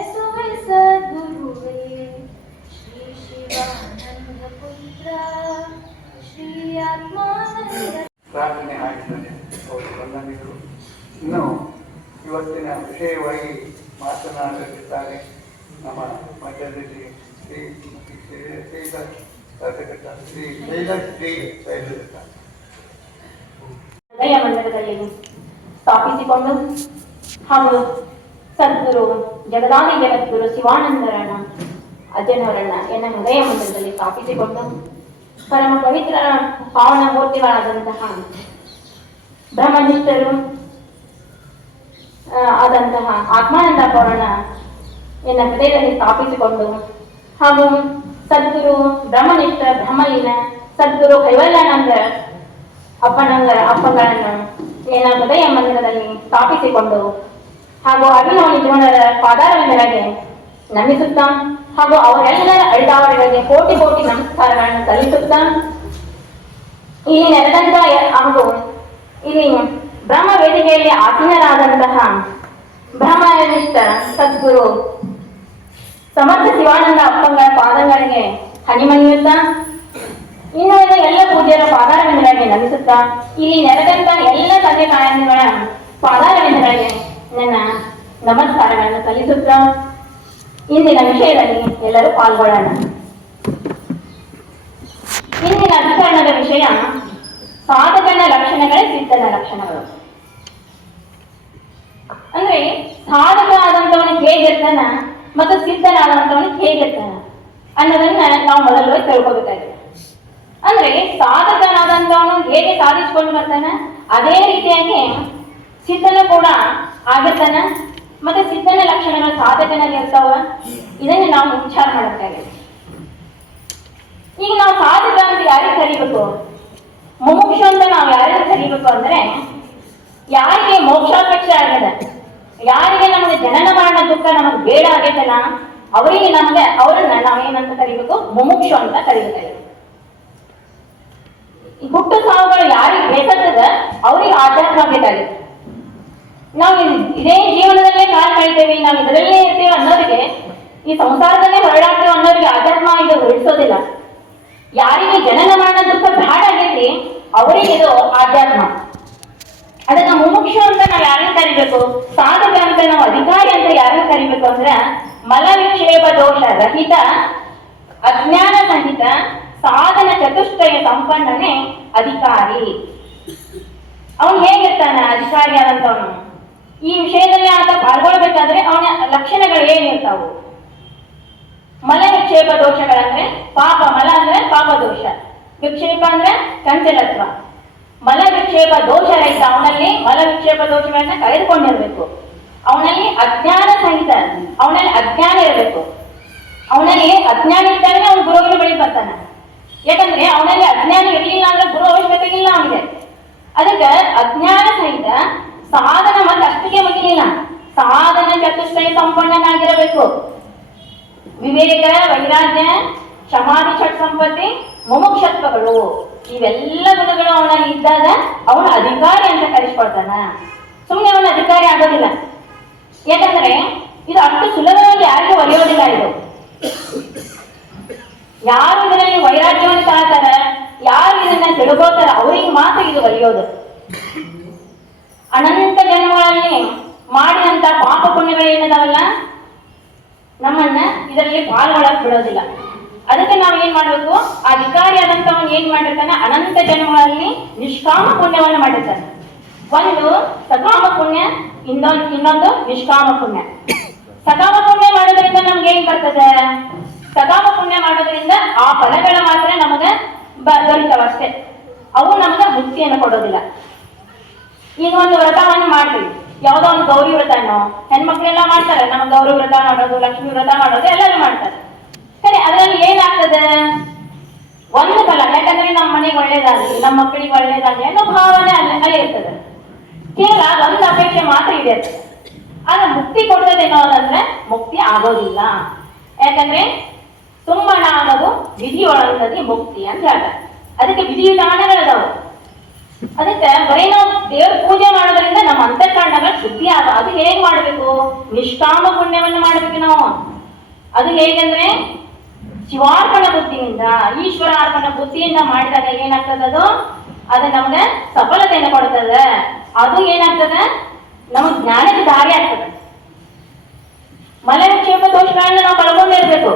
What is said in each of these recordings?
ಬೆಳೆಸುವೆ ಸದ್ಗುರುವೇ ಶ್ರೀ ಶಿವಾನಂದ ಪುತ್ರ ಶ್ರೀ ಆತ್ಮಾನಂದ. ಪ್ರಾರ್ಥನೆ ಆಗಿದ್ದಾರೆ ಅವರು ಬಂದಿದ್ದರು. ಇನ್ನು ಇವತ್ತಿನ ವಿಷಯವಾಗಿ ಮಾತನಾಡಲಿದ್ದಾರೆ ನಮ್ಮ ಮಧ್ಯದಲ್ಲಿ ಶ್ರೀ ಹೃದಯ ಮಂಡಲದಲ್ಲಿ ಸ್ಥಾಪಿಸಿಕೊಂಡು ಹಾಗೂ ಸದ್ಗುರು ಜಗದಾದಿ ಜಗದ್ಗುರು ಶಿವಾನಂದರನ್ನ ಅಜ್ಜನವರನ್ನ ಎನ್ನ ಹೃದಯ ಮಂಡಲದಲ್ಲಿ ಸ್ಥಾಪಿಸಿಕೊಂಡು ಪರಮ ಪವಿತ್ರ ಪಾವನ ಮೂರ್ತಿಗಳಾದಂತಹ ಬ್ರಹ್ಮನಿಷ್ಠರು ಆದಂತಹ ಆತ್ಮಾನಂದ ಅವರನ್ನ ಎನ್ನ ಹೃದಯದಲ್ಲಿ ಸ್ಥಾಪಿಸಿಕೊಂಡು ಹಾಗೂ ಸದ್ಗುರು ಬ್ರಹ್ಮನಿಷ್ಠ ಬ್ರಹ್ಮಲೀನ ಸದ್ಗುರು ಕೈವಲ್ಯಾನಂದ ಅಪ್ಪಗಳನ್ನು ಎನ್ನ ಹೃದಯ ಮಂದಿರದಲ್ಲಿ ಸ್ಥಾಪಿಸಿಕೊಂಡು ಹಾಗೂ ಅಭಿನವ ನಿಜವನರ ಪಾದಾರವಿಂದರಿಗೆ ನಮಿಸುತ್ತಾ ಹಾಗೂ ಅವರೆಲ್ಲರ ಅಳಿದಾವರಿಗೆ ಕೋಟಿ ಕೋಟಿ ನಮಸ್ಕಾರಗಳನ್ನು ಸಲ್ಲಿಸುತ್ತಾ ಇಲ್ಲಿ ನೆರೆದಂತ ಹಾಗೂ ಇಲ್ಲಿ ಬ್ರಹ್ಮ ವೇದಿಕೆಯಲ್ಲಿ ಆಸೀನರಾದಂತಹ ಬ್ರಹ್ಮನಿಷ್ಠ ಸದ್ಗುರು ಸಮರ್ಥ ಶಿವಾನಂದ ಅಪ್ಪಂಗಳ ಪಾದಗಳಿಗೆ ಹನಿಮನಿಯುತ್ತಾ ಇನ್ನುಳಿದ ಎಲ್ಲ ಪೂಜ್ಯರ ಪಾದಾರವಿಂದಗಳಿಗೆ ನಮಿಸುತ್ತಾ ಇಲ್ಲಿ ನೆರೆದಂತ ಎಲ್ಲ ತಂದೆ ತಾಯಂದಿಗಳ ಪಾದಾರವಿಂದಗಳಿಗೆ ನನ್ನ ನಮಸ್ಕಾರಗಳನ್ನು ಸಲ್ಲಿಸುತ್ತಾ ಇಂದಿನ ವಿಷಯದಲ್ಲಿ ಎಲ್ಲರೂ ಪಾಲ್ಗೊಳ್ಳೋಣ. ಇಂದಿನ ಅಧಿಕರಣದ ವಿಷಯ ಸಾಧಕನ ಲಕ್ಷಣಗಳೇ ಸಿದ್ಧನ ಲಕ್ಷಣಗಳು. ಅಂದ್ರೆ ಸಾಧಕ ಆದಂತವನು ಹೇಗಿರ್ತಾನ ಮತ್ತು ಸಿದ್ಧನಾದಂತವನು ಹೇಗಿರ್ತಾನ ಅನ್ನೋದನ್ನ ನಾವು ಮೊದಲು ತಿಳ್ಕೊಬೇಕಾಗಿದೆ. ಅಂದ್ರೆ ಸಾಧಕನಾದಂತವನು ಹೇಗೆ ಸಾಧಿಸಿಕೊಂಡು ಬರ್ತಾನ ಅದೇ ರೀತಿಯಾಗಿ ಸಿದ್ಧನು ಕೂಡ ಆಗಿರ್ತಾನ. ಮತ್ತೆ ಸಿದ್ಧನ ಲಕ್ಷಣಗಳು ಸಾಧಕನಲ್ಲಿ ಇರ್ತಾವ. ಇದನ್ನು ನಾವು ವಿಚಾರ ಮಾಡಬೇಕಾಗಿದೆ. ಈಗ ನಾವು ಸಾಧಕ ಅಂತ ಯಾರಿಗೆ ಕರಿಬೇಕು, ಮುಮುಕ್ಷು ಅಂತ ನಾವು ಯಾರಿಗೆ ಕರಿಬೇಕು ಅಂದ್ರೆ ಯಾರಿಗೆ ಮೋಕ್ಷಾಪೇಕ್ಷೆ ಆಗದ, ಯಾರಿಗೆ ನಮಗೆ ಜನನ ಮರಣ ದುಃಖ ನಮಗೆ ಬೇಡ ಆಗೈತಲ್ಲ ಅವರಿಗೆ ಅವರನ್ನ ನಾವೇನಂತ ಕರಿಬೇಕು, ಮುಮುಕ್ಷು ಅಂತ ಕರಿಬೇಕಾಗಿದೆ. ಈ ಹುಟ್ಟು ಸಾವುಗಳು ಯಾರಿಗೆ ಬೇಸತ್ತದ ಅವರಿಗೆ ಆಧ್ಯಾತ್ಮ ಬೇಕಾಗಿದೆ. ನಾವು ಇದೇ ಜೀವನದಲ್ಲೇ ಕಾಲ ಕಳಿತೇವೆ, ನಾವು ಇದರಲ್ಲೇ ಇರ್ತೇವೆ ಅನ್ನೋರಿಗೆ, ಈ ಸಂಸಾರದಲ್ಲೇ ಹೊರಡಾಡ್ತೇವೆ ಅನ್ನೋರಿಗೆ ಆಧ್ಯಾತ್ಮ ಇದು ಉಳಿಸೋದಿಲ್ಲ. ಯಾರಿಗೆ ಜನನ ಮರಣ ದುಃಖ ಬ್ಯಾಡ ಆಗೈತಿ ಅವರಿಗೆ ಇದು ಆಧ್ಯಾತ್ಮ. ಅದನ್ನ ಮುಮುಕ್ಷು ಅಂತ ನಾವು ಯಾರನ್ನ ಕರಿಬೇಕು, ಸಾಧಕ ಅಂತ ನಾವು ಅಧಿಕಾರಿ ಅಂತ ಯಾರನ್ನ ಕರಿಬೇಕು ಅಂದ್ರೆ ಮಲ ವಿಕ್ಷೇಪ ದೋಷ ರಹಿತ ಅಜ್ಞಾನ ಸಹಿತ ಸಾಧನ ಚತುಷ್ಟಯ ಸಂಪನ್ನನೇ ಅಧಿಕಾರಿ. ಅವನು ಹೇಗಿರ್ತಾನ ಅಧಿಕಾರಿ ಆದಂತವನು? ಈ ವಿಷಯದಲ್ಲಿ ಆತ ಪಾಲ್ಗೊಳ್ಬೇಕಾದ್ರೆ ಅವನ ಲಕ್ಷಣಗಳು ಏನಿರ್ತಾವು? ಮಲ ವಿಕ್ಷೇಪ ದೋಷಗಳಂದ್ರೆ ಪಾಪ, ಮಲ ಅಂದ್ರೆ ಪಾಪ ದೋಷ, ವಿಕ್ಷೇಪ ಅಂದ್ರೆ ಚಂಚಲತ್ವ. ಮಲ ವಿಕ್ಷೇಪ ದೋಷ ರಹಿತ ಅವನಲ್ಲಿ ಮಲ ವಿಕ್ಷೇಪ ದೋಷಗಳನ್ನ ಕಳೆದುಕೊಂಡಿರ್ಬೇಕು. ಅವನಲ್ಲಿ ಅಜ್ಞಾನ ಸಹಿತ, ಅವನಲ್ಲಿ ಅಜ್ಞಾನ ಇರಬೇಕು. ಅವನಲ್ಲಿ ಅಜ್ಞಾನ ಇದ್ದಾಗ ಅವನು ಗುರುವಿನ ಬಳಿ ಬರ್ತಾನ. ಯಾಕಂದ್ರೆ ಅವನಲ್ಲಿ ಅಜ್ಞಾನ ಇರಲಿಲ್ಲ ಅಂದ್ರೆ ಗುರು ಅವಶ್ಯಕತೆ ಇಲ್ಲ ಅವನಿಗೆ. ಅದಕ್ಕೆ ಅಜ್ಞಾನ ಸಹಿತ ಸಾಧನ ಮತ್ತೆ ಅಷ್ಟಿಗೆ ಮುಗಿಲಿಲ್ಲ, ಸಾಧನ ಚತುಷ್ಟಯ ಸಂಪನ್ನನಾಗಿರಬೇಕು. ವಿವೇಕ, ವೈರಾಗ್ಯ, ಸಮಾಧಿ, ಷಟ್ ಸಂಪತ್ತಿ, ಮುಮುಕ್ಷತ್ವಗಳು ಇವೆಲ್ಲ ಗುಣಗಳು ಅವನಲ್ಲಿ ಇದ್ದಾಗ ಅವನ ಅಧಿಕಾರಿ ಅಂತ ಕರೆಸ್ಕೊಳ್ತಾನ. ಸುಮ್ಮನೆ ಅವನ ಅಧಿಕಾರಿ ಆಗೋದಿಲ್ಲ. ಯಾಕಂದ್ರೆ ಇದು ಅಷ್ಟು ಸುಲಭವಾಗಿ ಯಾರಿಗೂ ಒಲಿಯೋದಿಲ್ಲ. ಇದು ಯಾರು ಇದರಲ್ಲಿ ವೈರಾಗ್ಯವನ್ನು ತಾಳ್ತಾರ, ಯಾರು ಇದನ್ನ ತಿಳ್ಕೋತಾರ ಅವ್ರಿಗೆ ಮಾತ್ರ ಇದು ಒಲಿಯೋದು. ಅನಂತ ಜನ್ಮಗಳಲ್ಲಿ ಮಾಡಿದಂತ ಪಾಪ ಪುಣ್ಯಗಳೇನದಾವಲ್ಲ ನಮ್ಮನ್ನ ಇದರಲ್ಲಿ ಪಾಲ್ಗೊಳ್ಳಕ್ ಬಿಡೋದಿಲ್ಲ. ಅದಕ್ಕೆ ನಾವು ಏನ್ ಮಾಡ್ಬೇಕು, ಆ ಅಧಿಕಾರಿ ಆದಂತವನ್ ಏನ್ ಮಾಡಿರ್ತಾನೆ, ಅನಂತ ಜನ್ಮಗಳಲ್ಲಿ ನಿಷ್ಕಾಮ ಪುಣ್ಯವನ್ನು ಮಾಡಿರ್ತಾನೆ. ಒಂದು ಸಕಾಮ ಪುಣ್ಯ, ಇನ್ನೊಂದು ನಿಷ್ಕಾಮ ಪುಣ್ಯ. ಸಕಾಮ ಪುಣ್ಯ ಮಾಡೋದ್ರಿಂದ ನಮ್ಗೆ ಏನ್ ಬರ್ತದೆ, ಸಕಾಮ ಪುಣ್ಯ ಮಾಡೋದ್ರಿಂದ ಆ ಫಲಗಳ ಮಾತ್ರ ನಮಗ ದೊರೀತಾವಷ್ಟೇ, ಅವು ನಮಗ ಮುಕ್ತಿಯನ್ನು ಕೊಡೋದಿಲ್ಲ. ಈಗ ಒಂದು ವ್ರತವನ್ನು ಮಾಡ್ತೀವಿ, ಯಾವುದೋ ಒಂದು ಗೌರಿ ವ್ರತನೋ, ಹೆಣ್ಮಕ್ಳೆಲ್ಲ ಮಾಡ್ತಾರೆ. ನಮ್ಮ ಗೌರಿ ವ್ರತ ಮಾಡೋದು, ಲಕ್ಷ್ಮೀ ವ್ರತ ಮಾಡೋದು ಎಲ್ಲರೂ ಮಾಡ್ತಾರೆ. ಸರಿ, ಅದರಲ್ಲಿ ಏನಾಗ್ತದೆ, ಒಂದು ಫಲ. ಯಾಕಂದ್ರೆ ನಮ್ಮ ಮನೆಗೆ ಒಳ್ಳೇದಾಗಲಿ, ನಮ್ಮ ಮಕ್ಕಳಿಗೆ ಒಳ್ಳೇದಾಗಲಿ ಅನ್ನೋ ಭಾವನೆ ಅಲ್ಲೇ ಇರ್ತದೆ. ಕೇವಲ ಒಂದು ಅಪೇಕ್ಷೆ ಮಾತ್ರ ಇದೆ. ಆದ್ರೆ ಮುಕ್ತಿ ಕೊಡ್ತದೇನೋ ಅಂದ್ರೆ ಮುಕ್ತಿ ಆಗೋದಿಲ್ಲ. ಯಾಕಂದ್ರೆ ಸುಮ್ಮನ ಅನ್ನೋದು ವಿಧಿ ಒಳಗದಿ ಮುಕ್ತಿ ಅಂತ ಹೇಳ್ತಾರೆ. ಅದಕ್ಕೆ ವಿಧಿ ವಿಧಾನಗಳಿದಾವೆ. ಅದಕ್ಕೆ ಬರೀ ನಾವು ದೇವ್ರ ಪೂಜೆ ಮಾಡೋದ್ರಿಂದ ನಮ್ಮ ಅಂತಃಕರಣಗಳ ಶುದ್ಧಿ ಅದು ಹೇಗ್ ಮಾಡ್ಬೇಕು, ನಿಷ್ಕಾಮ ಪುಣ್ಯವನ್ನು ಮಾಡ್ಬೇಕು ನಾವು. ಅದು ಹೇಗೆಂದ್ರೆ ಶಿವಾರ್ಪಣ ಬುದ್ಧಿಯಿಂದ, ಈಶ್ವರ ಅರ್ಪಣ ಬುದ್ಧಿಯಿಂದ ಮಾಡಿದಾಗ ಏನಾಗ್ತದೆ ಅದು ನಮ್ಗೆ ಸಫಲತೆಯನ್ನು ಕೊಡ್ತದೆ. ಅದು ಏನಾಗ್ತದೆ, ನಮಗ್ ಜ್ಞಾನಕ್ಕೆ ದಾರಿ ಆಗ್ತದೆ. ಮಲ ವಿಕ್ಷೇಪ ದೋಷಗಳನ್ನ ನಾವು ಕಳ್ಕೊಂಡಿರ್ಬೇಕು.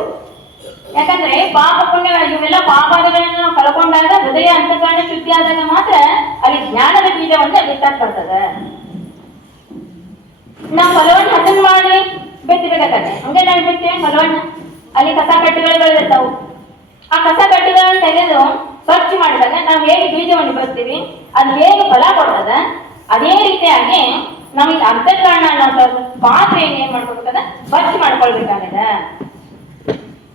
ಯಾಕಂದ್ರೆ ಪಾಪ ಪುಣ್ಯ ಇವೆಲ್ಲ ಪಾಪಾದಿಗಳನ್ನ ನಾವು ಕಳ್ಕೊಂಡಾಗ ಹೃದಯ ಅಂತಃಕರಣ ಶುದ್ಧಿ ಆದಾಗ ಮಾತ್ರ ಅಲ್ಲಿ ಜ್ಞಾನದ ಬೀಜವನ್ನು ಬಿತ್ತಾಕ್ ಬರ್ತದೆ. ನಾವು ಫಲವನ್ನ ಹಸನ್ ಮಾಡಿ ಬಿತ್ತಬೇಕಾಗತ್ತೆ. ಹಂಗೆ ನಾವು ಬಿತ್ತೇವೆ ಫಲವನ್ನ, ಅಲ್ಲಿ ಕಸ ಕಟ್ಟೆಗಳು ಬೆಳೆದಿರ್ತಾವು. ಆ ಕಸ ಕಟ್ಟೆಗಳನ್ನು ತೆಗೆದು ಸ್ವಚ್ಛ ಮಾಡಿದಾಗ ನಾವು ಹೇಗೆ ಬೀಜವನ್ನು ಬರ್ತೀವಿ, ಅದು ಹೇಗೆ ಫಲ ಕೊಡ್ತದ, ಅದೇ ರೀತಿಯಾಗಿ ನಮಗೆ ಅಂತಃಕರಣ ಅನ್ನೋ ಪಾತ್ರೆಯನ್ನು ಏನ್ ಮಾಡ್ಕೊಬೇಕದ ಸ್ವಚ್ಛ ಮಾಡ್ಕೊಳ್ಬೇಕಾಗದ.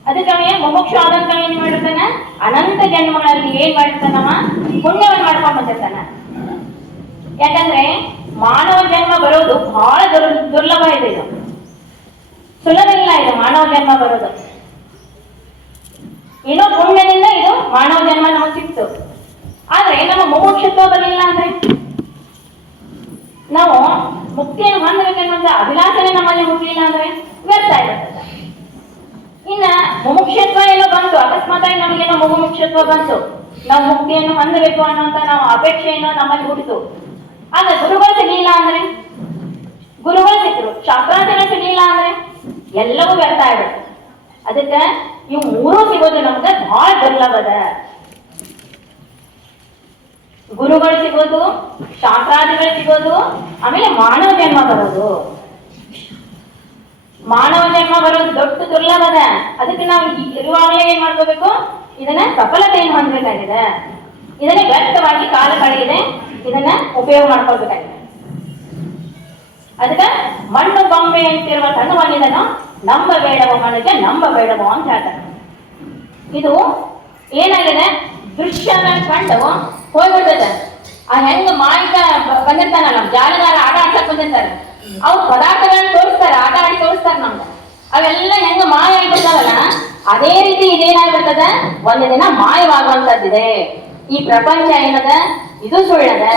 ಅದಕ್ಕೆ ಮುಮುಕ್ಷು ಆದಂತ ಏನ್ ಮಾಡಿರ್ತಾನ, ಅನಂತ ಜನ್ಮಗಳಲ್ಲಿ ಏನ್ ಮಾಡಿರ್ತಾನವ, ಪುಣ್ಯವನ್ನು ಮಾಡ್ಕೊಂಡ್ ಬಂದಿರ್ತಾನ. ಯಾಕಂದ್ರೆ ಮಾನವ ಜನ್ಮ ಬರೋದು ಬಹಳ ದುರ್ಲಭ ಇದೆ. ಇದು ಸುಲಭ ಇಲ್ಲ. ಇದು ಮಾನವ ಜನ್ಮ ಬರೋದು ಏನೋ ಪುಣ್ಯದಿಂದ ಇದು ಮಾನವ ಜನ್ಮ ನಮಗೆ ಸಿಕ್ತು. ಆದ್ರೆ ನಮ್ಮ ಮುಮುಕ್ಷತ್ವ ಬರಲಿಲ್ಲ ಅಂದ್ರೆ, ನಾವು ಮುಕ್ತಿಯನ್ನು ಹೊಂದಬೇಕೆನ್ನುವಂತ ಅಭಿಲಾಷಣೆ ನಮ್ಮಲ್ಲಿ ಹುಟ್ಟಲಿಲ್ಲ ಅಂದ್ರೆ ವ್ಯರ್ಥ ಇರ್ತದೆ. ಇನ್ನ ಮುಮುಕ್ಷತ್ವ ಏನೋ ಬಂತು, ಅಕಸ್ಮಾತ್ ನಮಗೇನೋ ಮುಮುಕ್ಷತ್ವ ಬಂತು, ನಾವು ಮುಕ್ತಿಯನ್ನು ಹೊಂದಬೇಕು ಅನ್ನೋಂತ ನಾವು ಅಪೇಕ್ಷೆ ಏನೋ ನಮ್ಮಲ್ಲಿ ಹುಟ್ಟಿತು. ಆಗ ಗುರುಗಳು ಸಿಗ್ಲಿಲ್ಲ ಅಂದ್ರೆ, ಗುರುಗಳು ಸಿಕ್ಕರು, ಶಾಸ್ತ್ರಾರ್ಥಗಳು ಸಿಗ್ಲಿಲ್ಲ ಅಂದ್ರೆ ಎಲ್ಲವೂ ವ್ಯರ್ಥ ಆಗ್ಬಿಡುತ್ತೆ. ಅದಕ್ಕೆ ಇವು ಮೂರೂ ಸಿಗೋದು ನಮ್ಗೆ ಬಹಳ ದುರ್ಲಭದ. ಗುರುಗಳು ಸಿಗೋದು, ಶಾಸ್ತ್ರಾದಿಗಳು ಸಿಗೋದು, ಆಮೇಲೆ ಮಾನವ ಜನ್ಮ ಬರೋದು. ಮಾನವ ಜನ್ಮ ಬರೋದು ದೊಡ್ಡ ದುರ್ಲಭದ. ಅದಕ್ಕೆ ನಾವು ಇರುವಾಗಲೇ ಏನ್ ಮಾಡ್ಕೋಬೇಕು, ಇದನ್ನ ಸಫಲತೆಯನ್ನು ಹೊಂದಬೇಕಾಗಿದೆ. ಇದನ್ನೇ ವ್ಯರ್ಥವಾಗಿ ಕಾಲ ಕಳೆಯದೆ ಇದನ್ನ ಉಪಯೋಗ ಮಾಡ್ಕೊಳ್ಬೇಕಾಗಿದೆ. ಅದಕ್ಕೆ ಮಣ್ಣು ಬೊಂಬೆ ಅಂತಿರುವ ತನ್ನವಾಗಿದನು ನಂಬಬೇಡವೋ ಮನುಜ ನಂಬಬೇಡವೋ ಅಂತ ಹೇಳ್ತಾರೆ. ಇದು ಏನಾಗಿದೆ, ದೃಶ್ಯನ ಕಂಡು ಹೋಗ್ಬಿಡ್ತದೆ. ಆ ಹೆಂಗ ಮಾಹಿತ ಬಂದಿರ್ತಾನಲ್ಲ, ಜಾಲಗಾರ ಆಟ ಆಡ್ಸಕ್ ಬಂದಿರ್ತಾರೆ, ಅವ್ರು ಪದಾರ್ಥಗಳನ್ನ ತೋರಿಸ್ತಾರೆ, ಆಟ ಆಡಿ ತೋರಿಸ್ತಾರೆ ನಮ್ಗೆ. ಅವೆಲ್ಲ ಹೆಂಗ ಮಾಯ ಆಗಿರ್ತಾವಲ್ಲ, ಅದೇ ರೀತಿ ಇದೇನಾಗ್ಬಿಡ್ತದ, ಒಂದು ದಿನ ಮಾಯವಾಗುವಂತದ್ದಿದೆ. ಈ ಪ್ರಪಂಚ ಏನದ, ಇದು ಸುಳ್ಳದ.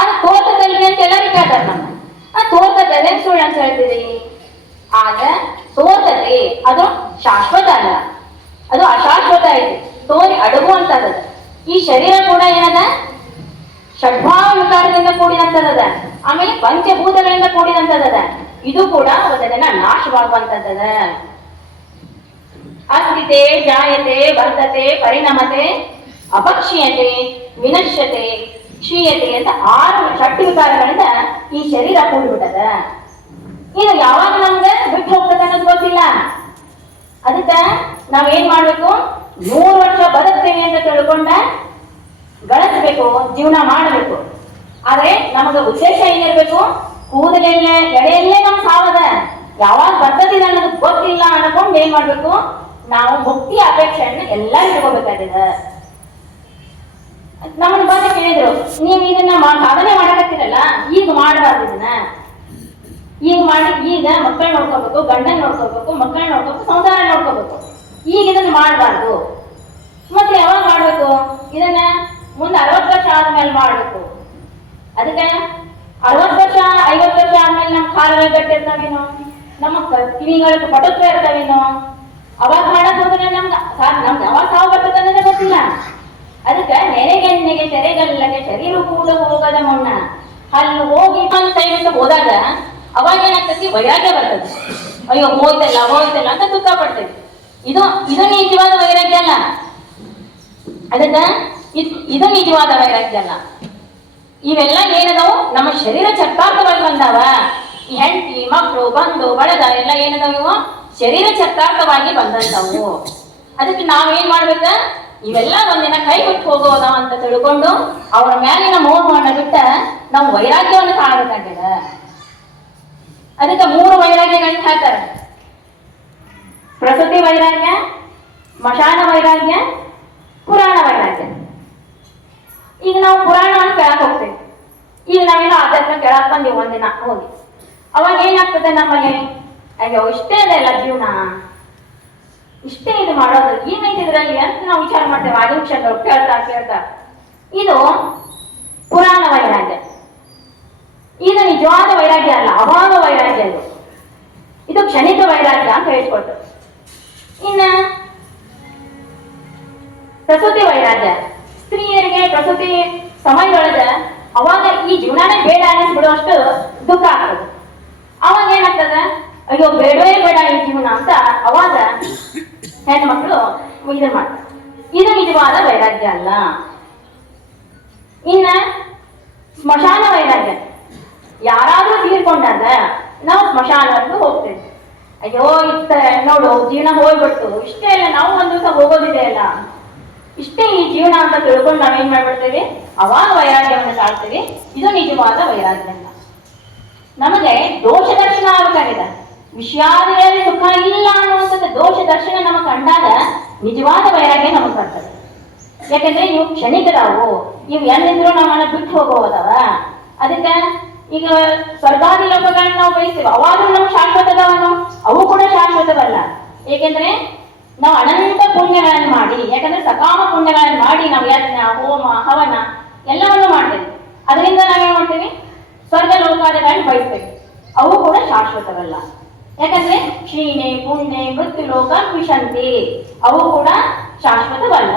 ಅದು ತೋರ್ತದಲ್ಲಿ ಅಂತ ಎಲ್ಲರೂ ಕೇಳ್ತಾರೆ ನಮ್ಮ. ಆ ತೋರ್ತದಲ್ಲಿ ಸುಳ್ಳು ಅಂತ ಹೇಳ್ತೀರಿ. ಆಗ ತೋರ್ತದೆ ಅದು ಶಾಶ್ವತ ಅಲ್ಲ, ಅದು ಅಶಾಶ್ವತ ಐತಿ, ತೋರಿ ಅಡಗುವಂತದ. ಈ ಶರೀರ ಕೂಡ ಏನದ, ಷಡ್ಭಾವ ವಿಕಾರದಿಂದ ಕೂಡಿದಂತದ, ಆಮೇಲೆ ಪಂಚಭೂತಗಳಿಂದ ಕೂಡಿದಂತದ. ಇದು ಕೂಡ ಒಂದು ದಿನ ನಾಶವಾಗುವಂತದ. ಅಸ್ಥಿತೆ, ಜಾಯತೆ, ವರ್ಧತೆ, ಪರಿಣಮತೆ, ಅಪಕ್ಷೀಯತೆ, ವಿನಶ್ಯತೆ, ಕ್ಷೀಯತೆ ಅಂತ 6 ಷಟ್ ವಿಕಾರಗಳಿಂದ ಈ ಶರೀರ ಕೂಡಿಬಿಟ್ಟದ. ಇದು ಯಾವಾಗ ನಮ್ಗೆ ಬಿಟ್ಟು ಹೋಗ್ತದೆ ಅನ್ನೋದು ಗೊತ್ತಿಲ್ಲ. ಅದಕ್ಕೆ ನಾವೇನ್ ಮಾಡ್ಬೇಕು, 100 ವರ್ಷ ಬದುಕ್ತೇವೆ ಅಂತ ತಿಳ್ಕೊಂಡ ಗಳಿಸ್ಬೇಕು, ಜೀವನ ಮಾಡಬೇಕು. ಆದ್ರೆ ನಮಗೆ ಉದ್ದೇಶ ಏನಿರ್ಬೇಕು, ಕೂದಲೆಲ್ಲ ಎಡೆಯಲ್ಲೇ ನಮ್ ಸಾವದ, ಯಾವಾಗ ಬರ್ತದಿಲ್ಲ ಅನ್ನೋದು ಗೊತ್ತಿಲ್ಲ ಅನ್ಕೊಂಡು ಏನ್ ಮಾಡ್ಬೇಕು, ನಾವು ಮುಕ್ತಿ ಅಪೇಕ್ಷೆಯನ್ನು ಎಲ್ಲ ಇಟ್ಕೋಬೇಕಾಗಿದೆ. ನಮ್ಮನ್ನ ಬಂದು ಕೇಳಿದ್ರು, ನೀವು ಇದನ್ನ ಸಾಧನೆ ಮಾಡಕತ್ತೀರಲ್ಲ, ಈಗ ಮಾಡಬಾರ್ದು ಇದನ್ನ. ಈಗ ಮಾಡಿ, ಈಗ ಮಕ್ಕಳು ನೋಡ್ಕೋಬೇಕು, ಗಂಡನ್ ನೋಡ್ಕೋಬೇಕು, ಮಕ್ಕಳನ್ನ ನೋಡ್ಕೋಬೇಕು, ಸಂಸಾರ ನೋಡ್ಕೋಬೇಕು. ಈಗ ಇದನ್ನ ಮಾಡಬಾರ್ದು. ಮತ್ತೆ ಯಾವಾಗ ಮಾಡ್ಬೇಕು ಇದನ್ನ? ಮುಂದೆ 60 ವರ್ಷ ಆದ್ಮೇಲೆ ಮಾಡ್ಬೇಕು. ಅದಕ್ಕೆ 60 ವರ್ಷ 50 ವರ್ಷ ಆದ್ಮೇಲೆ ನಮ್ಮ ಕಾಲುಗಳು ಗಟ್ಟಿರ್ತಾವೇನೋ, ನಮ್ಮ ಕಿವಿಗಳು ಪಟುತ್ವ ಇರ್ತಾವೇನೋ, ಅವಾಗ ಮಾಡಕ್ ಹೋದ್ರೆ ನಮ್ಗೆ ಯಾವಾಗ ಸಾವು ಬರ್ತದೆ ಅನ್ನೋದೇ ಗೊತ್ತಿಲ್ಲ. ಅದಕ್ಕೆ ನೆರೆಗೆನ್ನೆಗೆ ತೆರೆಗಲ್ಲಗೆ ಶರೀರ ಕೂಡ ಹೋಗದ ಮುನ್ನ ಅಲ್ಲಿ ಹೋಗಿ ಅಂತ ಹೋದಾಗ ಅವಾಗ ಏನಾಗ್ತತಿ, ವೈರಾಗ್ಯ ಬರ್ತದೆ. ಅಯ್ಯೋ ಹೋಯ್ತಲ್ಲ ಅಂತ ದುಃಖ ಪಡ್ತೇವೆ. ಇದು ನಿಜವಾದ ವೈರಾಗ್ಯ ಅಲ್ಲ. ಅದಕ್ಕೆ ಇದು ನಿಜವಾದ ವೈರಾಗ್ಯ ಅಲ್ಲ. ಇವೆಲ್ಲ ಏನದಾವು, ನಮ್ಮ ಶರೀರ ಚಕ್ರಾರ್ಥವಾಗಿ ಬಂದಾವ. ಈ ಹೆಂಡತಿ ಮಕ್ಕಳು ಬಂಧು ಬಳಗ ಎಲ್ಲ ಏನದಾವ, ಇವು ಶರೀರ ಚಕ್ರಾರ್ಥವಾಗಿ ಬಂದಂತವು. ಅದಕ್ಕೆ ನಾವೇನ್ ಮಾಡ್ಬೇಕ, ಇವೆಲ್ಲ ಒಂದಿನ ಕೈ ಬಿಟ್ಟು ಹೋಗೋದ ಅಂತ ತಿಳ್ಕೊಂಡು ಅವರ ಮೇಲಿನ ಮೋಹವನ್ನು ಬಿಟ್ಟ ನಾವು ವೈರಾಗ್ಯವನ್ನು ಕಾಣಬೇಕಾಗಿದೆ. ಅದಕ್ಕೆ 3 ವೈರಾಗ್ಯಗಳನ್ನ ಹೇಳ್ತಾರೆ: ಪ್ರಸೂತಿ ವೈರಾಗ್ಯ, ಸ್ಮಶಾನ ವೈರಾಗ್ಯ, ಪುರಾಣ ವೈರಾಗ್ಯ. ಈಗ ನಾವು ಪುರಾಣ ಅಂತ ಕೇಳಕ್ ಹೋಗ್ತೇವೆ. ಈಗ ನಾವೇನೋ ಆಧ್ಯಾತ್ಮ ಕೇಳಕ್ ಬಂದೀವಿ ಒಂದಿನ ಹೋಗಿ, ಅವಾಗ ಏನಾಗ್ತದೆ ನಮ್ಮಲ್ಲಿ, ಅಯ್ಯೋ ಇಷ್ಟೇ ಅದೆಲ್ಲ ಜೀವನ, ಇಷ್ಟೇ ಇದು ಮಾಡೋದು, ಏನೈತಿ ಇದ್ರಲ್ಲಿ ಅಂತ ನಾವು ವಿಚಾರ ಮಾಡ್ತೇವೆ. ಆದಿಕ್ಷದವ್ರು ಕೇಳ್ತಾ ಇದು ಪುರಾಣ ವೈರಾಗ್ಯ. ಇದು ನಿಜವಾದ ವೈರಾಗ್ಯ ಅಲ್ಲ, ಅವಾಗ ವೈರಾಗ್ಯ. ಇದು ಕ್ಷಣಿಕ ವೈರಾಗ್ಯ ಅಂತ ಹೇಳ್ಕೊಟ್ಟು. ಇನ್ನ ಪ್ರಸೂತಿ ವೈರಾಗ್ಯ, ಸ್ತ್ರೀಯರಿಗೆ ಪ್ರಸೂತಿ ಸಮಯದೊಳಗ ಅವಾಗ ಈ ಜೀವನಾನೇ ಬೇಡ ಅನಿಸ್ಬಿಡುವಷ್ಟು ದುಃಖ ಆಗ್ತದೆ. ಅವಾಗ ಏನಾಗ್ತದ, ಅಯ್ಯೋ ಬೇಡವೇ ಬೇಡ ಈ ಜೀವನ ಅಂತ ಅವಾಗ ಹೆಣ್ಮಕ್ಳು ಇದನ್ನ ಮಾಡ್ತಾರೆ. ಇದು ನಿಜವಾದ ವೈರಾಗ್ಯ ಅಲ್ಲ. ಇನ್ನ ಸ್ಮಶಾನ ವೈರಾಗ್ಯ, ಯಾರಾದ್ರೂ ತೀರ್ಕೊಂಡಾಗ ನಾವು ಸ್ಮಶಾನವರೆಗೂ ಹೋಗ್ತೇವೆ. ಅಯ್ಯೋ ಇಷ್ಟ ನೋಡು ಜೀವನ ಹೋಗ್ಬಿಡ್ತು, ಇಷ್ಟೇ ಅಲ್ಲ ನಾವು ಒಂದ್ ದಿವಸ ಹೋಗೋದಿದೆ ಅಲ್ಲ, ಇಷ್ಟೇ ಈ ಜೀವನ ಅಂತ ತಿಳ್ಕೊಂಡು ನಾವೇನ್ ಮಾಡ್ಬಿಡ್ತೇವೆ, ಅವಾಗ ವೈರಾಗ್ಯವನ್ನು ತಾಳ್ತೇವೆ. ಇದು ನಿಜವಾದ ವೈರಾಗ್ಯ ಅಲ್ಲ. ನಮಗೆ ದೋಷ ದರ್ಶನ ಆಗಬೇಕಾಗಿದೆ. ವಿಷಯಾದಿಯಲ್ಲಿ ಸುಖ ಇಲ್ಲ ಅನ್ನುವಂಥದ್ದು ದೋಷ ದರ್ಶನ ನಮಗೆ ಕಂಡಾಗ ನಿಜವಾದ ವೈರಾಗ್ಯ ನಮಗೆ ಬರ್ತದೆ. ಯಾಕಂದ್ರೆ ಇವು ಕ್ಷಣಿಕದಾವು, ಇವು ಎಲ್ಲಿದ್ರು ನಮ್ಮನ್ನ ಬಿಟ್ಟು ಹೋಗೋದವ. ಅದಕ್ಕೆ ಈಗ ಸ್ವರ್ಗಾದಿ ಲೋಕಗಳನ್ನ ನಾವು ಬಯಸ್ತೇವೆ, ಅವಾಗಲೂ ನಮ್ಗೆ ಶಾಶ್ವತದವನು, ಅವು ಕೂಡ ಶಾಶ್ವತವಲ್ಲ. ಏಕೆಂದ್ರೆ ನಾವು ಅನಂತ ಪುಣ್ಯಗಳನ್ನು ಮಾಡಿ, ಯಾಕಂದ್ರೆ ಸಕಾಮ ಪುಣ್ಯಗಳನ್ನು ಮಾಡಿ ನಾವು ಯಜ್ಞ ಹೋಮ ಹವನ ಎಲ್ಲವನ್ನು ಮಾಡ್ತೇವೆ. ಅದರಿಂದ ನಾವೇನ್ ಮಾಡ್ತೇವೆ, ಸ್ವರ್ಗ ಲೋಕಾದಿಗಳನ್ನು ಬಯಸ್ತೇವೆ. ಅವು ಕೂಡ ಶಾಶ್ವತವಲ್ಲ. ಯಾಕಂದ್ರೆ ಕ್ಷೀಣೆ ಪುಣ್ಯ ಮೃತ್ಯು ಲೋಕ ವಿಶಂತಿ, ಅವು ಕೂಡ ಶಾಶ್ವತವಲ್ಲ.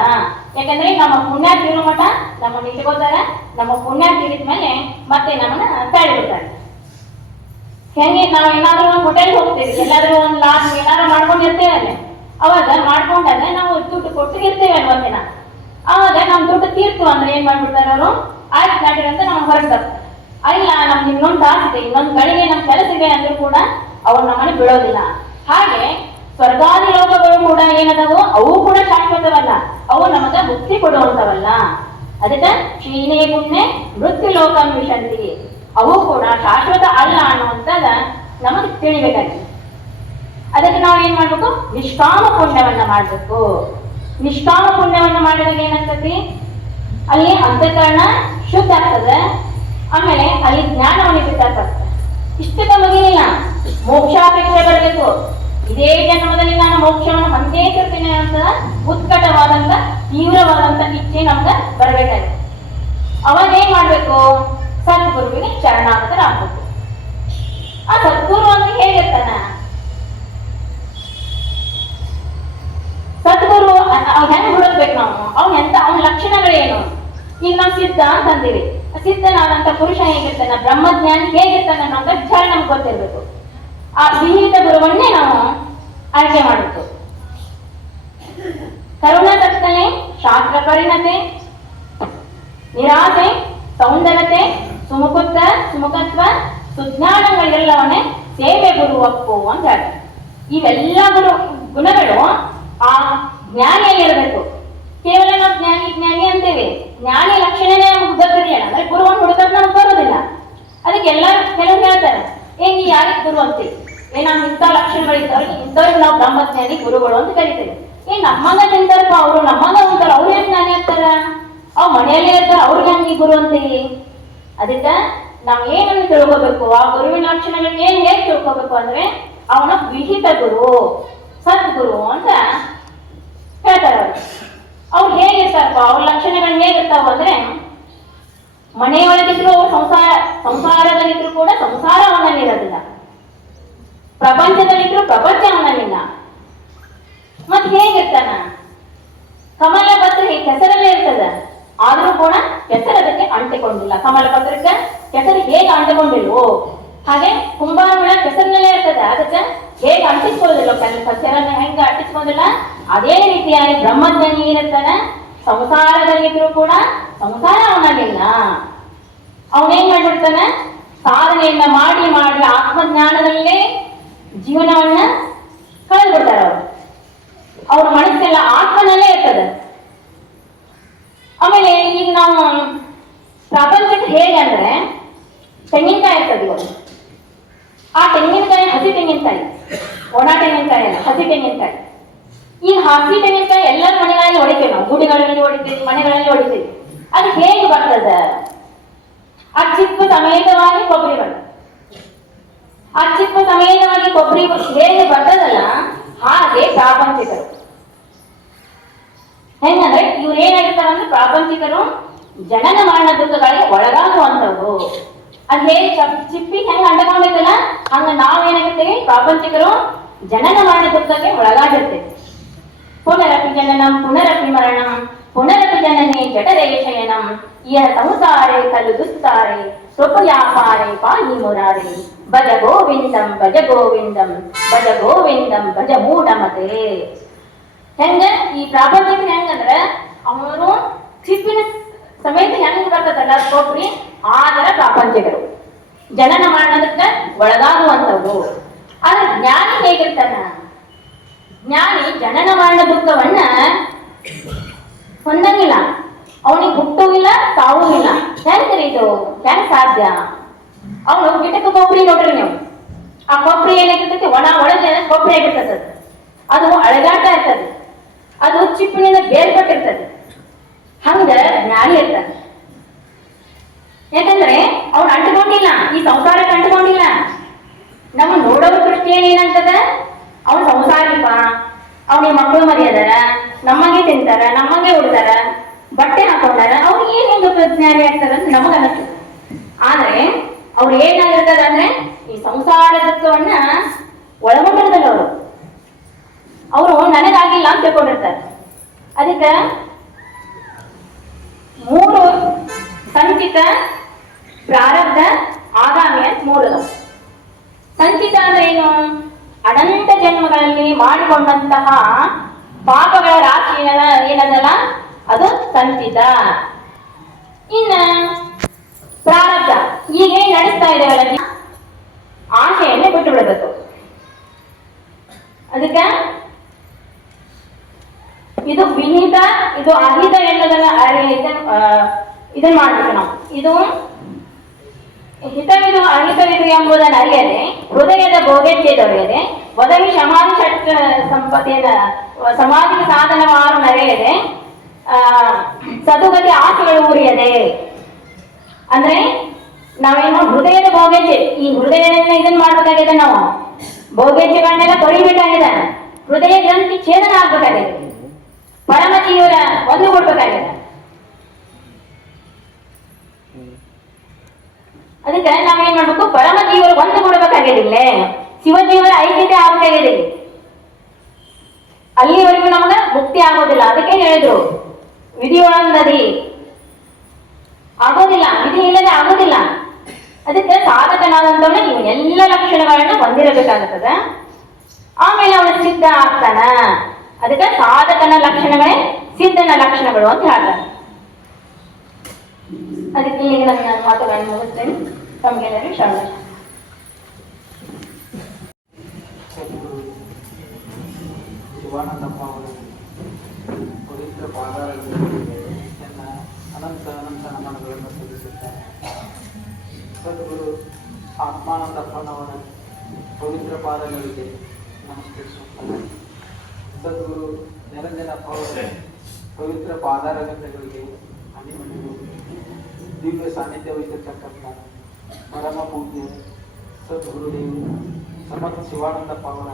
ಯಾಕಂದ್ರೆ ನಮ್ಮ ಪುಣ್ಯ ತೀರೋ ಮಠ ನಮ್ಮನ್ನ ಇಟ್ಕೋತಾರೆ, ನಮ್ಮ ಪುಣ್ಯ ತೀರಿದ ಮೇಲೆ ಮತ್ತೆ ನಮ್ಮನ್ನ ತಳ್ಳಿಬಿಡ್ತಾರೆ. ಹೆಂಗೆ ನಾವು ಏನಾದ್ರೂ ಒಂದು ಹೋಟೆಲ್ ಹೋಗ್ತೇವೆ, ಎಲ್ಲಾದ್ರೂ ಒಂದು ಲಾಭ ಏನಾದ್ರು ಮಾಡ್ಕೊಂಡಿರ್ತೇವೆ ಅಲ್ಲೇ, ಅವಾಗ ಮಾಡ್ಕೊಂಡಾಗ ನಾವು ದುಡ್ಡು ಕೊಟ್ಟು ಇರ್ತೇವೆ ಅಲ್ವ ಒಂದಿನ. ಅವಾಗ ನಮ್ ದುಡ್ಡು ತೀರ್ತು ಅಂದ್ರೆ ಏನ್ ಮಾಡ್ಬಿಡ್ತಾರೆ ಅವರು, ಆಯ್ತು ನಾಟಿ ಅಂತ ನಮ್ಗೆ ಹೊರಗೆ ಬರ್ತಾರೆ. ಅಲ್ಲ ನಮ್ಗೆ ಇನ್ನೊಂದು ಆಸೆ, ಇನ್ನೊಂದು ಗಳಿಗೆ ನಮ್ ಕೆಲಸ ಇದೆ ಅಂದ್ರೂ ಕೂಡ ಅವ್ರು ನಮ್ಮನೆ ಬಿಡೋದಿಲ್ಲ. ಹಾಗೆ ಸ್ವರ್ಗಾದಿ ಲೋಕಗಳು ಕೂಡ ಏನದವು, ಅವು ಕೂಡ ಶಾಶ್ವತವಲ್ಲ, ಅವು ನಮಗ ಮುಕ್ತಿ ಕೊಡುವಂತವಲ್ಲ. ಅದಕ್ಕೆ ಕ್ಷೀಣೆ ಪುಣ್ಯ ಮೃತ್ಯು ಲೋಕ ವಿಶಂತಿ, ಅವು ಕೂಡ ಶಾಶ್ವತ ಅಲ್ಲ ಅನ್ನುವಂಥದ ನಮಗೆ ತಿಳಿಬೇಕಾಗಿದೆ. ಅದಕ್ಕೆ ನಾವು ಏನ್ ಮಾಡ್ಬೇಕು, ನಿಷ್ಕಾಮ ಪುಣ್ಯವನ್ನ ಮಾಡ್ಬೇಕು. ನಿಷ್ಕಾಮ ಪುಣ್ಯವನ್ನ ಮಾಡಿದಾಗ ಏನಾಗ್ತದೆ, ಅಲ್ಲಿ ಅಂತಃಕರಣ ಶುದ್ಧ ಆಗ್ತದೆ. ಆಮೇಲೆ ಅಲ್ಲಿ ಜ್ಞಾನವನ್ನು ಬಿಟ್ಟಾಗ್ತದೆ. ಇಷ್ಟಕ್ಕೆ ಮುಗಿಲಿಲ್ಲ, ಮೋಕ್ಷಾಪೇಕ್ಷೆ ಬರಬೇಕು. ಇದೇ ಜನ್ಮದಲ್ಲಿ ನಾನು ಮೋಕ್ಷವನ್ನು ಹೊಂದೇ ತಿರ್ತೀನಿ ಅಂತ ಉತ್ಕಟವಾದಂತ ತೀವ್ರವಾದಂತ ಇಚ್ಛೆ ನಮ್ಗೆ ಬರಬೇಕಾಗಿದೆ. ಅವಾಗ ಏನ್ ಮಾಡ್ಬೇಕು, ಸದ್ಗುರುವಿಗೆ ಶರಣಾಗತರಾಗಬೇಕು. ಆ ಸದ್ಗುರು ಅಂದ್ರೆ ಹೇಗಿರ್ತಾನ, ಸದ್ಗುರು ಹೆಂಗ್ ಹುಡುಕ್ಬೇಕು ನಾವು, ಅವನ ಲಕ್ಷಣಗಳೇನು. ಈಗ ನಾವು ಸಿದ್ಧ ಅಂತಂದಿರಿ, ಸಿದ್ಧನಾದಂತ ಪುರುಷ ಹೇಗಿರ್ತಾನ, ಬ್ರಹ್ಮಜ್ಞಾನಿ ಹೇಗಿರ್ತಾನ ಅನ್ನೋ ವಿಚಾರ ನಮ್ಗೆ ಗೊತ್ತಿರ್ಬೇಕು. ಆ ವಿಹಿತ ಗುರುವನ್ನೇ ನಾವು ಆಯ್ಕೆ ಮಾಡಬೇಕು. ಕರುಣಾದತ್ತನೆ, ಶಾಸ್ತ್ರ ಪರಿಣತೆ, ನಿರಾಸೆ, ಸೌಂದರ್ಯತೆ, ಸುಮುಖತ್ವ, ಸುಜ್ಞಾನಗಳೆಲ್ಲವನ್ನೇ ಸೇವೆ ಗುರು ಒಪ್ಪು ಅಂತ ಹೇಳಿ. ಇವೆಲ್ಲ ಗುಣಗಳು ಆ ಜ್ಞಾನಿಯಲ್ಲಿರಬೇಕು. ಕೇವಲ ನಾವು ಜ್ಞಾನಿ ಅಂತೇವೆ, ಜ್ಞಾನಿ ಲಕ್ಷಣನೇ ನಮ್ಗೆ ಗೊತ್ತಿರಲಿಲ್ಲ ಅಂದ್ರೆ ಗುರುವನ್ನು ಹುಡುಕಕ್ ನಮ್ಗೆ ಬರೋದಿಲ್ಲ. ಅದಕ್ಕೆ ಎಲ್ಲರೂ ಕೆಲವರು ಹೇಳ್ತಾರೆ, ಈ ಯಾರಿಗೆ ಗುರು ಅಂತೀವಿ, ನಾವು ಇಂಥ ಲಕ್ಷಣಗಳಿದ್ದವ್ರಿಗೆ ಇಂಥವ್ರಿಗೆ ನಾವು ಬ್ರಹ್ಮಜ್ಞಾನಿ ಗುರುಗಳು ಅಂತ ಕರಿತೇವೆ. ನಮ್ಮಂಗ ತಿಂತಾರಪ್ಪ ಅವರು, ನಮ್ಮಂಗ ಅಂತಾರ, ಅವ್ರು ಹೆಂಗ್ ಜ್ಞಾನಿ ಆಗ್ತಾರ, ಅವ್ ಮನೆಯಲ್ಲೇ ಇರ್ತಾರ, ಅವ್ರಿಗೆ ಹೆಂಗ್ ಗುರು ಅಂತೀವಿ. ಅದಕ್ಕೆ ನಾವ್ ಏನನ್ನು ತಿಳ್ಕೋಬೇಕು, ಆ ಗುರುವಿನ ಲಕ್ಷಣಗಳನ್ನ ಹೇಗೆ ತಿಳ್ಕೋಬೇಕು ಅಂದ್ರೆ ಅವನ ವಿಹಿತ ಗುರು, ಸದ್ಗುರು ಅಂತ ಹೇಳ್ತಾರ. ಅವ್ರು ಹೇಗಿರ್ತಾರಪ್ಪ, ಅವ್ರ ಲಕ್ಷಣಗಳು ಹೇಗಿರ್ತಾವ ಅಂದ್ರೆ, ಮನೆಯೊಳಗಿದ್ರು ಅವ್ರು ಸಂಸಾರದಲ್ಲಿದ್ರು ಕೂಡ ಸಂಸಾರ ಅವನಲ್ಲಿರೋದಿಲ್ಲ, ಪ್ರಪಂಚದಲ್ಲಿದ್ರು ಪ್ರಪಂಚ ಅವನಲ್ಲಿಲ್ಲ. ಮತ್ ಹೇಗಿರ್ತಾನ, ಕಮಲ ಪತ್ರ ಕೆಸರಲ್ಲೇ ಇರ್ತದ, ಆದ್ರೂ ಕೂಡ ಕೆಸರು ಅದಕ್ಕೆ ಅಂಟಿಕೊಂಡಿಲ್ಲ. ಕಮಲ ಪತ್ರಕ್ಕೆ ಕೆಸರು ಹೇಗೆ ಅಂಟಿಕೊಂಡಿಲ್ವೋ ಹಾಗೆ ಕುಂಬಾರ ಕೆಸರಿನಲ್ಲೇ ಇರ್ತದೆ, ಅದಕ್ಕೆ ಹೇಗೆ ಅಂಟಿಸ್ಕೊಳ್ಳೋದಿಲ್ಲ, ಕೆಸರನ್ನ ಹೆಂಗ ಅಂಟಿಸ್ಕೊಳ್ಳೋದಿಲ್ಲ, ಅದೇ ರೀತಿಯಾಗಿ ಬ್ರಹ್ಮಜ್ಞಾನಿ ಇರುತ್ತಾನೆ, ಸಂಸಾರದಲ್ಲಿದ್ರು ಕೂಡ ಸಂಸಾರ ಅವನಲ್ಲಿಲ್ಲ. ಅವನೇನ್ ಮಾಡ್ಬಿಡ್ತಾನೆ, ಸಾಧನೆಯನ್ನ ಮಾಡಿ ಮಾಡಿ ಆತ್ಮಜ್ಞಾನದಲ್ಲೇ ಜೀವನವನ್ನ ಕಳೆದ್ಬಿಡ್ತಾರೆ. ಅವ್ರ ಮನಸ್ಸೆಲ್ಲ ಆತ್ಮನಲ್ಲೇ ಇರ್ತದೆ. ಆಮೇಲೆ ಈಗ ನಾವು ಪ್ರಾಪಂಚಿಕ ಹೇಗೆ ಅಂದ್ರೆ, ತೆಂಗಿನಕಾಯಿ ಇರ್ತದೆ ಇವಾಗ, ಆ ತೆಂಗಿನಕಾಯಿ ಹಸಿ ತೆಂಗಿನಕಾಯಿ, ಒಣ ತೆಂಗಿನಕಾಯಿ ಅಲ್ಲ, ಹಸಿ ತೆಂಗಿನಕಾಯಿ. ಈ ಹಸಿ ತೆಂಗಿನಕಾಯಿ ಎಲ್ಲರ ಮನೆಗಳಲ್ಲಿ ಹೊಡಿತೇವೆ ನಾವು, ಗುಡಿಗಳಲ್ಲಿ ಹೊಡಿತೀವಿ, ಮನೆಗಳಲ್ಲಿ ಹೊಡಿತೀವಿ. ಅದು ಹೇಗೆ ಬರ್ತದೆ, ಆ ಚಿಕ್ಕ ಸಮೇತವಾಗಿ ಕೊಬ್ಬರಿ ಬರ್ತದೆ. ಆ ಚಿಕ್ಕ ಸಮೇತವಾಗಿ ಕೊಬ್ಬರಿ ಹೇಗೆ ಬರ್ತದಲ್ಲ, ಹಾಗೆ ಪ್ರಾಪಂಚಿಕರು ಹೆಂಗಂದ್ರೆ ಇವ್ರು ಏನಾಗಿರ್ತಾರಂದ್ರೆ, ಪ್ರಾಪಂಚಿಕರು ಜನನ ಮರಣ ದುಃಖಗಳಿಗೆ ಒಳಗಾಗುವಂಥವ್ರು. ಅದ್ ಹೇಗೆ ಚಿಪ್ಪಿ ಹೆಂಗ ಅಂಟಕೊಂಡಿರ್ತಲ್ಲ, ಹಂಗ ನಾವೇನಾಗಿರ್ತೇವೆ, ಪ್ರಾಪಂಚಿಕರು ಜನನ ಮರಣ ದುಃಖಕ್ಕೆ ಒಳಗಾಗಿರ್ತೇವೆ. ಪುನರಪಿ ಜನನಂ ಪುನರಪಿ ಮರಣಂ ಪುನರಪಿ ಜನನೇ ಜಠರೇ ಶಯನಂ ಇಹ ಸಂಸಾರೇ ಖಲು ದುಸ್ತಾರೆ ಸ್ವಪಯಾಪಾರೆ ಪಾಹಿ ಮುರಾರಿ ಭಜ ಗೋವಿಂದಂ ಭಜ ಗೋವಿಂದಂ ಭಜ ಗೋವಿಂದಂ ಭಜ ಮೂಢಮತೆ. ಹೆಂಗ ಈ ಪ್ರಾಪಂಚಿಕ ಹೆಂಗಂದ್ರ ಅವರು ಚಿಪ್ಪಿನ ಸಮೇತ ಹೆಂಗ್ ಬರ್ತದಲ್ಲ ಕೊಬ್ಬರಿ ಆ ತರ ಪ್ರಾಪಂಚಿಕರು ಜನನ ಮರಣದಕ್ಕ ಒಳಗಾಗುವಂಥವ್ರು. ಆದ್ರೆ ಜ್ಞಾನಿ ಹೇಗಿರ್ತಾನ? ಜ್ಞಾನಿ ಜನನ ಮರಣ ದುಃಖವನ್ನ ಹೊಂದಂಗಿಲ್ಲ, ಅವನಿಗೆ ಹುಟ್ಟೂ ಇಲ್ಲ ಸಾವೂ ಇಲ್ಲ. ಹೆಂಗ್ರಿ ಇದು? ಹೆಂಗ್ ಸಾಧ್ಯ? ಅವನು ಗಿಟಕ ಕೊಬ್ಬರಿ ನೋಡ್ರಿ ನೀವು, ಆ ಕೊಬ್ಬರಿ ಏನಾಗಿರ್ತೈತಿ ಒಳಗೆ ಕೊಬ್ಬರಿ ಆಗಿರ್ತದ, ಅದು ಅಳಗಾಟ ಇರ್ತದೆ, ಅದು ಚಿಪ್ಪಿನಿಂದ ಬೇರ್ಪಟ್ಟಿರ್ತದೆ. ಹಂಗ ಜ್ಞಾನಿ ಇರ್ತಾನೆ. ಯಾಕಂದ್ರೆ ಅವನು ಅಂಟುಕೊಂಡಿಲ್ಲ, ಈ ಸಂಸಾರಕ್ಕೆ ಅಂಟುಕೊಂಡಿಲ್ಲ. ನಮ್ಮ ನೋಡೋರ ದೃಷ್ಟಿ ಏನಂತದ, ಅವನು ಸಂಸಾರಿಕ, ಅವನಿಗೆ ಮಕ್ಕಳು ಮರಿ ಅದಾರ, ನಮಗೆ ತಿಂತಾರ, ನಮಗೆ ಉಡ್ತಾರ, ಬಟ್ಟೆ ಹಾಕೊಂಡಾರ, ಅವ್ರಿಗೆ ಏನ್ ಜ್ಞಾನಿ ಆಗ್ತಾರ ಅಂತ ನಮಗ ಅನಿಸ್ತದೆ. ಆದ್ರೆ ಅವ್ರು ಏನಾಗಿರ್ತಾರ ಅಂದ್ರೆ ಈ ಸಂಸಾರ ದುಃಖವನ್ನ ಒಳಗೊಂಡಿರ್ತಾರೆ. ಅವರು ನನಗಾಗಿಲ್ಲ ಅಂತ ತಿಳ್ಕೊಂಡಿರ್ತಾರೆ. ಅದಕ್ಕೆ 3 ಸಂಚಿತ, ಪ್ರಾರಬ್ಧ, ಆಗಾಮಿ ಅಂತ 3 ಅದಾವ. ಸಂಚಿತ ಅಂದ್ರೆ ಏನು? ಅನಂತ ಜನ್ಮಗಳಲ್ಲಿ ಮಾಡಿಕೊಂಡಂತಹ ಪಾಪಗಳ ರಾಶಿ ಏನದಲ್ಲ ಅದು ಸಂಚಿತ. ಇನ್ನ ಪ್ರಾರಬ್ಧ, ಈಗ ಏನ್ ನಡೆಸ್ತಾ ಇದ್ದೇವಲ್ಲ ಆಶೆಯನ್ನೇ ಬಿಟ್ಟು ಬಿಡಬೇಕು. ಅದಕ್ಕೆ ಇದು ವಿಹಿತ, ಇದು ಅಹಿತ ಎನ್ನೋದನ್ನ ಇದನ್ನ ಮಾಡ್ಬೇಕು ನಾವು. ಇದು ಹಿತವಿದು ಅಹಿತವಿದು ಎಂಬುದನ್ನು ಅರಿಯದೆ, ಹೃದಯದ ಭೋಗೇಚ್ಛೆದೊರೆಯದೆ, ಒದಗಿ ಸಮಾಧಿ ಷಟ್ ಸಂಪತ್ತಿನ ಸಮಾಧಿ ಸಾಧನವಾರು ನರೆಯದೆ, ಸದುಗತಿ ಆಸೆಗಳು ಉರಿಯದೆ. ಅಂದ್ರೆ ನಾವೇನು ಹೃದಯದ ಭೋಗೇಚ್ಛೆ, ಈ ಹೃದಯನ ಇದನ್ನ ಮಾಡ್ಬೇಕಾಗಿದೆ, ನಾವು ಭೋಗೇಚ್ಛೆಗಳನ್ನೆಲ್ಲ ತೊಳಿಬೇಕಾಗಿದೆ, ಹೃದಯ ಗ್ರಂಥಿ ಛೇದನ ಆಗ್ಬೇಕಾಗಿದೆ, ಪರಮ ಜೀವನ ಒಂದುಗೂಡ್ಬೇಕಾಗಿದೆ. ಅದಕ್ಕೆ ನಾವೇನ್ ಮಾಡ್ಬೇಕು? ಪರಮ ಜೀವರು ಒಂದುಗೂಡಬೇಕಾಗಿಲ್ಲ, ಶಿವಜೀವನ ಐಕ್ಯತೆ ಆಗ್ಬೇಕಾಗಿದೆ. ಅಲ್ಲಿವರೆಗೂ ನಮಗ ಮುಕ್ತಿ ಆಗೋದಿಲ್ಲ. ಅದಕ್ಕೆ ಹೇಳಿದ್ರು ವಿಧಿಯೊಳಂದದಿ ಆಗೋದಿಲ್ಲ, ವಿಧಿ ಇಲ್ಲದೆ ಆಗೋದಿಲ್ಲ. ಅದಕ್ಕೆ ಸಾಧಕನಾದಂತವನ ಇವು ಎಲ್ಲ ಲಕ್ಷಣಗಳನ್ನ ಹೊಂದಿರಬೇಕಾಗುತ್ತದ, ಆಮೇಲೆ ಅವನ ಸಿದ್ಧ ಆಗ್ತಾನ. ಅದಕ್ಕೆ ಸಾಧಕನ ಲಕ್ಷಣಗಳೇ ಸಿದ್ಧನ ಲಕ್ಷಣಗಳು ಅಂತ ಹೇಳ್ತಾರೆ. ಅದಕ್ಕೆ ಈಗ ನನ್ನ ಮಾತುಗಳನ್ನು ಮುಗಿಸ್ತೇನೆ. ತಮಗೆಲ್ಲರಿಗೂ ಶರಣ. ಶಿವಾನಂದಪ್ಪ ಅವರು ಪವಿತ್ರ ಪಾದಾರಗಳಲ್ಲಿ ಅನಂತ ಅನಂತ ನಮನಗಳನ್ನು ಸಲ್ಲಿಸುತ್ತಾರೆ. ಸದ್ಗುರು ಆತ್ಮಾನಂದಪ್ಪನವರ ಪವಿತ್ರ ಪಾದಗಳಿಗೆ ನಮಸ್ಕರಿಸುತ್ತಾರೆ. ಸದ್ಗುರು ನಿರಂಜನಪ್ಪ ಅವರ ಪವಿತ್ರ ಪಾದಾರಗಳಿಗೆ ಅಣಿಮಣಿಗಳು ದಿವ್ಯ ಸಾನ್ನಿಧ್ಯ ವಹಿಸಿರ್ತಕ್ಕಂಥ ಪರಮ ಪೂಜ್ಯ ಸದ್ಗುರುದೇವರು ಸಮರ್ಥ ಶಿವಾನಂದಪ್ಪ ಅವರ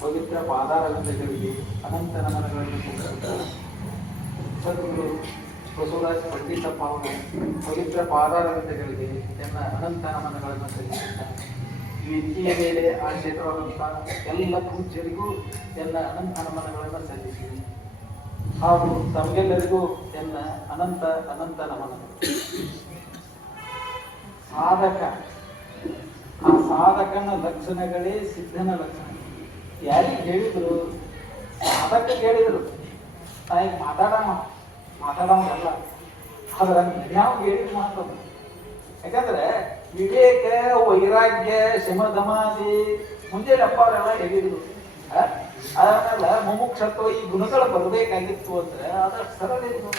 ಪವಿತ್ರ ಪಾದಾರಗಳಿಗೆ ಅನಂತ ನಮನಗಳನ್ನು ಸಲ್ಲಿಸುತ್ತಾರೆ. ಸದ್ಗುರು ಬಸವರಾಜ ಪಂಡಿತಪ್ಪ ಅವರ ಪವಿತ್ರ ಪಾದಾರಗಳಿಗೆ ನನ್ನ ಅನಂತ ನಮನಗಳನ್ನು ಸಲ್ಲಿಸುತ್ತಾರೆ. ಈ ವೇದಿಕೆಯ ಮೇಲೆ ಆಶ್ರಿತವಾದಂತಹ ಎಲ್ಲ ಪೂಜ್ಯರಿಗೂ ನನ್ನ ಅನಂತ ನಮನಗಳನ್ನು ಸಲ್ಲಿಸಿ ಹಾಗೂ ತಮಗೆಲ್ಲರಿಗೂ ನನ್ನ ಅನಂತ ಅನಂತ ನಮನಗಳು. ಸಾಧಕ, ಆ ಸಾಧಕನ ಲಕ್ಷಣಗಳೇ ಸಿದ್ಧನ ಲಕ್ಷಣ. ಯಾರಿಗೆ ಹೇಳಿದ್ರು? ಸಾಧಕ ಹೇಳಿದ್ರು. ಈಗ ಮಾತಾಡೋಂಗಲ್ಲ, ಆದ್ರ ಯಾವ ಹೇಳಿದ್ ಮಾತು. ಯಾಕಂದ್ರೆ ವಿವೇಕ, ವೈರಾಗ್ಯ, ಶಮದಮಾದಿ ಮುಂಜಾನೆ ಅಪ್ಪ ಅವರೆಲ್ಲ ಹೇಳಿದ್ರು. ಆಮೇಲೆ ಮುಮುಕ್ಷತ್ವ ಈ ಗುಣಗಳು ಬರಬೇಕಾಗಿತ್ತು ಅಂದ್ರೆ ಅದಷ್ಟು ಸರಳ ಇದು.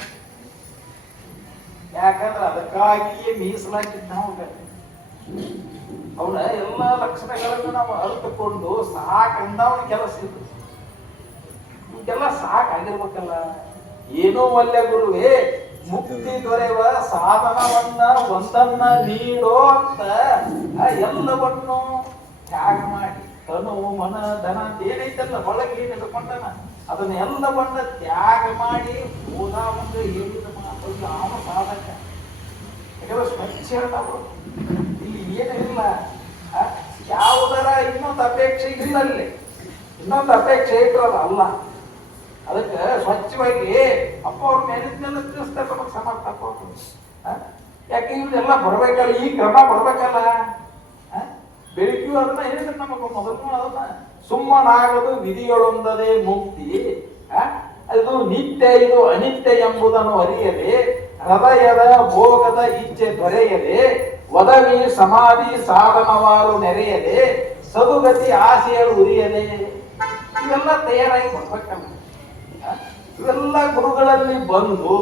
ಯಾಕಂದ್ರೆ ಅದಕ್ಕಾಗಿಯೇ ಮೀಸಲಾಗಿದ್ದ ನಾವು ಅವನ ಎಲ್ಲ ಲಕ್ಷಣಗಳನ್ನು ನಾವು ಅರ್ಥಕೊಂಡು ಸಾಕಂದ ಅವನ ಕೆಲಸ ಇತ್ತು. ಇದೆಲ್ಲ ಸಾಕಾಗಿರ್ಬೇಕಲ್ಲ. ಏನೋ ಒಳ್ಳೆ ಗುರುವೇ ಮುಕ್ತಿ ದೊರೆಯುವ ಸಾಧನವನ್ನ ಒಂದನ್ನ ನೀಡೋ ಅಂತ ಎಲ್ಲವನ್ನು ತ್ಯಾಗ ಮಾಡಿ ತನು ಮನ ಧನ ಅಂತ ಏನೈತಲ್ಲ ಒಳಗೆ ಏನು ಹಿಡ್ಕೊಂಡನ ಅದನ್ನ ಎಲ್ಲವನ್ನ ತ್ಯಾಗ ಮಾಡಿ ಹೋದ ಒಂದು ಹೇಳಿದ ಮಾತು ಅವನು ಸಾಧಕ. ಯಾಕಂದ್ರೆ ಸ್ವಚ್ಛ ಹೇಳ್ತಾವ ಇಲ್ಲಿ ಏನಿಲ್ಲ, ಯಾವುದರ ಇನ್ನೊಂದು ಅಪೇಕ್ಷೆ ಇಲ್ಲ. ಅಲ್ಲಿ ಇನ್ನೊಂದು ಅಪೇಕ್ಷೆ ಇಟ್ಟರಲ್ಲ ಅಲ್ಲ, ಅದಕ್ಕೆ ಸ್ವಚ್ಛವಾಗಿ ಅಪ್ಪ ಅವ್ರ ಮೇಲಿದ್ನೆಲ್ಲ ತಿಳಿಸ್ತಾರೆ ನಮಗೆ ಸಮರ್ಥ ಅಪ್ಪ ಅವ್ರು. ಯಾಕೆ ಇವೆಲ್ಲ ಬರ್ಬೇಕಲ್ಲ, ಈ ಕ್ರಮ ಬರ್ಬೇಕಲ್ಲ. ಬೆಳಕಿಯೂ ಅದನ್ನ ಹೇಳಿದ್ರೆ ನಮಗೆ ಮೊದಲು ಅದನ್ನ ಸುಮ್ಮನಾಗದು ವಿಧಿಯೊಳೊಂದದೇ ಮುಕ್ತಿ, ಅದು ನಿತ್ಯ ಇದು ಅನಿತ್ಯ ಎಂಬುದನ್ನು ಅರಿಯದೆ ಹೃದಯದ ಭೋಗದ ಇಚ್ಛೆ ದೊರೆಯದೆ ಒದವಿ ಸಮಾಧಿ ಸಾಧನವಾರು ನೆರೆಯದೆ ಸದುಗತಿ ಆಸೆಗಳು ಉರಿಯದೆ ಇವೆಲ್ಲ ತಯಾರಾಗಿ ಬರ್ಬೇಕಲ್ಲ. ಇವೆಲ್ಲ ಗುರುಗಳಲ್ಲಿ ಬಂದು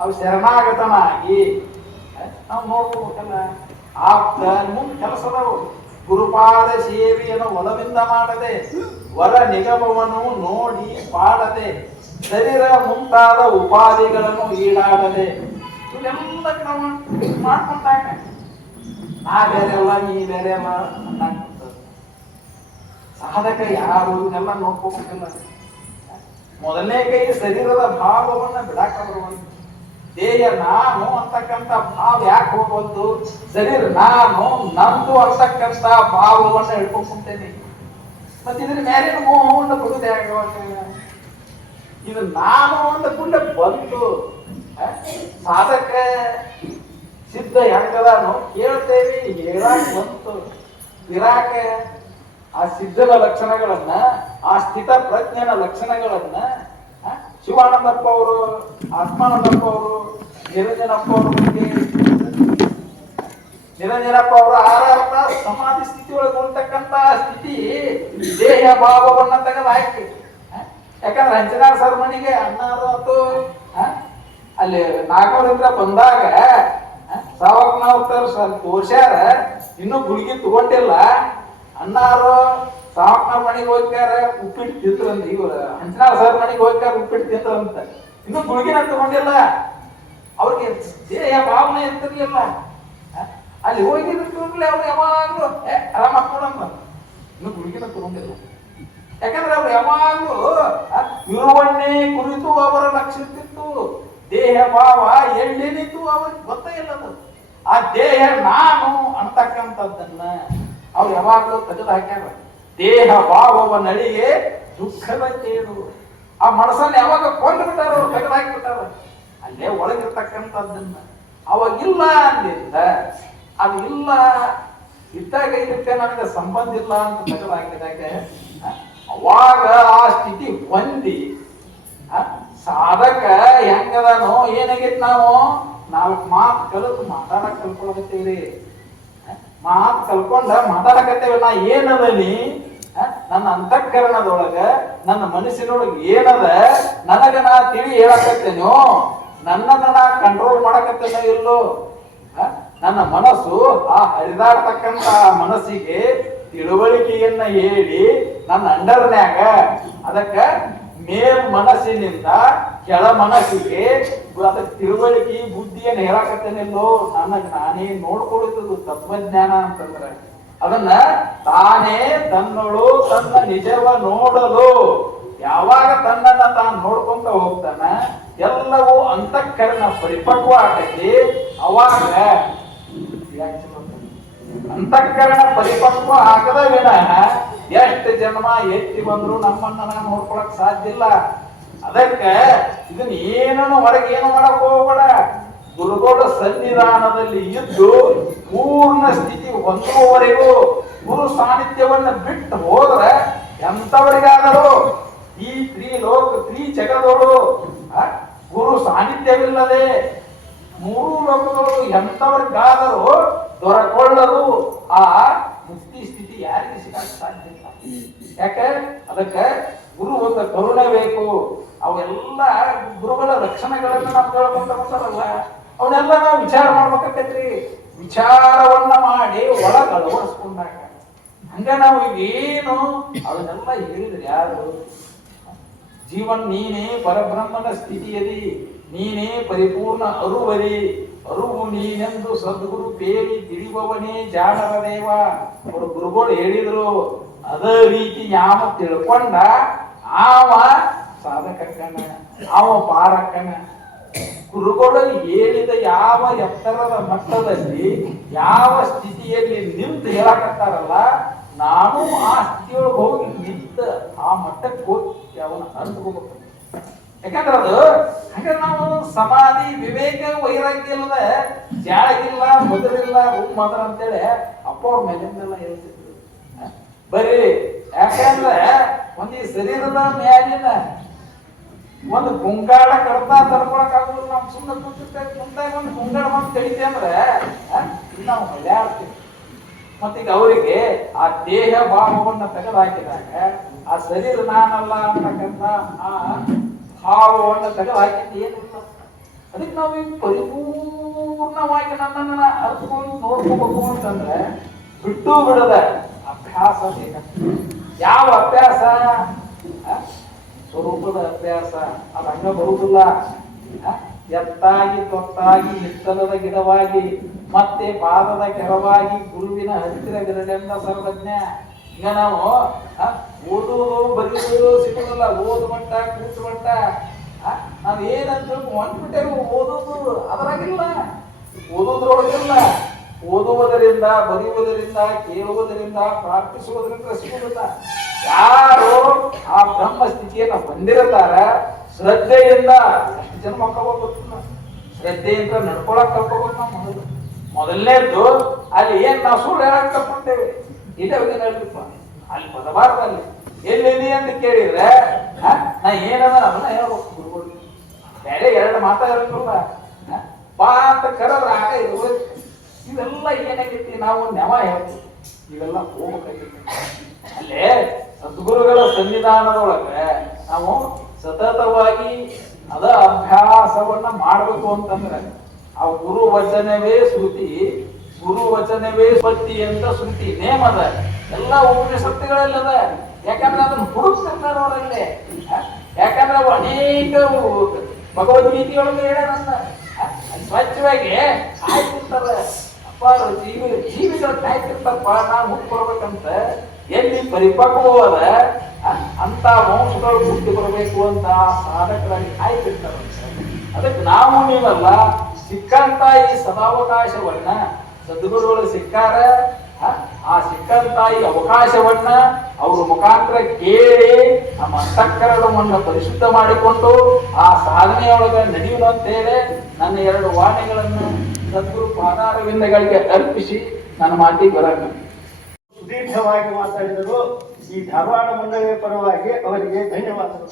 ಅವು ಶರಣಾಗತನಾಗಿ ನಾವು ನೋಡ್ಕೋಬೇಕಲ್ಲ. ಆಪ್ತ ಮುಂದೆ ಕೆಲಸದವು ಗುರುಪಾದ ಸೇವೆಯನ್ನು ಒಲವಿಂದ ಮಾಡದೆ ವರ ನಿಗಮವನ್ನು ನೋಡಿ ಪಾಡದೆ ಶರೀರ ಮುಂತಾದ ಉಪಾಧಿಗಳನ್ನು ಈಡಾಡದೆ ಇವೆಲ್ಲ ನಾವು ಮಾಡ್ಕೊಂಡಾಗ ನಾ ಬೇರೆ ಅಲ್ಲ ನೀ ಬೇರೆ ಅಲ್ಲ ಅಂತ ಸಾಧಕ ಯಾರು ಇವನ್ನೆಲ್ಲ ನೋಡ್ಕೋಬೇಕಲ್ಲ. ಮೊದಲನೇ ಕೈ ಶರೀರದ ಭಾವವನ್ನ ಬಿಡಾಕ ಬರುವಂತ, ದೇಹ ನಾನು ಅಂತಕ್ಕಂಥ ಭಾವ ಯಾಕೆ ಹೋಗ್ಬಂದು, ಶರೀರ ನಾನು ನಂದು ಅಂತಕ್ಕಂಥ ಭಾವವನ್ನ ಹಿಡ್ಕೊಂಡ್ತೇನೆ. ಮತ್ತೆ ಇದ್ರ ಮೇಲಿನ ಮೋಹವನ್ನು ಬಿಡುದೇ ಆಗುವಾಗ ಇದು ನಾನು ಅಂತ ಗುಂಡೆ ಬಂತು. ಸಾಧಕ ಸಿದ್ಧ ಹೆಂಗದಾನು ಕೇಳ್ತೇವೆ, ಹೇಳಾಕ ಬಂತು ಇರಾಕ ಆ ಸಿದ್ಧನ ಲಕ್ಷಣಗಳನ್ನ, ಆ ಸ್ಥಿತ ಪ್ರಜ್ಞನ ಲಕ್ಷಣಗಳನ್ನ ಶಿವಾನಂದಪ್ಪ ಅವರು, ಆತ್ಮಾನಂದಪ್ಪ ಅವರು, ನಿರಂಜನಪ್ಪ ಅವರು, ನಿರಂಜನಪ್ಪ ಅವರು ಆರಾಧ ಸಮಾಧಿ ಸ್ಥಿತಿ ಒಳಗೆ ಉಳ್ತಕ್ಕಂತ ಸ್ಥಿತಿ ದೇಹ ಭಾವವನ್ನ ತೆಗೆದು ಹಾಕಿ. ಯಾಕಂದ್ರೆ ಅಂಜನಾಥ ಸರ್ ಮನೆಗೆ ಅನ್ನಾರು ಆತು ಅಲ್ಲಿ ನಾಗವರಿಂದ ಬಂದಾಗ ಸಾವಕನವ್ರು ತೋರ್ಸ್ಯಾರ, ಇನ್ನೂ ಗುಳಿಗೆ ತಗೊಂಡಿಲ್ಲ. ಅನ್ನಾರು ಸಾವಕನ ಮನೆಗೆ ಹೋಗ್ಯಾರ ಉಪ್ಪಿಟ್ಟು ತಿಂದ್ರಂತ, ಇವ್ರು ಅಂಜನಾಥ ಸರ್ ಮನೆಗೆ ಹೋಗ್ಯಾರ ಉಪ್ಪಿಟ್ಟು ತಿಂದ್ರಂತ, ಇನ್ನೂ ಗುಳಿಗೆನ ತಗೊಂಡಿಲ್ಲ. ಅವ್ರಿಗೆ ದೇಹ ಭಾವನೆ ಇರ್ತಿರ್ಲಿಲ್ಲ. ಅಲ್ಲಿ ಹೋಗಿದ್ರೆ ಅವ್ರು ಯಾವಾಗ್ಲೂ ಆರಾಮ ಹಾಕೋಣಮ್ಮ, ಇನ್ನು ಗುಳಿಗೆನ ತಗೊಂಡಿಲ್ಲ. ಯಾಕಂದ್ರೆ ಅವ್ರು ಯಾವಾಗ್ಲೂ ಇರುವನ್ನೇ ಕುರಿತು ಅವರ ಲಕ್ಷಿಸ್ತಿತ್ತು. ದೇಹ ಭಾವ ಎಲ್ಲಿನಿತ್ತು ಅವ್ರಿಗೆ ಗೊತ್ತೇ ಇಲ್ಲದು. ಆ ದೇಹ ನಾನು ಅಂತಕ್ಕಂಥದ್ದನ್ನ ಅವ್ರು ಯಾವಾಗ್ಲೂ ತೆಗೆದು ಹಾಕ್ಯಾರ. ದೇಹ ಭಾವವ ನಡಿಗೆ ದುಃಖದ ಕೇಳು. ಆ ಮನಸ್ಸನ್ನ ಯಾವಾಗ ಕೊಂದು ಬಿಟ್ಟಾರ, ಅವ್ರು ತೆಗೆದು ಹಾಕಿಬಿಟ್ಟಾರ. ಅಲ್ಲೇ ಒಳಗಿರ್ತಕ್ಕಂಥದ್ದನ್ನ ಅವಾಗಿಲ್ಲ ಅಂದಿಂದ ಅದು ಇಲ್ಲ ಇದ್ದಾಗ ಇದಕ್ಕೆ ನನಗೆ ಸಂಬಂಧ ಇಲ್ಲ ಅಂತ ತೆಗೆದು ಹಾಕಿದಾಗ ಅವಾಗ ಆ ಸ್ಥಿತಿ ಹೊಂದಿ ಸಾಧಕ ಹೆಂಗದಾನೋ ಏನಾಗೈತಿ, ನಾವು ನಾಲ್ಕು ಮಾತು ಕಲಿತು ಮಾತಾಡಕ್ ಕಲ್ಕೊಳಕತ್ತೀವ್ರಿ. ಮಾತು ಕಲ್ಕೊಂಡ ಮಾತಾಡಕತ್ತೇವೆ. ನಾ ಏನದನಿ, ನನ್ನ ಅಂತಃಕರಣದೊಳಗ ನನ್ನ ಮನಸ್ಸಿನೊಳಗೆ ಏನದ ನನಗ ನಾ ತಿಳಿ ಹೇಳಕತ್ತೇನೋ, ನನ್ನನ್ನ ನಾ ಕಂಟ್ರೋಲ್ ಮಾಡಕತ್ತೇನೋ ಇಲ್ಲೋ. ನನ್ನ ಮನಸ್ಸು ಆ ಹರಿದಾಡ್ತಕ್ಕಂತ ಮನಸ್ಸಿಗೆ ತಿಳುವಳಿಕೆಯನ್ನ ಹೇಳಿ ನನ್ನ ಅಂಡರ್ನ್ಯಾಗ ಅದಕ್ಕ ಮೇಲ್ ಮನಸ್ಸಿನಿಂದ ಕೆಳ ಮನಸ್ಸಿಗೆ ಅದಕ್ಕೆ ತಿಳುವಳಿಕೆ ಬುದ್ಧಿಯನ್ನು ಹೇಳಕತ್ತೇನಿಲ್ಲೋ. ನನಗೆ ನಾನೇ ನೋಡ್ಕೊಳ್ಳುತ್ತದು ತತ್ವಜ್ಞಾನ ಅಂತಂದ್ರೆ ಅದನ್ನ ತಾನೇ ತನ್ನಳು ತನ್ನ ನಿಜವ ನೋಡಲು ಯಾವಾಗ ತನ್ನನ್ನ ತಾನು ನೋಡ್ಕೊಂತ ಹೋಗ್ತಾನ ಎಲ್ಲವೂ ಅಂತಃಕರಣ ಪರಿಪಕ್ವ ಆಗತಿ. ಅವಾಗ ಅಂತಃಕರಣ ಪರಿಪಕ್ವ ಆಗದ ವಿನಃ ಎಷ್ಟು ಜನ್ಮ ಎತ್ತಿ ಬಂದ್ರು ನಮ್ಮನ್ನ ನಾವು ನೋಡ್ಕೊಳಕ್ ಸಾಧ್ಯ ಇಲ್ಲ. ಅದಕ್ಕೆ ಇದನ್ನ ಏನನ್ನು ಹೊರಗೆ ಏನು ಮಾಡಕ್ ಹೋಗ್ಬೇಡ. ಗುರುಗಳ ಸನ್ನಿಧಾನದಲ್ಲಿ ಇದ್ದು ಪೂರ್ಣ ಸ್ಥಿತಿ ಹೊಂದುವವರೆಗೂ ಗುರು ಸಾನ್ನಿಧ್ಯವನ್ನ ಬಿಟ್ಟು ಹೋದ್ರೆ ಎಂತವರಿಗಾದರೂ ಈ ತ್ರಿಜಗದೋಳು ಗುರು ಸಾನ್ನಿಧ್ಯವಿಲ್ಲದೆ ಮೂರು ಲೋಕಗಳು ಎಂತವರಿಗಾದರೂ ದೊರಕೊಳ್ಳಲು ಆ ಮುಕ್ತಿ ಸ್ಥಿತಿ ಯಾರಿಗೆ ಸಿಗಕ್ಕೆ ಸಾಧ್ಯ ಇಲ್ಲ. ಯಾಕೆ ಅದಕ್ಕೆ ಗುರು ಒಂದು ಕರುಣೆ ಬೇಕು. ಅವೆಲ್ಲ ಗುರುಗಳ ಲಕ್ಷಣಗಳನ್ನ ನಾವು ಕೇಳ್ಕೊಂತ ಬಂದಾರಲ್ಲ, ಅವನ್ನೆಲ್ಲ ನಾವು ವಿಚಾರ ಮಾಡ್ಬೇಕಾಕೈತ್ರಿ. ವಿಚಾರವನ್ನ ಮಾಡಿ ಒಳಗ ಅಳವಡಿಸ್ಕೊಂಡಾಗ ಹಂಗ ನಾವು ಏನು ಅವನ್ನೆಲ್ಲ ಹೇಳಿದ್ರೆ ಯಾರು? ಜೀವನ್ ನೀನೇ ಪರಬ್ರಹ್ಮನ ಸ್ಥಿತಿಯದಿ, ನೀನೇ ಪರಿಪೂರ್ಣ ಅರುವರಿ, ಅರುವು ನೀನೆಂದು ಸದ್ಗುರು ಪೇರಿ ತಿಳಿಯುವವನೇ ಜಾಣರ ದೇವ. ಅವರು ಗುರುಗಳು ಹೇಳಿದ್ರು. ಅದೇ ರೀತಿ ಯಾವ ತಿಳ್ಕೊಂಡ ಆವ ಸಾಧಕಕ್ಕನ, ಅವ ಪಾರಕ್ಕನ. ಗುರುಗಳು ಹೇಳಿದ ಯಾವ ಎತ್ತರದ ಮಟ್ಟದಲ್ಲಿ ಯಾವ ಸ್ಥಿತಿಯಲ್ಲಿ ನಿಂತು ಹೇಳಕತ್ತಾರಲ್ಲ, ನಾನು ಆ ಸ್ಥಿತಿಯೊಳಗೆ ಹೋಗಿ ನಿಂತ ಆ ಮಟ್ಟಕ್ಕೆ ಹೋಗಿ ಅವನ ಅರ್ಥಕೋಬೇಕು. ಯಾಕಂದ್ರೆ ಅದು ಹಾಗಾದ್ರೆ ನಾವು ಸಮಾಧಿ ವಿವೇಕ ವೈರಾಗ್ಯ ಇಲ್ಲದ ಜಾಗಿಲ್ಲ ಮೊದಲಿಲ್ಲ ರೂಮ್ ಮದರ್ ಅಂತೇಳಿ ಅಪ್ಪ ಅವ್ರ ಮೇಲಿಂದೆಲ್ಲ ಹೇಳ್ತಿದ್ರು. ಬರೀ ಯಾಕಂದ್ರೆ ಒಂದು ಈ ಶರೀರದ ಮ್ಯಾಲಿನ ಒಂದು ಗುಂಗಾಡ ಕಡ್ತಾ ತಡ್ಕೊಳಕ್ ಆಗುದಿಲ್ಲ. ನಾವು ಸುಮ್ಮನೆ ಕೂತಿರ್ತೇವೆ, ಮುಂದಾಗ ಒಂದು ಗುಂಗಾಡ ಬಂದು ಕಡಿತೆ ಅಂದ್ರೆ ನಾವು ಹೊಳ್ಯಾಡ್ತೀವಿ. ಮತ್ತೀಗ ಅವರಿಗೆ ಆ ದೇಹ ಭಾವವನ್ನ ತೆಗೆದುಹಾಕಿದಾಗ ಆ ಶರೀರ ನಾನಲ್ಲ ಅಂತಕ್ಕಂಥ ಆ ಭಾವವನ್ನು ತೆಗೆದುಹಾಕಿದ್ದು ಏನಿಲ್ಲ. ಅದಕ್ಕೆ ನಾವು ಈಗ ಪರಿಪೂರ್ಣವಾಗಿ ನನ್ನನ್ನ ಅರ್ಥಕೊಂಡು ನೋಡ್ಕೋಬೇಕು ಅಂತಂದ್ರೆ ಬಿಟ್ಟು ಬಿಡದ ಅಭ್ಯಾಸ ಬೇಕಂತ. ಯಾವ ಅಭ್ಯಾಸ? ಸ್ವರೂಪದ ಅಭ್ಯಾಸ. ಅದು ಹಂಗ ಬರುವುದಿಲ್ಲ. ಎತ್ತಾಗಿ ತೊತ್ತಾಗಿ ಹಿತ್ತಲದ ಗಿಡವಾಗಿ ಮತ್ತೆ ಪಾದದ ಕೆರವಾಗಿ ಗುರುವಿನ ಹತ್ತಿರವಿರಲೆಂದ ಸರ್ವಜ್ಞ. ಈಗ ನಾವು ಓದುವುದು ಬರೆಯುವುದು ಸಿಗುದಿಲ್ಲ. ಓದು ಮಟ್ಟ ಕೂತು ಮಟ್ಟ ನಾವ್ ಏನಂತ ಹೊಂದ್ಬಿಟ್ಟೇವು. ಓದೋದು ಅದರಾಗಿಲ್ಲ, ಓದೋದ್ರೊಳಗಿಲ್ಲ. ಓದುವುದರಿಂದ, ಬರೆಯುವುದರಿಂದ, ಕೇಳುವುದರಿಂದ, ಪ್ರಾರ್ಥಿಸುವುದರಿಂದ ಸಿಗುವುದಿಲ್ಲ. ಯಾರು ಆ ಬ್ರಹ್ಮ ಸ್ಥಿತಿಯನ್ನು ಹೊಂದಿರುತ್ತಾರ ಶ್ರದ್ಧೆಯಿಂದ, ಅಷ್ಟು ಜನ ಮಕ್ಕಳು ಗೊತ್ತಿಲ್ಲ, ಶ್ರದ್ಧೆಯಿಂದ ನಡ್ಕೊಳಕ್ ಕಲ್ಕೋಬೇಕು. ನಾವು ಮೊದಲನೇದ್ದು ಅಲ್ಲಿ ಏನ್ ನಾವು ಸುಳ್ಳು ಹೇಳಕ್ ಕಲ್ಕೊಂಡೇವೆ. ಇಲ್ಲೇ ಹೋಗಿ ಹೇಳ್ತಿಪ್ಪ ಅಲ್ಲಿ ಬರಬಾರ್ದಲ್ಲಿ ಎಲ್ಲಿದೆ ಅಂತ ಕೇಳಿದ್ರೆ ನಾ ಏನದ ಅದನ್ನ ಹೇಳ್ಬೇಕು. ಗುರುಗಳು ಬೇರೆ ಎರಡು ಮಾತಾಡಿರಲ್ಲ ಬಾ ಅಂತ ಕರೆದ್ರೆ ಆಗ ಇವೆಲ್ಲ ಏನಾಗೈತಿ ನಾವು ನೆವ ಹೇಳ್ತೀವಿ. ಇವೆಲ್ಲ ಹೋಗ್ಬೇಕಾಗೈತಿ. ಅಲ್ಲೇ ಸದ್ಗುರುಗಳ ಸನ್ನಿಧಾನದೊಳಗೆ ನಾವು ಸತತವಾಗಿ ಅದ ಅಭ್ಯಾಸವನ್ನ ಮಾಡಬೇಕು ಅಂತಂದ್ರೆ ಆ ಗುರು ವಚನವೇ ಶ್ರುತಿ, ಗುರು ವಚನವೇ ಪತ್ತಿ ಅಂತ ಶ್ರುತಿ ನೇಮದ ಎಲ್ಲ ಉಪನಿಷತ್ತುಗಳಲ್ಲದ. ಯಾಕಂದ್ರೆ ಅದನ್ನ ಹುಡುಕ್ತಿರ್ತಾರ ಅವರಲ್ಲಿ. ಯಾಕಂದ್ರೆ ಅವು ಅನೇಕ ಭಗವದ್ಗೀತೆಯೊಳಗೆ ಹೇಳ್ಯಾರನ್ನ ಸ್ವಚ್ಛವಾಗಿ ಕಾಯ್ತಿರ್ತಾರ. ಅಪ್ಪ ಜೀವಿಗಳು ಕಾಯ್ತಿರ್ತಾರಪ್ಪ ನಾವು ಹುಟ್ಟು ಬರ್ಬೇಕಂತ. ಎಲ್ಲಿ ಪರಿಪಕ್ವವಾದ ಅಂತ ವಂಶಗಳು ಹುಟ್ಟಿ ಬರಬೇಕು ಅಂತ ಸಾಧಕರಾಗಿ ಕಾಯ್ತಿರ್ತಾರ. ಅದಕ್ಕೆ ನಾವು ನೀವಲ್ಲ ಸಿಕ್ಕಂತ ಈ ಸದಾವಕಾಶವನ್ನ ಸದ್ಗುರುಗಳು ಸಿಕ್ಕಾರ. ಆ ಸಿಕ್ಕಂತ ಈ ಅವಕಾಶವನ್ನ ಅವ್ರ ಮುಖಾಂತರ ಕೇಳಿ ನಮ್ಮ ಅಂತಃಕರಣವನ್ನ ಪರಿಶುದ್ಧ ಮಾಡಿಕೊಂಡು ಆ ಸಾಧನೆಯೊಳಗೆ ನಡೆಯುವಂತೇಳಿ ನನ್ನ ಎರಡು ವಾಣಿಗಳನ್ನು ಸದ್ಗುರು ಪಾದಾರವಿಂದಗಳಿಗೆ ಅರ್ಪಿಸಿ ನನ್ನ ಮಾತಿಗೆ ಬರೋಣ. ಸುದೀರ್ಘವಾಗಿ ಮಾತಾಡಿದರು. ಈ ಧಾರವಾಡ ಮಂಡಳಿಯ ಪರವಾಗಿ ಅವರಿಗೆ ಧನ್ಯವಾದಗಳು.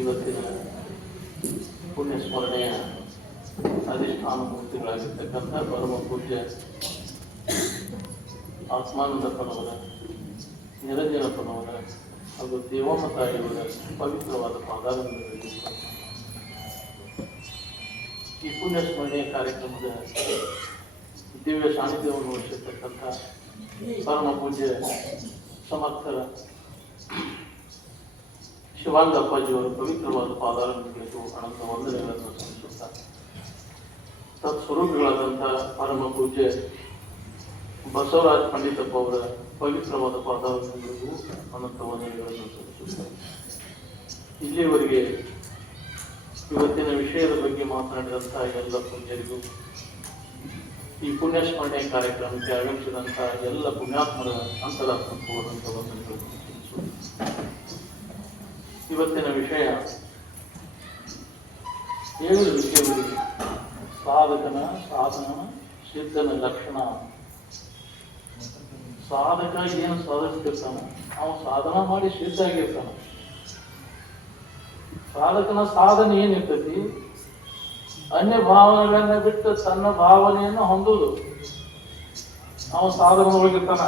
ಇವತ್ತಿನ ಪುಣ್ಯ ಸ್ಮರಣೆಯ ಅಧಿಷ್ಠಾನ ಮೂರ್ತಿಗಳಾಗಿರ್ತಕ್ಕಂಥ ಪರಮ ಪೂಜ್ಯ ಆತ್ಮಾನಂದಪ್ಪನವರ, ನಿರಂಜನಪ್ಪನವರ ಹಾಗೂ ದೇವಮ್ಮ ತಾಯಿಯವರ ಪವಿತ್ರವಾದ ಪಾದಾರವಿಂದಗಳಿಗೆ ಈ ಪುಣ್ಯ ಸ್ಮರಣೆಯ ಕಾರ್ಯಕ್ರಮದ ದಿವ್ಯ ಸಾನ್ನಿಧ್ಯವನ್ನು ವಹಿಸಿರ್ತಕ್ಕಂಥ ಪರಮ ಪೂಜ್ಯ ಸಮರ್ಥರ ಶಿವಾನಂದ ಅಪ್ಪಾಜಿಯವರ ಪವಿತ್ರವಾದ ಪಾದಾರವಿಂದಗಳಿಗೂ ಅನಂತ ವಂದನೆಗಳನ್ನು ಸಲ್ಲಿಸುತ್ತಾ ತತ್ಸ್ವರೂಪಿಗಳಾದಂಥ ಪರಮ ಪೂಜ್ಯ ಬಸವರಾಜ ಪಂಡಿತಪ್ಪ ಅವರ ಪವಿತ್ರವಾದ ಪಾದಾರವಿಂದಗಳಿಗೂ ಅನಂತ ವಂದನೆಗಳನ್ನು ಸಲ್ಲಿಸುತ್ತಾರೆ. ಇಲ್ಲಿಯವರೆಗೆ ಇವತ್ತಿನ ವಿಷಯದ ಬಗ್ಗೆ ಮಾತನಾಡಿದಂಥ ಎಲ್ಲ ಪುಣ್ಯರಿಗೂ, ಈ ಪುಣ್ಯ ಸ್ಮರಣೆ ಕಾರ್ಯಕ್ರಮಕ್ಕೆ ಆಗಮಿಸಿದಂಥ ಎಲ್ಲ ಪುಣ್ಯಾತ್ಮರ ಅಂತರಾತ್ಮಕವಾದಂಥ ವಂದನೆಗಳನ್ನು ಸಲ್ಲಿಸುತ್ತಾರೆ. ಇವತ್ತಿನ ವಿಷಯ 7 ವಿಷಯಗಳಿಗೆ ಸಾಧಕನ, ಸಾಧನ, ಸಿದ್ಧನ ಲಕ್ಷಣ. ಸಾಧಕ ಏನು ಸಾಧಿಸ್ತಿರ್ತಾನ, ಅವನು ಸಾಧನ ಮಾಡಿ ಸಿದ್ಧ ಆಗಿರ್ತಾನ. ಸಾಧಕನ ಸಾಧನೆ ಏನಿರ್ತೈತಿ, ಅನ್ಯ ಭಾವನೆಗಳನ್ನ ಬಿಟ್ಟು ತನ್ನ ಭಾವನೆಯನ್ನು ಹೊಂದುವುದು. ಅವನು ಸಾಧನದೊಳಗಿರ್ತಾನ.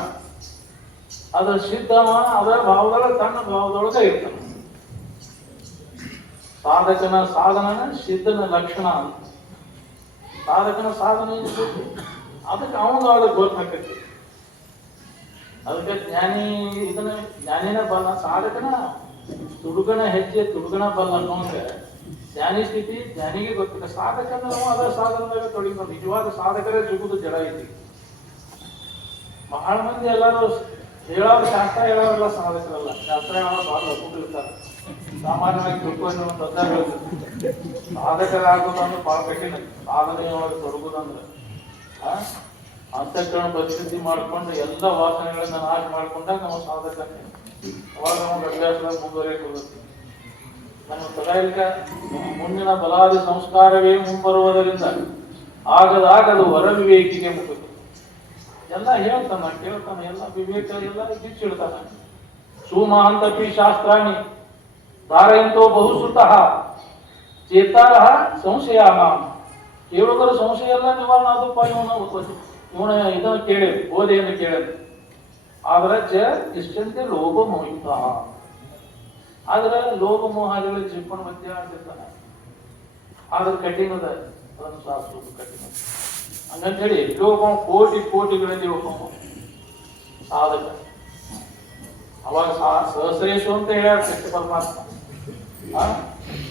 ಅದರ ಸಿದ್ಧವ ಅದರ ಭಾವದೊಳಗೆ ತನ್ನ ಭಾವದೊಳಗೆ ಇರ್ತಾನ. ಸಾಧಕನ ಸಾಧನ ಸಿದ್ಧನ ಲಕ್ಷಣ. ಸಾಧಕನ ಸಾಧನೆ ಏನಿರ್ತೈತಿ ಅದಕ್ಕೆ ಅವನು ಅದಕ್ಕೆ ಗೊತ್ತಾಕೈತಿ. ಅದಕ್ಕೆ ಜ್ಞಾನಿನ ಬಲ, ಸಾಧಕನ ತುಡುಗನ ಹೆಜ್ಜೆ ತುಡುಗನ ಬಲ ಅನ್ನೋಂಗೆ ಜ್ಞಾನಿ ಸ್ಥಿತಿ ಜ್ಞಾನಿಗೆ ಗೊತ್ತಿಲ್ಲ. ಸಾಧಕನ ಅದರ ಸಾಧನದಾಗ ತೊಡಗಿ ನಿಜವಾದ ಸಾಧಕರೇ ಸಿಗುವುದು ಜಡ ಐತಿ. ಬಹಳ ಮಂದಿ ಎಲ್ಲರೂ ಹೇಳೋರು, ಶಾಸ್ತ್ರ ಹೇಳೋರೆಲ್ಲ ಸಾಧಕರಲ್ಲ. ಶಾಸ್ತ್ರ ಹೇಳೋರು ಬಹಳ ಒಪ್ಪಿರ್ತಾರೆ. ಸಾಮಾನ್ಯವಾಗಿ ತಿಳ್ಕೊಂಡು ದೊಡ್ಡ ಹೇಳ್ತಾರೆ, ಸಾಧಕರಾಗೋದು ಅಂದ್ರೆ ಬಹಳ ಕಠಿಣ. ಸಾಧನೆಯೊಳಗೆ ತೊಡಗುದಂದ್ರೆ ಅಂತಃಕರಣ ಪರಿಸ್ಥಿತಿ ಮಾಡ್ಕೊಂಡು ಎಲ್ಲ ವಾಸನೆಗಳನ್ನ ನಾಶ ಮಾಡ್ಕೊಂಡಾಗ ನಾವು ಸಾಧಕ. ಅವಾಗ ನಮಗೆ ಅಭ್ಯಾಸದಾಗ ಮುಂದುವರಿಯಬಹುದು. ನಮ್ಮ ಸದಾಯಿಕ ಮುಂದಿನ ಬಲಾದಿ ಸಂಸ್ಕಾರವೇ ಮುಂಬರುವುದರಿಂದ ಆಗದು ವರ ವಿವೇಕಿಗೆ ಮುಗಿದು ಎಲ್ಲ ಹೇಳ್ತಾನ, ಕೇಳ್ತಾನ, ಎಲ್ಲ ವಿವೇಕ ಎಲ್ಲ ಬಿಚ್ಚಿಡ್ತಾನ. ಸುಮಹಂತಪಿ ಶಾಸ್ತ್ರಾಣಿ ಧಾರಯಂತೋ ಬಹುಸುತಃ ಚೇತಾರ ಸಂಶಯ. ಕೇಳುವುದರ ಸಂಶಯ ಎಲ್ಲ ನಿವಾರಣೆ ಆದಪ್ಪ. ಇವನ ಇದನ್ನು ಕೇಳಿದ್ರು, ಬೋಧೆಯನ್ನು ಕೇಳಿದ್ರು. ಆದ್ರೆ ಇಷ್ಟಂತೆ ಲೋಭ ಮೋಹಿತ. ಆದ್ರೆ ಲೋಭ ಮೋಹಾದಿಗಳ ಜಿಪ್ಪಣ ಮಧ್ಯ ಆಗಿರ್ತಾನೆ. ಆದ್ರೆ ಕಠಿಣದ ಅದನ್ನು ಸಾಧಿಸೋದು ಕಠಿಣ. ಹಂಗಂತ ಹೇಳಿ ಒಬ್ಬ ಕೋಟಿಗಳಲ್ಲಿ ಒಬ್ಬ ಸಾಧಕ. ಅವಾಗ ಸಹಸ್ರೇಶು ಅಂತ ಹೇಳ್ಯಾರ ಕೃಷ್ಣ ಪರಮಾತ್ಮ.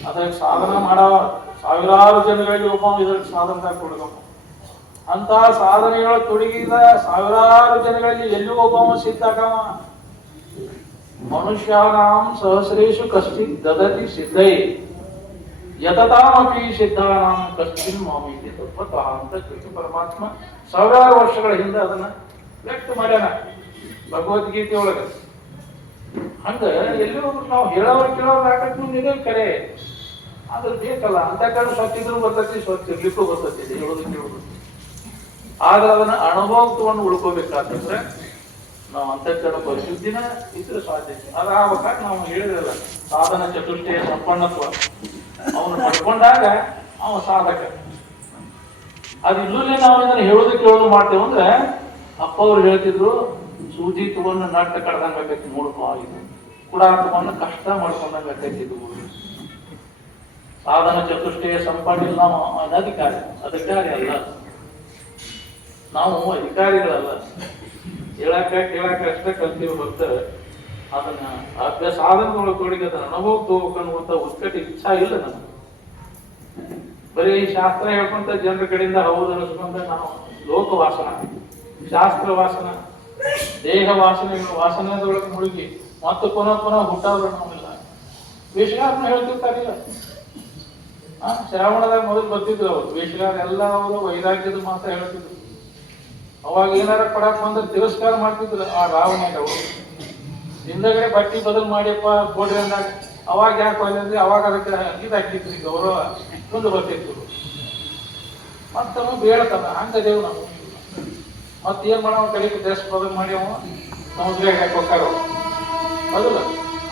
ಅದಕ್ಕೆ ಸಾಧನ ಮಾಡವ ಸಾವಿರಾರು ಜನಗಳಿಗೆ ಒಬ್ಬ ಇದಕ್ಕೆ ಸಾಧನ ಕೊಡಬೇಕು. ಅಂತ ಸಾಧನೆಗಳ ತೊಡಗಿದ ಸಾವಿರಾರು ಜನಗಳಲ್ಲಿ ಎಲ್ಲೂ ಒಬ್ಬವ ಸಿದ್ಧಾಗವ. ಮನುಷ್ಯಾನಾಂ ಸಹಸ್ರೇಶು ಕಶ್ಚಿತ್ ದದತಿ ಸಿದ್ಧೈ ಯತತಾಮಪಿ ಸಿದ್ಧಾನಾಂ ಕಶ್ಚಿನ್ ಮಾಮಿತಿ ತತ್ವತಃ ಅಂತ ಕೃಷ್ಣ ಪರಮಾತ್ಮ ಸಾವಿರಾರು ವರ್ಷಗಳ ಹಿಂದೆ ಅದನ್ನ ವ್ಯಕ್ತ ಮಾಡ್ಯಾನ ಭಗವದ್ಗೀತೆ ಒಳಗ. ಹಂಗ ಎಲ್ಲೂ ನಾವು ಹೇಳೋರು ಕೇಳೋರು ಹಾಕಕ್ ಮುಂದೆ ಕರೆ ಅದ್ರ ಬೇಕಲ್ಲ. ಅಂತ ಕಡೆ ಸ್ವಚ್ಛ ಇದ್ರು ಬರ್ತೈತಿ, ಸ್ವಚ್ಛ ಇರ್ಲಿಕ್ಕೂ ಬರ್ತೈತಿ, ಹೇಳೋದು ಕೇಳೋದು. ಆದ್ರೆ ಅದನ್ನ ಅನುಭವ ತಗೊಂಡು ಉಳ್ಕೋಬೇಕಾದ್ರೆ ನಾವು ಅಂತಃಕರಣ ಪರಿಶುದ್ಧಿನ ಇದ್ರೆ ಸಾಧ್ಯ. ಅದಾವಾಗ ನಾವು ಹೇಳಿದ್ರಲ್ಲ ಸಾಧನ ಚತುಷ್ಟಯ ಸಂಪನ್ನತ್ವ ಅವನು ಪಡ್ಕೊಂಡಾಗ ಅವ ಸಾಧಕ. ಅದು ಇಲ್ಲೇ ನಾವು ಇದನ್ನ ಹೇಳೋದು ಕೇಳೋದು ಮಾಡ್ತೇವೆ ಅಂದ್ರೆ ಅಪ್ಪ ಅವ್ರು ಹೇಳ್ತಿದ್ರು, ಸೂಜಿ ತಗೊಂಡು ನಟ್ಟ ಕಡ್ದಂಗ ಆಗೈತಿ ನೋಡ್ಕೊ, ಇದು ಕೂಡ ತಗೊಂಡು ಕಷ್ಟ ಮಾಡ್ಕೊಂಡಂಗ ಆಗೈತಿ. ಇದು ಸಾಧನ ಚತುಷ್ಟಯ ಸಂಪನ್ನ ನಾವು ಅನಧಿಕಾರಿ, ಅಧಿಕಾರಿ ಅಲ್ಲ, ನಾವು ಅಧಿಕಾರಿಗಳಲ್ಲ. ಹೇಳಾಕ ಕೇಳಾಕ ಅಷ್ಟೇ ಕಲ್ತೀವಿ ಬರ್ತಾರೆ. ಅದನ್ನ ಅಭ್ಯಾಸ ಸಾಧನದೊಳಗೆ ತೊಡಗಿ ಅದನ್ನ ಅನುಭವಕ್ಕೆ ಹೋಗ್ಬೇಕನ್ನುವಂತ ಉತ್ಕಟ ಇಚ್ಛಾ ಇಲ್ಲ ನನಗೆ. ಬರೀ ಶಾಸ್ತ್ರ ಹೇಳ್ಕೊಂತ ಜನರ ಕಡೆಯಿಂದ ಹೌದು ಅನಿಸ್ಕೊಂಡ ನಾವು ಲೋಕ ವಾಸನ, ಶಾಸ್ತ್ರ ವಾಸನ, ದೇಹ ವಾಸನೆದೊಳಗೆ ಮುಳುಗಿ ಮತ್ತು ಪುನಃ ಹುಟ್ಟಾದ್ರೆ ನಾವಿಲ್ಲ. ವೇಷಗಾರನ ಹೇಳ್ತಿರ್ತಾರಿಲ್ಲ, ಶ್ರಾವಣದಾಗ ಮೊದಲು ಬರ್ತಿದ್ರು ಅವರು ವೇಷಗಾರ ಎಲ್ಲ ಅವರು ವೈರಾಗ್ಯದ ಮಾತ್ರ ಹೇಳ್ತಿದ್ರು. ಅವಾಗ ಏನಾರ ಕೊಡಕ್ ಬಂದ್ರೆ ತಿರಸ್ಕಾರ ಮಾಡ್ತಿದ್ರು ಆ ರಾವಣಾಗ. ಅವರು ಹಿಂದಗಡೆ ಬಟ್ಟಿ ಬದಲು ಮಾಡಿಯಪ್ಪ ಕೊಡ್ರಿ ಅಂದಾಗ ಅವಾಗ ಯಾಕೆ ಅಂದ್ರೆ ಅವಾಗ ಅದಕ್ಕೆ ಇದಾಕಿದ್ರಿ ಗೌರವ ಮುಂದೆ ಬರ್ತಿದ್ರು. ಮತ್ತವ ಬೇಡತನ ಹಂಗದೇವು ನಾವು. ಮತ್ತೇನ್ ಮಾಡೋ ಕಡೆಗೆ ಡ್ರೆಸ್ ಬದಲು ಮಾಡಿ ಅವ ಸಮುದ್ರಾಗ ಹಾಕೋಕಾರ ಅದಲ್ಲ.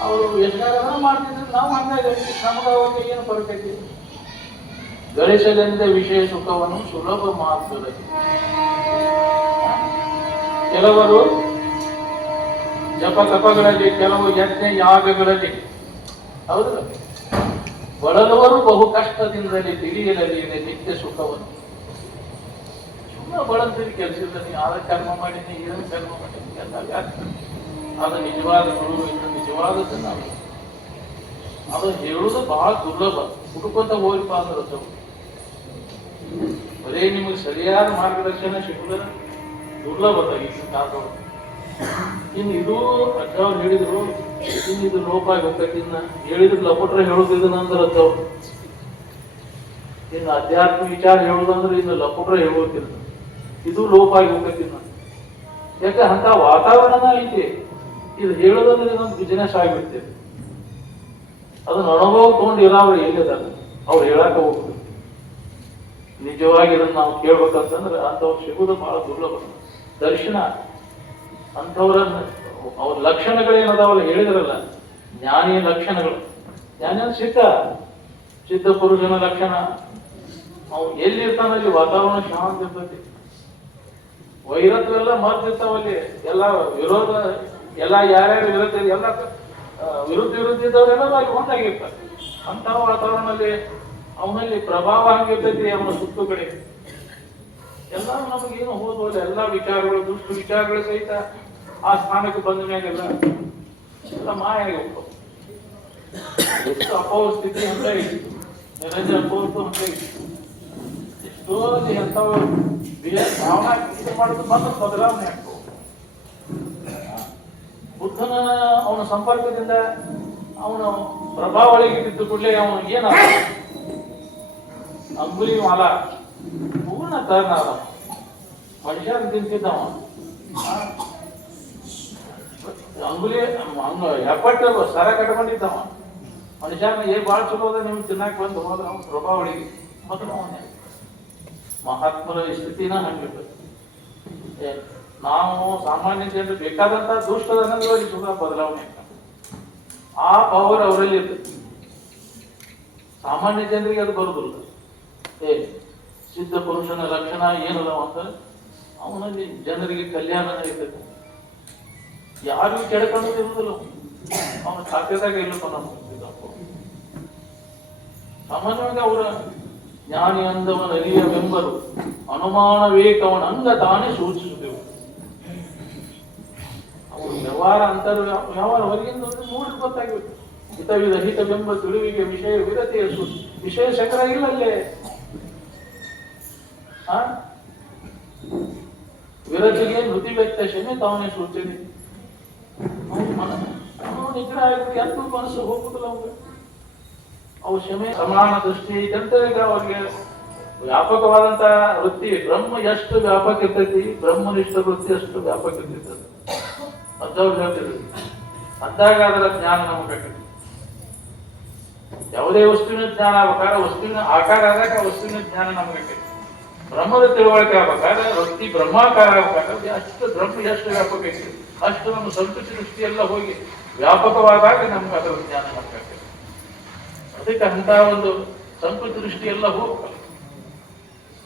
ಅವರು ವೇಷಗಾರ ಮಾಡ್ತಿದ್ರು, ನಾವು ಹಂಗಾಗಿ ನಮಗ ಅವಾಗ ಏನು ಬರಕೈತಿ. ಗಳಿಸಲೆಂದ ವಿಷಯ ಸುಖವನ್ನು ಸುಲಭ ಮಾಡ್ತದೆ. ಕೆಲವರು ಜಪ ತಪಗಳಲ್ಲಿ, ಕೆಲವು ಯಜ್ಞ ಯಾಗಗಳಲ್ಲಿ, ಹೌದಲ್ಲ, ಬಳಲುವರು ಬಹು ಕಷ್ಟದಿಂದಲೇ ತಿಳಿಯಲಲ್ಲಿ ನಿತ್ಯ ಸುಖವನ್ನು. ಸುಮ್ಮನೆ ಬಳಲ್ತೀರಿ ಕೆಲಸದ ಯಾರ ಕರ್ಮ ಮಾಡೀನಿ, ಏನು ಕರ್ಮ ಮಾಡೀನಿ ಎಲ್ಲ ಯಾಕೆ. ಅದು ನಿಜವಾದ ಗುರು, ಇದು ನಿಜವಾದದ್ದು. ನಾವು ಅದು ಹೇಳುವುದು ಬಹಳ ದುರ್ಲಭ. ಹುಡುಕೊಂತ ಹೋಗ್ರಿಪ್ಪ ಅಂದ್ರೆ ಬರೀ ನಿಮಗೆ ಸರಿಯಾದ ಮಾರ್ಗದರ್ಶನ ಸಿಗುವುದರ ದುರ್ಲಭ ಈಗಿನ ಕಾಲದವರು. ಇನ್ನು ಇದು ಅಜ್ಜವ್ರು ಹೇಳಿದ್ರು, ಇನ್ನು ಇದು ಲೋಪ ಆಗುತ್ತೆ. ಇನ್ನ ಹೇಳಿದ್ರು ಲಪಟ್ರ ಹೇಳುದಿದ್ದನ ಅಂದ್ರೆ ಅಜ್ಜವ್ರು. ಇನ್ನು ಅಧ್ಯಾತ್ಮ ವಿಚಾರ ಹೇಳುದಂದ್ರೆ ಇನ್ನು ಲಪಟ್ರ ಹೇಳೋದಿಲ್ಲ. ಇದು ಲೋಪ ಆಗಿ ಹೋಗ್ತೈತಿ. ಯಾಕೆ ಅಂತ ವಾತಾವರಣನ ಐತಿ. ಇದು ಹೇಳೋದಂದ್ರೆ ಇದೊಂದು ಬಿಸಿನೆಸ್ ಆಗಿಬಿಡ್ತೇವೆ. ಅದನ್ನ ಅನುಭವ ತಗೊಂಡು ಇರೋರು ಎಲ್ಲಿದ ಅವ್ರು ಹೇಳಾಕ ಹೋಗ್ಬೇಕು. ನಿಜವಾಗಿ ಇದನ್ನ ನಾವು ಕೇಳ್ಬೇಕಂತಂದ್ರೆ ಅಂಥವ್ರು ಸಿಗುವುದು ಬಹಳ ದುರ್ಲಭ. ದರ್ಶನ ಅಂಥವ್ರ ಅವ್ರ ಲಕ್ಷಣಗಳೇನದಾವಲ್ಲ ಹೇಳಿದ್ರಲ್ಲ, ಜ್ಞಾನಿಯ ಲಕ್ಷಣಗಳು. ಜ್ಞಾನ ಸಿದ್ಧ ಪುರುಷನ ಲಕ್ಷಣ. ಅವ್ನು ಎಲ್ಲಿರ್ತಾನಲ್ಲಿ ವಾತಾವರಣ ಶಾಂತ ಇರ್ತೈತಿ. ವೈರತ್ವೆಲ್ಲ ಮರ್ತಿರ್ತಾವಲ್ಲಿ. ಎಲ್ಲ ವಿರೋಧ, ಎಲ್ಲ ಯಾರ್ಯಾರು ವಿರೋಧ, ಎಲ್ಲ ವಿರುದ್ಧ ಇದ್ದವರೆಲ್ಲ ಅಲ್ಲಿ ಒಂದಾಗಿರ್ತಾರೆ. ಅಂತ ವಾತಾವರಣದಲ್ಲಿ ಅವನಲ್ಲಿ ಪ್ರಭಾವ ಹಂಗಿರ್ತೈತಿ. ಅವನ ಸುತ್ತು ಕಡೆ ಎಲ್ಲ ನಮಗೇನು ಹೋದವಲ್ಲ, ಎಲ್ಲ ವಿಚಾರಗಳು, ದುಷ್ಟ ವಿಚಾರಗಳು ಸಹಿತ ಆ ಸ್ಥಾನಕ್ಕೆ ಬಂದ ಮ್ಯಾಗೆಲ್ಲ ಎಲ್ಲ ಮಾಯಾಗಿ ಹೋಗ್ತಾವ. ಎಷ್ಟು ಅಪೌ ಸ್ಥಿತಿ ಅಂತ ಐತಿ, ನಿರಂಜನ ಅಪೌತ್ತು ಅಂತ ಐತಿ. ಎಷ್ಟೋ ಎಂಥವ್ರು ಭಾವನಾ ಇದು ಮಾಡೋದು ಬಂದು ಬದಲಾವಣೆ ಆಗ್ತವೆ. ಬುದ್ಧನ ಅವನ ಸಂಪರ್ಕದಿಂದ ಅವನು ಪ್ರಭಾವಳಿಗೆ ಬಿದ್ದು ಕೂಡಲೇ ಅವನು ಏನ ಅಂಗುಲಿ ಮಾಲ ಪೂರ್ಣ ತರ್ನಾದ. ಮನುಷ್ಯ ತಿಂತಿದ್ದವ ಅಂಗುಲಿ ಹೆಬ್ಬಟ್ಟರು ಸರ ಕಟ್ಕೊಂಡಿದ್ದವ ಮನುಷ್ಯನ ಭಾಳ ಚಲೋ ಅದ ನಿಮ್ಗೆ ತಿನ್ನಕ್ಕೆ ಬಂದು ಹೋದ್ರೆ ಅವ್ನ ಪ್ರಭಾವಳಿಗೆ ಮೊದಲು ಅವನೇ ಮಹಾತ್ಮರ ಸ್ಥಿತಿನ ಹಂಗಿಟ್ಟು ನಾವು ಸಾಮಾನ್ಯ ಜನರು ಬೇಕಾದಂತ ದುಷ್ಟದ ಅನ್ನೋದ್ರಲ್ಲಿ ಸುಖ ಬದಲಾವಣೆ ಆ ಪವರ್ ಅವರಲ್ಲಿ ಇರ್ತದೆ. ಸಾಮಾನ್ಯ ಜನರಿಗೆ ಅದು ಬರುದಿಲ್ಲ. ಸಿದ್ಧ ಪುರುಷನ ಲಕ್ಷಣ ಏನದಾವ ಅಂತ ಅವನಲ್ಲಿ ಜನರಿಗೆ ಕಲ್ಯಾಣ ಇರ್ತದೆ. ಯಾರಿಗೂ ಕೆಡಕನ್ನೋದು ಇರುವುದಿಲ್ಲ. ಅವನ ಖಾತೆದಾಗ ಇಲ್ಲಪ್ಪ ನಮ್ಮ ಸಾಮಾನ್ಯವಾಗಿ ಅವರ ಜ್ಞಾನಿ ಅಂದವನ ಅರಿಯವೆಂಬರು ಅನುಮಾನವೇಕವನ ಅಂಗ ತಾನೇ ಸೂಚಿಸುತ್ತೇವೆ. ಅವರು ವ್ಯವಹಾರ ಅಂತರ ವ್ಯವಹಾರ ಹೊರಗಿಂದ ನೋಡಿ ಗೊತ್ತಾಗಬೇಕು. ಹಿತವಿದ ಹಿತವೆಂಬ ತುಳುವಿಗೆ ವಿಷಯ ವಿರತೆಯ ವಿಷಯ ಶಂಕರ ಇಲ್ಲಲ್ಲೇ ವಿರತಿಗೆ ನುತಿ ವ್ಯಕ್ತ ಶಮೆ ತಾವನೇ ಸೂಚನೆ. ನಿಗ್ರಹ ಆಗಿ ಅಂತೂ ಮನಸ್ಸು ಹೋಗುದಿಲ್ಲ ಅವ್ರಿಗೆ. ಅವು ಕ್ಷಮೆ ಸಮಾನ ದೃಷ್ಟಿ ಜನರಿಗೆ ಅವ್ರಿಗೆ ವ್ಯಾಪಕವಾದಂತ ವೃತ್ತಿ ಬ್ರಹ್ಮ ಎಷ್ಟು ವ್ಯಾಪಕ ಇರ್ತೈತಿ, ಬ್ರಹ್ಮನಿಷ್ಠ ವೃತ್ತಿ ಅಷ್ಟು ವ್ಯಾಪಕ ಇರ್ತೈತಿ. ಅದ್ದವ್ರು ಹೇಳ್ತಿದ್ರು ಅಂದಾಗ ಅದರ ಜ್ಞಾನ ನಮಗೆ ಬೇಕೈತಿ. ಯಾವುದೇ ವಸ್ತುವಿನ ಜ್ಞಾನ ಆಗ್ಬೇಕಾದ್ರೆ ವಸ್ತುವಿನ ಆಕಾರ ಆದಾಗ ವಸ್ತುವಿನ ಜ್ಞಾನ ನಮಗೆ ಬೇಕೈತಿ. ಬ್ರಹ್ಮದ ತಿಳುವಳಿಕೆ ಆಗ್ಬೇಕಾದ್ರೆ ವೃತ್ತಿ ಬ್ರಹ್ಮಾಕಾರ ಆಗ್ಬೇಕಾದ್ರೆ ಅಷ್ಟು ಬ್ರಹ್ಮ ಎಷ್ಟು ವ್ಯಾಪಕ ಐತಿ ಅಷ್ಟು ನಮ್ಮ ಸಂಸ್ಕೃತಿ ದೃಷ್ಟಿ ಎಲ್ಲ ಹೋಗಿ ವ್ಯಾಪಕವಾದಾಗ ನಮ್ಗೆ ಅದರ ಜ್ಞಾನ ನಮ್ಗೆ. ಅದಕ್ಕೆ ಅಂತ ಒಂದು ಸಂಸ್ಕೃತಿ ದೃಷ್ಟಿ ಎಲ್ಲ ಹೋಗ್ಬೇಕಲ್ಲ.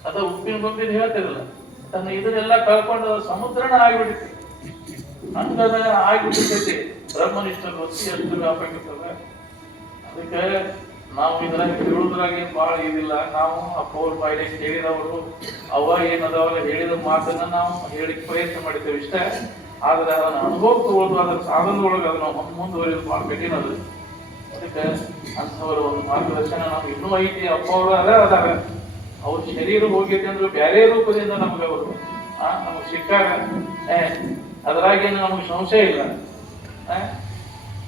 ಅದ ಉಪ್ಪಿನ ಗೊಂಬಿನ ಹೇಳ್ತಿರಲ್ಲ, ತನ್ನ ಇದನ್ನೆಲ್ಲ ಕಳ್ಕೊಂಡು ಸಮುದ್ರನ ಆಗಿಬಿಡುತ್ತೆ. ಹಂಗದ ಆಗಿಬಿಟ್ಟಿರ್ತೈತಿ ಬ್ರಹ್ಮನಿಷ್ಠ ವೃತ್ತಿ ಎಷ್ಟು ವ್ಯಾಪಕ ಇರ್ತದೆ. ಅದಕ್ಕೆ ನಾವು ಇದ್ರಾಗ ಹೇಳುದ್ರಾಗ ಏನ್ ಬಹಳ ಇದಿಲ್ಲ. ನಾವು ಅಪ್ಪವ್ರ ಬಾಯಿಲೆ ಕೇಳಿದವರು ಅವ ಏನದವಲ್ಲ ಹೇಳಿದ ಮಾತನ್ನ ನಾವು ಹೇಳಿಕ್ ಪ್ರಯತ್ನ ಮಾಡಿದ್ದೇವೆ ಇಷ್ಟೇ. ಆದ್ರೆ ಅದನ್ನ ಅನುಭವ ತಗೊಳ್ಳೋದು ಅದರ ಸಾಧನದೊಳಗೆ ಅದನ್ನ ಮುಂದುವರಿಯೋದು ಬಹಳ ಕಠಿಣ ಅದು. ಅದಕ್ಕೆ ಅಂಥವರ ಒಂದು ಮಾರ್ಗದರ್ಶನ ನಮ್ಗೆ ಇನ್ನೂ ಐತಿ. ಅಪ್ಪವರು ಅದಾರ ಅವ್ರ ಶರೀರ ಹೋಗೈತಿ ಅಂದ್ರೆ ಬೇರೆ ರೂಪದಿಂದ ನಮ್ಗೆ ಅವರು ನಮಗ್ ಸಿಕ್ಕಾಗ ಅದ್ರಾಗೇನು ನಮಗೆ ಸಂಶಯ ಇಲ್ಲ.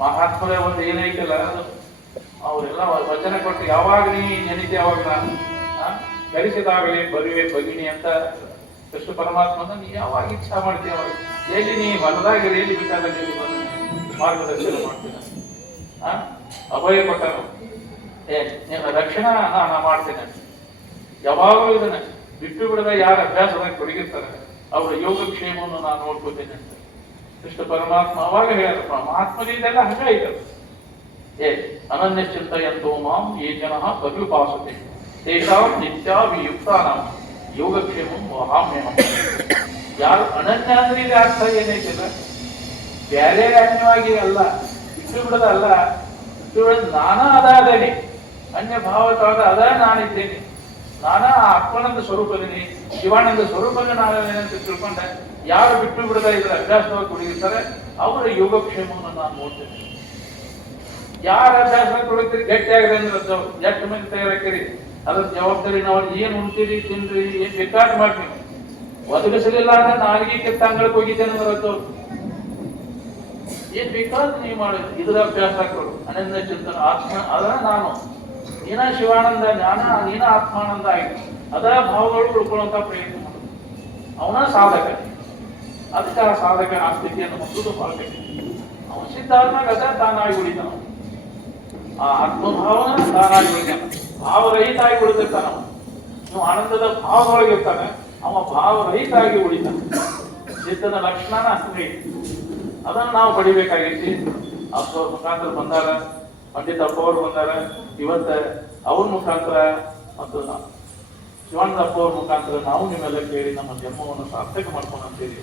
ಮಹಾತ್ಮರ ಒಂದು ಏನೈತಲ್ಲ ಅವರೆಲ್ಲ ವಚನ ಕೊಟ್ಟು ಯಾವಾಗ ನೀ ನೆನೀತಿ ಯಾವಾಗ ನಾನು ಧರಿಸಿದಾಗಲೇ ಬರುವೆ ಭಗಿನಿ ಅಂತ ಕೃಷ್ಣ ಪರಮಾತ್ಮನ ನೀ ಯಾವಾಗ ಇಚ್ಛಾ ಮಾಡ್ತೀವಿ ಅವಾಗ ಎಲ್ಲಿ ನೀ ಹೊಲದಾಗಿರಿ ಎಲ್ಲಿ ಬೇಕಾದಾಗ ಎಲ್ಲಿ ಬಂದು ಮಾರ್ಗದರ್ಶನ ಮಾಡ್ತೀನಿ. ಅಭಯ ಕೊಟ್ಟನು ನಿನ್ನ ರಕ್ಷಣಾ ನಾನು ಮಾಡ್ತೇನೆ. ಯಾವಾಗಲೂ ಇದನ್ನ ಬಿಟ್ಟು ಬಿಡದ ಯಾರ ಅಭ್ಯಾಸದಾಗ ತೊಡಗಿರ್ತಾರೆ ಅವರ ಯೋಗಕ್ಷೇಮವನ್ನು ನಾನು ನೋಡ್ಕೋತೇನೆ ಅಂತ ಕೃಷ್ಣ ಪರಮಾತ್ಮ ಅವಾಗ ಹೇಳ್ಯಾರಪ್ಪ. ಮಹಾತ್ಮರಿದೆಲ್ಲ ಹಂಗ ಐತಲ್ಲ. ಅನನ್ಯ ಚಿಂತೆಯಂತೋ ಮಾಂ ಯೇ ಜನಃ ಪರ್ಯುಪಾಸತೆ ತೇಷಾಂ ನಿತ್ಯಾಭಿಯುಕ್ತಾನಾಂ ಯೋಗಕ್ಷೇಮಂ ವಹಾಮ್ಯಹಂ. ಯಾರು ಅನನ್ಯ ಅಂದ್ರೆ ಇದು ಅರ್ಥ ಏನೈತಿಲ್ಲ, ಬೇರೆ ಅನ್ಯವಾಗಿ ಅಲ್ಲ, ಬಿಟ್ಟು ಬಿಡದ ಅಲ್ಲ, ಬಿಟ್ಟು ಬಿಡೋದು ನಾನಾ ಅದಾದೇನೆ ಅನ್ಯ ಭಾವತಾದ ಅದ ನಾನಿದ್ದೇನೆ, ನಾನಾ ಆತ್ಮಾನಂದ ಸ್ವರೂಪದೀನಿ, ಶಿವಾನಂದ ಸ್ವರೂಪದ ನಾನೇನಂತ ತಿಳ್ಕೊಂಡೆ ಯಾರು ಬಿಟ್ಟು ಬಿಡದ ಇದರ ಅಭ್ಯಾಸವಾಗಿ ತೊಡಗಿರ್ತಾರೆ ಅವರ ಯೋಗಕ್ಷೇಮವನ್ನು ನಾನು ನೋಡ್ತೇನೆ. ಯಾರ ಅಭ್ಯಾಸ ತೊಡಗ್ತೀರಿ ಗಟ್ಟಿಯಾಗಿದೆ ಅಂದ್ರೆ ಎಷ್ಟು ಮಂದಿ ತಯಾರಾಕಿರಿ ಅದ್ರ ಜವಾಬ್ದಾರಿ ನಾವು ಏನ್ ಉಣ್ತೀರಿ ತಿನ್ರಿ ಏನ್ ಬೇಕಾದ್ ಮಾಡ್ರಿ. ಒದಗಿಸಲಿಲ್ಲ ಅಂದ್ರೆ ನಾಲ್ಗೆ ಕೆತ್ತಂಗಳಕ್ಕೆ ಹೋಗಿದ್ದೇನೆ ಅಂದ್ರೆ ಏನ್ ಬೇಕಾದ್ ನೀವು ಮಾಡಿದ್ರಿ ಇದ್ರ ಅಭ್ಯಾಸ ಹಾಕೋರು. ಅನನ್ಯ ಚಿಂತನ ಆತ್ಮ ಅದ ನಾನು ನೀನ ಶಿವಾನಂದ ಜ್ಞಾನ ನೀನ ಆತ್ಮಾನಂದ ಆಯ್ತು ಅದ ಭಾವಗಳು ಉಳ್ಕೊಳ್ಳುವಂತ ಪ್ರಯತ್ನ ಮಾಡೋದು ಅವನ ಸಾಧಕ. ಅದಕ್ಕೆ ಆ ಸಾಧಕ ಆ ಸ್ಥಿತಿಯನ್ನು ಹೊಂದುದು ಬಹಳ ಕಠಿಣ. ಅವನ ಸಿದ್ಧಾತ್ಮಕ ಅದ ತಾನಾಗಿ ಉಳಿತಾನ, ಆ ಆತ್ಮಭಾವನ ತಾನಾಗಿ ಉಳಿತಾನ, ಭಾವರಹಿತ ಆಗಿ ಉಳಿದಿರ್ತಾನ. ನೀವು ಆನಂದದ ಭಾವದೊಳಗೆ ಇರ್ತಾನೆ, ಅವ ಭಾವರಹಿತ ಆಗಿ ಉಳಿತಾನೆ. ಸಿದ್ಧನ ಲಕ್ಷಣನ ಅಷ್ಟೇ ಅದನ್ನು ನಾವು ಪಡಿಬೇಕಾಗೈತಿ. ಅಪ್ಪವ್ರ ಮುಖಾಂತರ ಬಂದಾರ, ಪಂಡಿತ ಅಪ್ಪವ್ರು ಬಂದಾರ, ಇವತ್ತ ಅವ್ರ ಮುಖಾಂತರ ಮತ್ತು ಶಿವಾನಂದ ಅಪ್ಪವ್ರ ಮುಖಾಂತರ ನಾವು ನಿಮ್ಮೆಲ್ಲ ಕೇಳಿ ನಮ್ಮ ಜನ್ಮವನ್ನು ಸಾರ್ಥಕ ಮಾಡ್ಕೊಂಡಂತೀರಿ.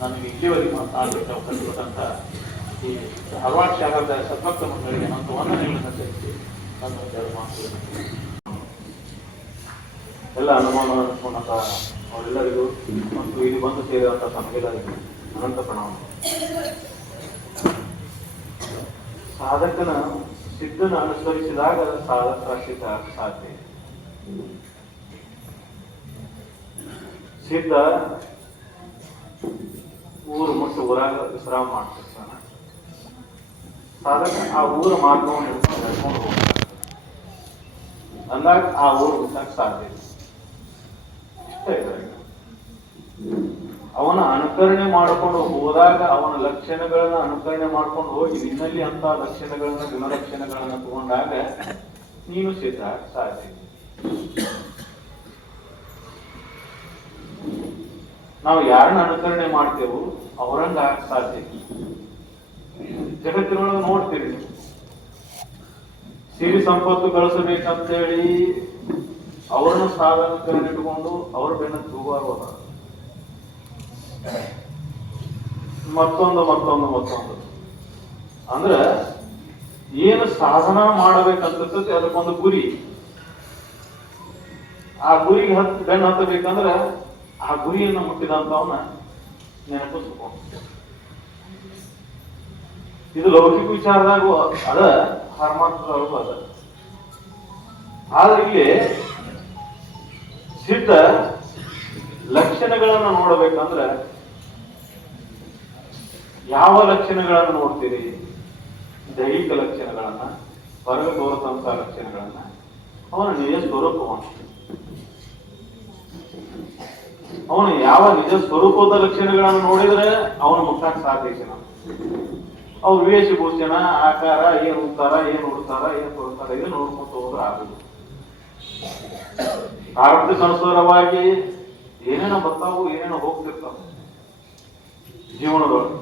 ನನಗೆ ಇಲ್ಲಿವರೆಗೆ ಮಾತನಾಡಲಿಕ್ಕೆ ಅವಕಾಶ ಕೊಟ್ಟಂತ ಈ ಧಾರವಾಡ ಶಾಖದ ಸದ್ಭಕ್ತ ಮಂಡಳಿಗೆ ನಾನು ವಂದನೆಗಳನ್ನು ತಿಳಿಸಿ ನನ್ನ ಮಾತುಗಳನ್ನು ಎಲ್ಲ ಅನುಮಾನವಂತ ಅವರೆಲ್ಲರಿಗೂ ಮತ್ತು ಇಲ್ಲಿ ಬಂದು ಸೇರಿದಂಥ ತಮಗೆಲ್ಲರಿಗೂ ಅನಂತ ಪ್ರಣಾಮ. ಸಾಧಕನ ಸಿದ್ಧನ ಅನುಸರಿಸಿದಾಗ ಸಾಧಕ ಸಿದ್ಧ ಸಾಧ್ಯ. ಸಿದ್ಧ ಊರು ಮುಟ್ಟು ಊರಾಗ ವಿಶ್ರಾಮ ಮಾಡ್ತಿರ್ತಾನ. ಸಾಧಕ ಆ ಊರ ಮಾರ್ಗವನ್ನು ನಡ್ಕೊಂಡು ಹೋಗ್ತಾನೆ. ಅಂದಾಗ ಆ ಊರು ಮುಟ್ಟಕ್ಕೆ ಸಾಧ್ಯ ಇಷ್ಟೇ. ಅವನ ಅನುಕರಣೆ ಮಾಡಿಕೊಂಡು ಹೋದಾಗ ಅವನ ಲಕ್ಷಣಗಳನ್ನ ಅನುಕರಣೆ ಮಾಡ್ಕೊಂಡು ಹೋಗಿ ನಿನ್ನಲ್ಲಿ ಅಂತ ಲಕ್ಷಣಗಳನ್ನ ಗುಣಲಕ್ಷಣಗಳನ್ನ ತಗೊಂಡಾಗ ನೀನು ಸಿದ್ಧ ಸಾಧ್ಯ. ನಾವು ಯಾರನ್ನ ಅನುಕರಣೆ ಮಾಡ್ತೇವೋ ಅವರಂಗ ಆಗಕ್ ಸಾಧ್ಯ. ಜಗತ್ತಿನೊಳಗೆ ನೋಡ್ತೀವಿ, ಸಿರಿ ಸಂಪತ್ತು ಗಳಿಸಬೇಕಂತೇಳಿ ಅವರನ್ನು ಸಾಧಕರನ್ನ ಇಟ್ಕೊಂಡು ಅವ್ರ ಬೆನ್ನ ತೂಗುವಾಗ ಮತ್ತೊಂದು ಅಂದ್ರ ಏನು ಸಾಧನ ಮಾಡಬೇಕಂತರ್ತದೆ ಅದಕ್ಕೊಂದು ಗುರಿ. ಆ ಗುರಿಗೆ ಬೆನ್ನು ಹತ್ತಬೇಕಂದ್ರ ಆ ಗುರಿಯನ್ನು ಮುಟ್ಟಿದಂತವನ್ನ ನೆನಪಿಸ್ಕೊಂಡು, ಇದು ಲೌಕಿಕ ವಿಚಾರದಾಗ ಅದ, ಪರಮಾತ್ಮದೊಳಗೂ ಅದ. ಆದ್ರೆ ಇಲ್ಲಿ ಸಿದ್ಧ ಲಕ್ಷಣಗಳನ್ನ ನೋಡಬೇಕಂದ್ರೆ ಯಾವ ಲಕ್ಷಣಗಳನ್ನು ನೋಡ್ತೀರಿ? ದೈಹಿಕ ಲಕ್ಷಣಗಳನ್ನ, ಹೊರಗೆ ತೋರತಂತ ಲಕ್ಷಣಗಳನ್ನ, ಅವನ ನಿಜ ಸ್ವರೂಪವನ್ನು, ಅವನು ಯಾವ ನಿಜ ಸ್ವರೂಪದ ಲಕ್ಷಣಗಳನ್ನು ನೋಡಿದ್ರೆ ಅವನು ಮುಟ್ಟಕ್ಕೆ ಸಾಧ್ಯ ಇಲ್ಲ. ಅವ್ರ ವೇಷಭೂಷಣ, ಆಕಾರ, ಏನ್ ಉಡ್ತಾರ, ಏನ್ ಉಡ್ತಾರ, ಏನ್ ಕೊಡ್ತಾರ, ಇದು ನೋಡ್ಕೊಂತ ಹೋದ್ರೆ ಆಗುದು. ಪ್ರಾರಬ್ಧಕ್ಕನುಸಾರವಾಗಿ ಏನೇನೋ ಬರ್ತಾವು, ಏನೇನೋ ಹೋಗ್ತಿರ್ತಾವ ಜೀವನದೊಳಗೆ.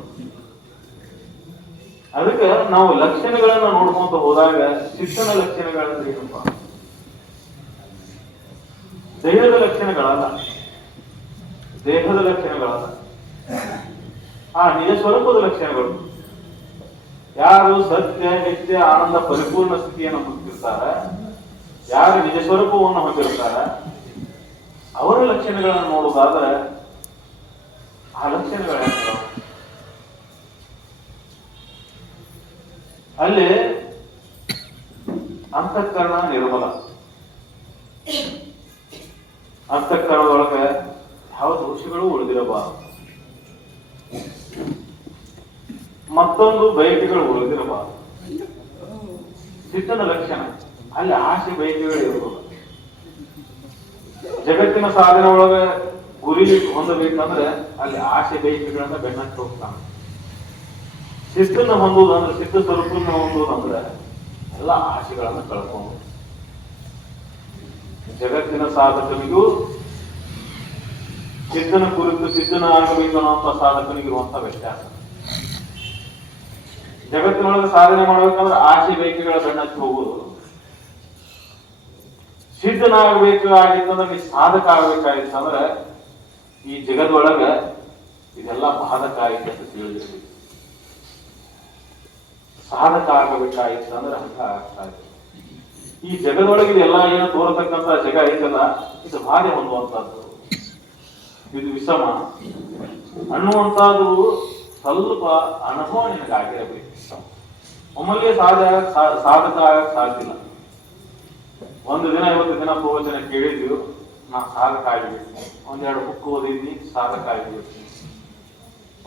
ಅದಕ್ಕೆ ನಾವು ಲಕ್ಷಣಗಳನ್ನ ನೋಡ್ಕೊಂತ ಹೋದಾಗ ಶಿಕ್ಷಣ ಲಕ್ಷಣಗಳಂದ್ರೆ ಏನಪ್ಪ? ದೇಹದ ಲಕ್ಷಣಗಳಲ್ಲ, ಆ ನಿಜ ಸ್ವರೂಪದ ಲಕ್ಷಣಗಳು. ಯಾರು ಸತ್ಯ, ನಿತ್ಯ, ಆನಂದ, ಪರಿಪೂರ್ಣ ಸ್ಥಿತಿಯನ್ನು ಹೊಂದಿರ್ತಾರ, ಯಾರು ನಿಜ ಸ್ವರೂಪವನ್ನು ಹೊಂದಿರ್ತಾರ, ಅವರ ಲಕ್ಷಣಗಳನ್ನು ನೋಡುವುದಾದ್ರೆ ಆ ಲಕ್ಷಣಗಳ ಅಲ್ಲಿ ಅಂತಃಕರಣ ನಿರ್ಮಲ, ಅಂತಃಕರಣದೊಳಗೆ ಯಾವ ದೋಷಗಳು ಉಳಿದಿರಬಾರದು, ಮತ್ತೊಂದು ಬಯಕೆಗಳು ಉಳಿದಿರಬಾರದು. ಸಿದ್ಧನ ಲಕ್ಷಣ ಅಲ್ಲಿ ಆಸೆ ಬಯಕೆಗಳು ಇರಬಹುದು. ಜಗತ್ತಿನ ಸಾಧನೆ ಒಳಗೆ ಗುರಿ ಹೊಂದಬೇಕಂದ್ರೆ ಅಲ್ಲಿ ಆಸೆ ಬಯಕೆಗಳನ್ನ ಬೆನ್ನಕ್ಕೆ ಹೋಗ್ತಾನೆ. ಶಿಸ್ತನ್ನ ಹೊಂದುವುದಂದ್ರೆ, ಸಿದ್ಧ ಸ್ವರೂಪನ್ನ ಹೊಂದುವುದಂದ್ರೆ ಎಲ್ಲ ಆಸೆಗಳನ್ನ ಕಳ್ಕೊಂಡು ಜಗತ್ತಿನ ಸಾಧಕನಿಗೂ ಸಿದ್ಧನ ಕುರಿತು ಸಿದ್ಧನ ಆಗಬೇಕು ಅನ್ನುವಂಥ ಸಾಧಕನಿಗಿರುವಂತ ವ್ಯತ್ಯಾಸ. ಜಗತ್ತಿನೊಳಗೆ ಸಾಧನೆ ಮಾಡ್ಬೇಕಂದ್ರೆ ಆಸೆ ಬಯಕೆಗಳ ಬೆನ್ನಕ್ಕೆ ಹೋಗುವುದು. ಸಿದ್ಧನಾಗಬೇಕು ಆಗಿತ್ತಂದ್ರೆ ನೀ ಸಾಧಕ ಆಗ್ಬೇಕಾಗಿತ್ತಂದ್ರೆ ಈ ಜಗದೊಳಗ ಇದೆಲ್ಲ ಬಾಧಕ ಆಯ್ತು ಅಂತ ತಿಳಿದಿರ್ಬೇಕು. ಸಾಧಕ ಆಗಬೇಕಾಗಿತ್ತಂದ್ರೆ ಹಂಗ ಆಗ್ತಾ ಇತ್ತು. ಈ ಜಗದೊಳಗೆ ಇದೆಲ್ಲ ಏನು ತೋರತಕ್ಕಂತ ಜಗ ಐತಲ್ಲ, ಇದು ಬಾಧೆ ಹೊಂದುವಂತದ್ದು, ಇದು ವಿಷಮ ಅನ್ನುವಂಥದ್ದು ಸ್ವಲ್ಪ ಅನುಭವ ನಿನಗಾಗಿರಬೇಕು. ಒಮ್ಮಲ್ಲಿ ಸಾಧಕ ಆಗಕ್ ಸಾಧ್ಯ ಇಲ್ಲ. ಒಂದು ದಿನ, ಇವತ್ತು ದಿನ ಪ್ರವಚನ ಕೇಳಿದ್ವಿ, ನಾ ಸಾಧಕ ಆಗಿಬಿಡ್ತೀನಿ. ಒಂದೆರಡು ಬುಕ್ ಓದಿದ್ವಿ, ಸಾಧಕ ಆಗಿಬಿಡ್ತೀನಿ.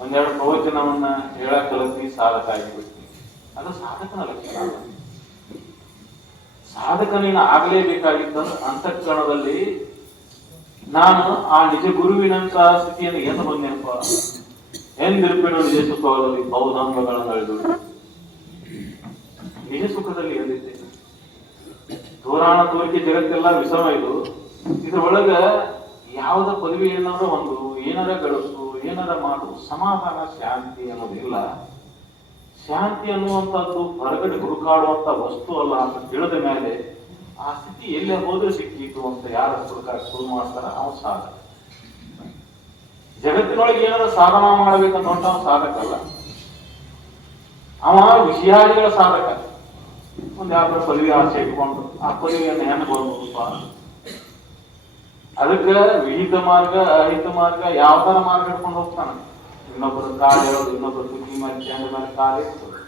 ಒಂದೆರಡು ಪ್ರವಚನವನ್ನ ಹೇಳಕ್ ಕಲಿಸ್ತೀನಿ, ಸಾಧಕ ಆಗಿಬಿಡ್ತೀನಿ. ಅದು ಸಾಧಕನ ಲಕ್ಷಣ. ಸಾಧಕ ನೀನು ಆಗಲೇಬೇಕಾಗಿತ್ತಂದ್ರೆ ಅಂತಃಕರಣದಲ್ಲಿ ನಾನು ಆ ನಿಜ ಗುರುವಿನಂತ ಸ್ಥಿತಿಯನ್ನು ಎಂದು ಬಂದೆನಪ್ಪ, ಎಂದಿರ್ಪೇನು ನಿಜ ಸುಖದಲ್ಲಿ ಬೌದ್ಧಾಂಗಗಳನ್ನು ಅಳೆದು ನಿಜ ಸುಖದಲ್ಲಿ ಎಂದಿದ್ದೆ. ತೋರಾಣ ತೋರಿಕೆ ಜಗತ್ತೆಲ್ಲ ವಿಷಮ ಇದು. ಇದ್ರೊಳಗ ಯಾವ್ದ ಪದವಿ ಏನಾರ ಒಂದು, ಏನಾರ ಗಳಿಸು, ಏನಾರ ಮಾಡು, ಸಮಾಧಾನ ಶಾಂತಿ ಅನ್ನೋದಿಲ್ಲ. ಶಾಂತಿ ಅನ್ನುವಂಥದ್ದು ಹೊರಗಡೆ ಹುಡುಕಾಡುವಂತ ವಸ್ತು ಅಲ್ಲ ಅಂತ ತಿಳಿದ ಮೇಲೆ ಆ ಸ್ಥಿತಿ ಎಲ್ಲೇ ಹೋದ್ರೆ ಸಿಕ್ಕಿತು ಅಂತ ಯಾರು ಹುಡುಕಾಟ ಶುರು ಮಾಡ್ತಾರ ಅವನು ಸಾಧಕ. ಜಗತ್ತಿನೊಳಗೆ ಏನಾರ ಸಾಧನ ಮಾಡ್ಬೇಕಂತ ಅವನು ಸಾಧಕ ಅಲ್ಲ, ಅವ ವಿಷಯಾದಿಗಳ ಸಾಧಕ. ಒಂದ್ ಯಾವ್ದಾರ ಪದವಿ ಆಸೆ ಇಟ್ಕೊಂಡು ಆ ಪದವಿಯನ್ನು ಹೆಣ್ಣು ಬರ್ಬೋದಪ್ಪ, ಅದಕ್ಕೆ ವಿಹಿತ ಮಾರ್ಗ, ಅಹಿತ ಮಾರ್ಗ, ಯಾವ್ದಾರ ಮಾರ್ಗ ಇಟ್ಕೊಂಡು ಹೋಗ್ತಾನ. ಇನ್ನೊಬ್ಬರ ಕಾಲ ಹೇಳೋದು, ಇನ್ನೊಬ್ಬರ ತುಗಿ ಮೇಲೆ ಚಂದ ಮೇಲೆ ಕಾಲ ಇರ್ತದೆ.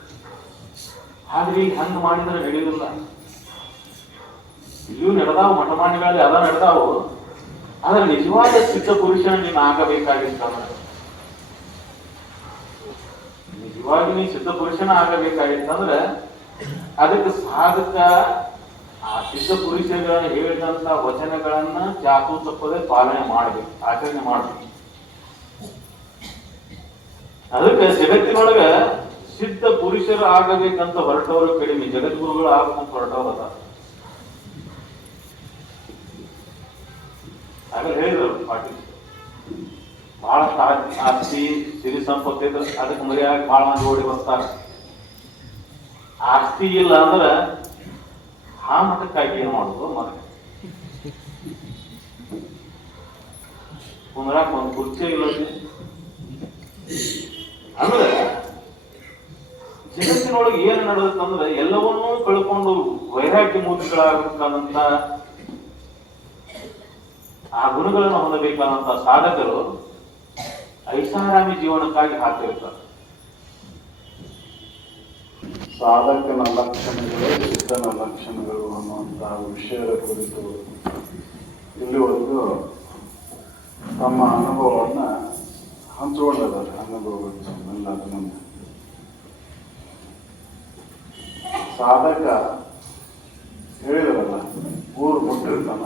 ಆದ್ರೆ ಈಗ ಹಂಗ ಮಾಡಿದ್ರೆ ನಡೆಯುದಿಲ್ಲ. ಇವು ನಡೆದಾವು, ಮಠಮಾಣಿಗಳಲ್ಲಿ ಅದ ನಡೆದಾವು. ಆದ್ರೆ ನಿಜವಾದ ಸಿದ್ಧ ಪುರುಷನ ನೀನು ಆಗಬೇಕಾಗಿತ್ತಂದ್ರೆ, ನಿಜವಾಗಿ ನೀ ಸಿದ್ಧ ಪುರುಷನ ಆಗಬೇಕಾಗಿತ್ತಂದ್ರೆ ಅದಕ್ಕೆ ಸಾಧಕ ಆ ಸಿದ್ಧ ಪುರುಷಗಳನ್ನ ಹೇಳಿದಂತ ವಚನಗಳನ್ನ ಚಾಕು ತಪ್ಪದೆ ಪಾಲನೆ ಮಾಡ್ಬೇಕು, ಆಚರಣೆ ಮಾಡ್ಬೇಕು. ಅದಕ್ಕೆ ಜಗತ್ತಿನೊಳಗ ಸಿದ್ಧ ಪುರುಷರು ಆಗಬೇಕಂತ ಹೊರಟವರು ಕಡಿಮೆ, ಜಗದ್ಗುರುಗಳು ಆಗಬೇಕಂತ ಹೊರಟವ್ರು ಅದ. ಹಾಗೆ ಹೇಳಿದ್ರು ಪಾಟೀಲ್, ಬಹಳ ಆಸ್ತಿ ಸಿರಿ ಸಂಪತ್ತಿ ಇದ್ರೆ ಅದಕ್ಕೆ ಮರ್ಯಾದೆ ಬಹಳ ಮಂದಿ ಓಡಿ ಬರ್ತಾರೆ. ಆಸ್ತಿ ಇಲ್ಲ ಅಂದ್ರೆ ಆ ಮಠಕ್ಕಾಗಿ ಏನ್ ಮಾಡುದು, ಮನೆ ಕುಂದ್ರಾಕ ಒಂದು ಕುರ್ಚಿ ಇಲ್ಲ ಅಂದ್ರೆ ಜಗತ್ತಿನೊಳಗೆ ಏನ್ ನಡೆದತ್ತಂದ್ರೆ ಎಲ್ಲವನ್ನೂ ಕಳ್ಕೊಂಡು ವೈರಾಗ್ಯ ಮೂರ್ತಿಗಳಾಗಬೇಕಂತ ಆ ಗುಣಗಳನ್ನು ಹೊಂದಬೇಕಾದಂತ ಸಾಧಕರು ಐಷಾರಾಮಿ ಜೀವನಕ್ಕಾಗಿ ಹಾಕಿರ್ತಾರೆ. ಸಾಧಕನ ಲಕ್ಷಣಗಳು, ಸಿದ್ಧನ ಲಕ್ಷಣಗಳು ಅನ್ನುವಂತಹ ವಿಷಯದ ಕುರಿತು ಇಲ್ಲಿವರೆಗೂ ತಮ್ಮ ಅನುಭವವನ್ನ ಹಂಚಿಕೊಂಡಿದ್ದಾರೆ. ಅನುಭವಗಳೆಲ್ಲ ಮುಂದೆ ಸಾಧಕ ಹೇಳಿದ್ರಲ್ಲ, ಊರು ಮುಟ್ಟಿರ್ತಾನ,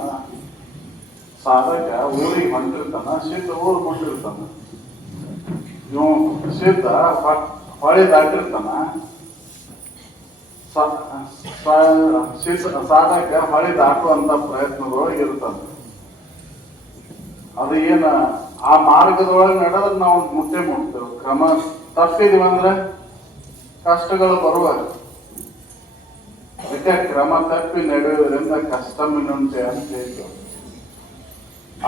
ಸಾಧಕ ಊರಿಗೆ ಹೊಂಟಿರ್ತಾನ, ಸಿದ್ಧ ಊರು ಮುಟ್ಟಿರ್ತಾನ. ಇವು ಸಿದ್ಧ ಹೊಳೆ ದಾಟಿರ್ತಾನ, ಸಾಧಕ ಹೊಳೆ ದಾಟುವಂತ ಪ್ರಯತ್ನದೊಳಗೆ ಇರ್ತಾನ. ಅದು ಏನ ಆ ಮಾರ್ಗದೊಳಗೆ ನಡೆದ್ರೆ ನಾವು ಮುಟ್ಟೆ ಮುಟ್ತೇವೆ. ಕ್ರಮ ತಪ್ಪಿದ್ವಿ ಅಂದ್ರೆ ಕಷ್ಟಗಳು ಬರುವ, ಅದಕ್ಕೆ ಕ್ರಮ ತಪ್ಪಿ ನಡೆಯುವುದರಿಂದ ಕಷ್ಟ ಮಿನುಂಟೆ ಅಂತ ಹೇಳ್ತೇವೆ.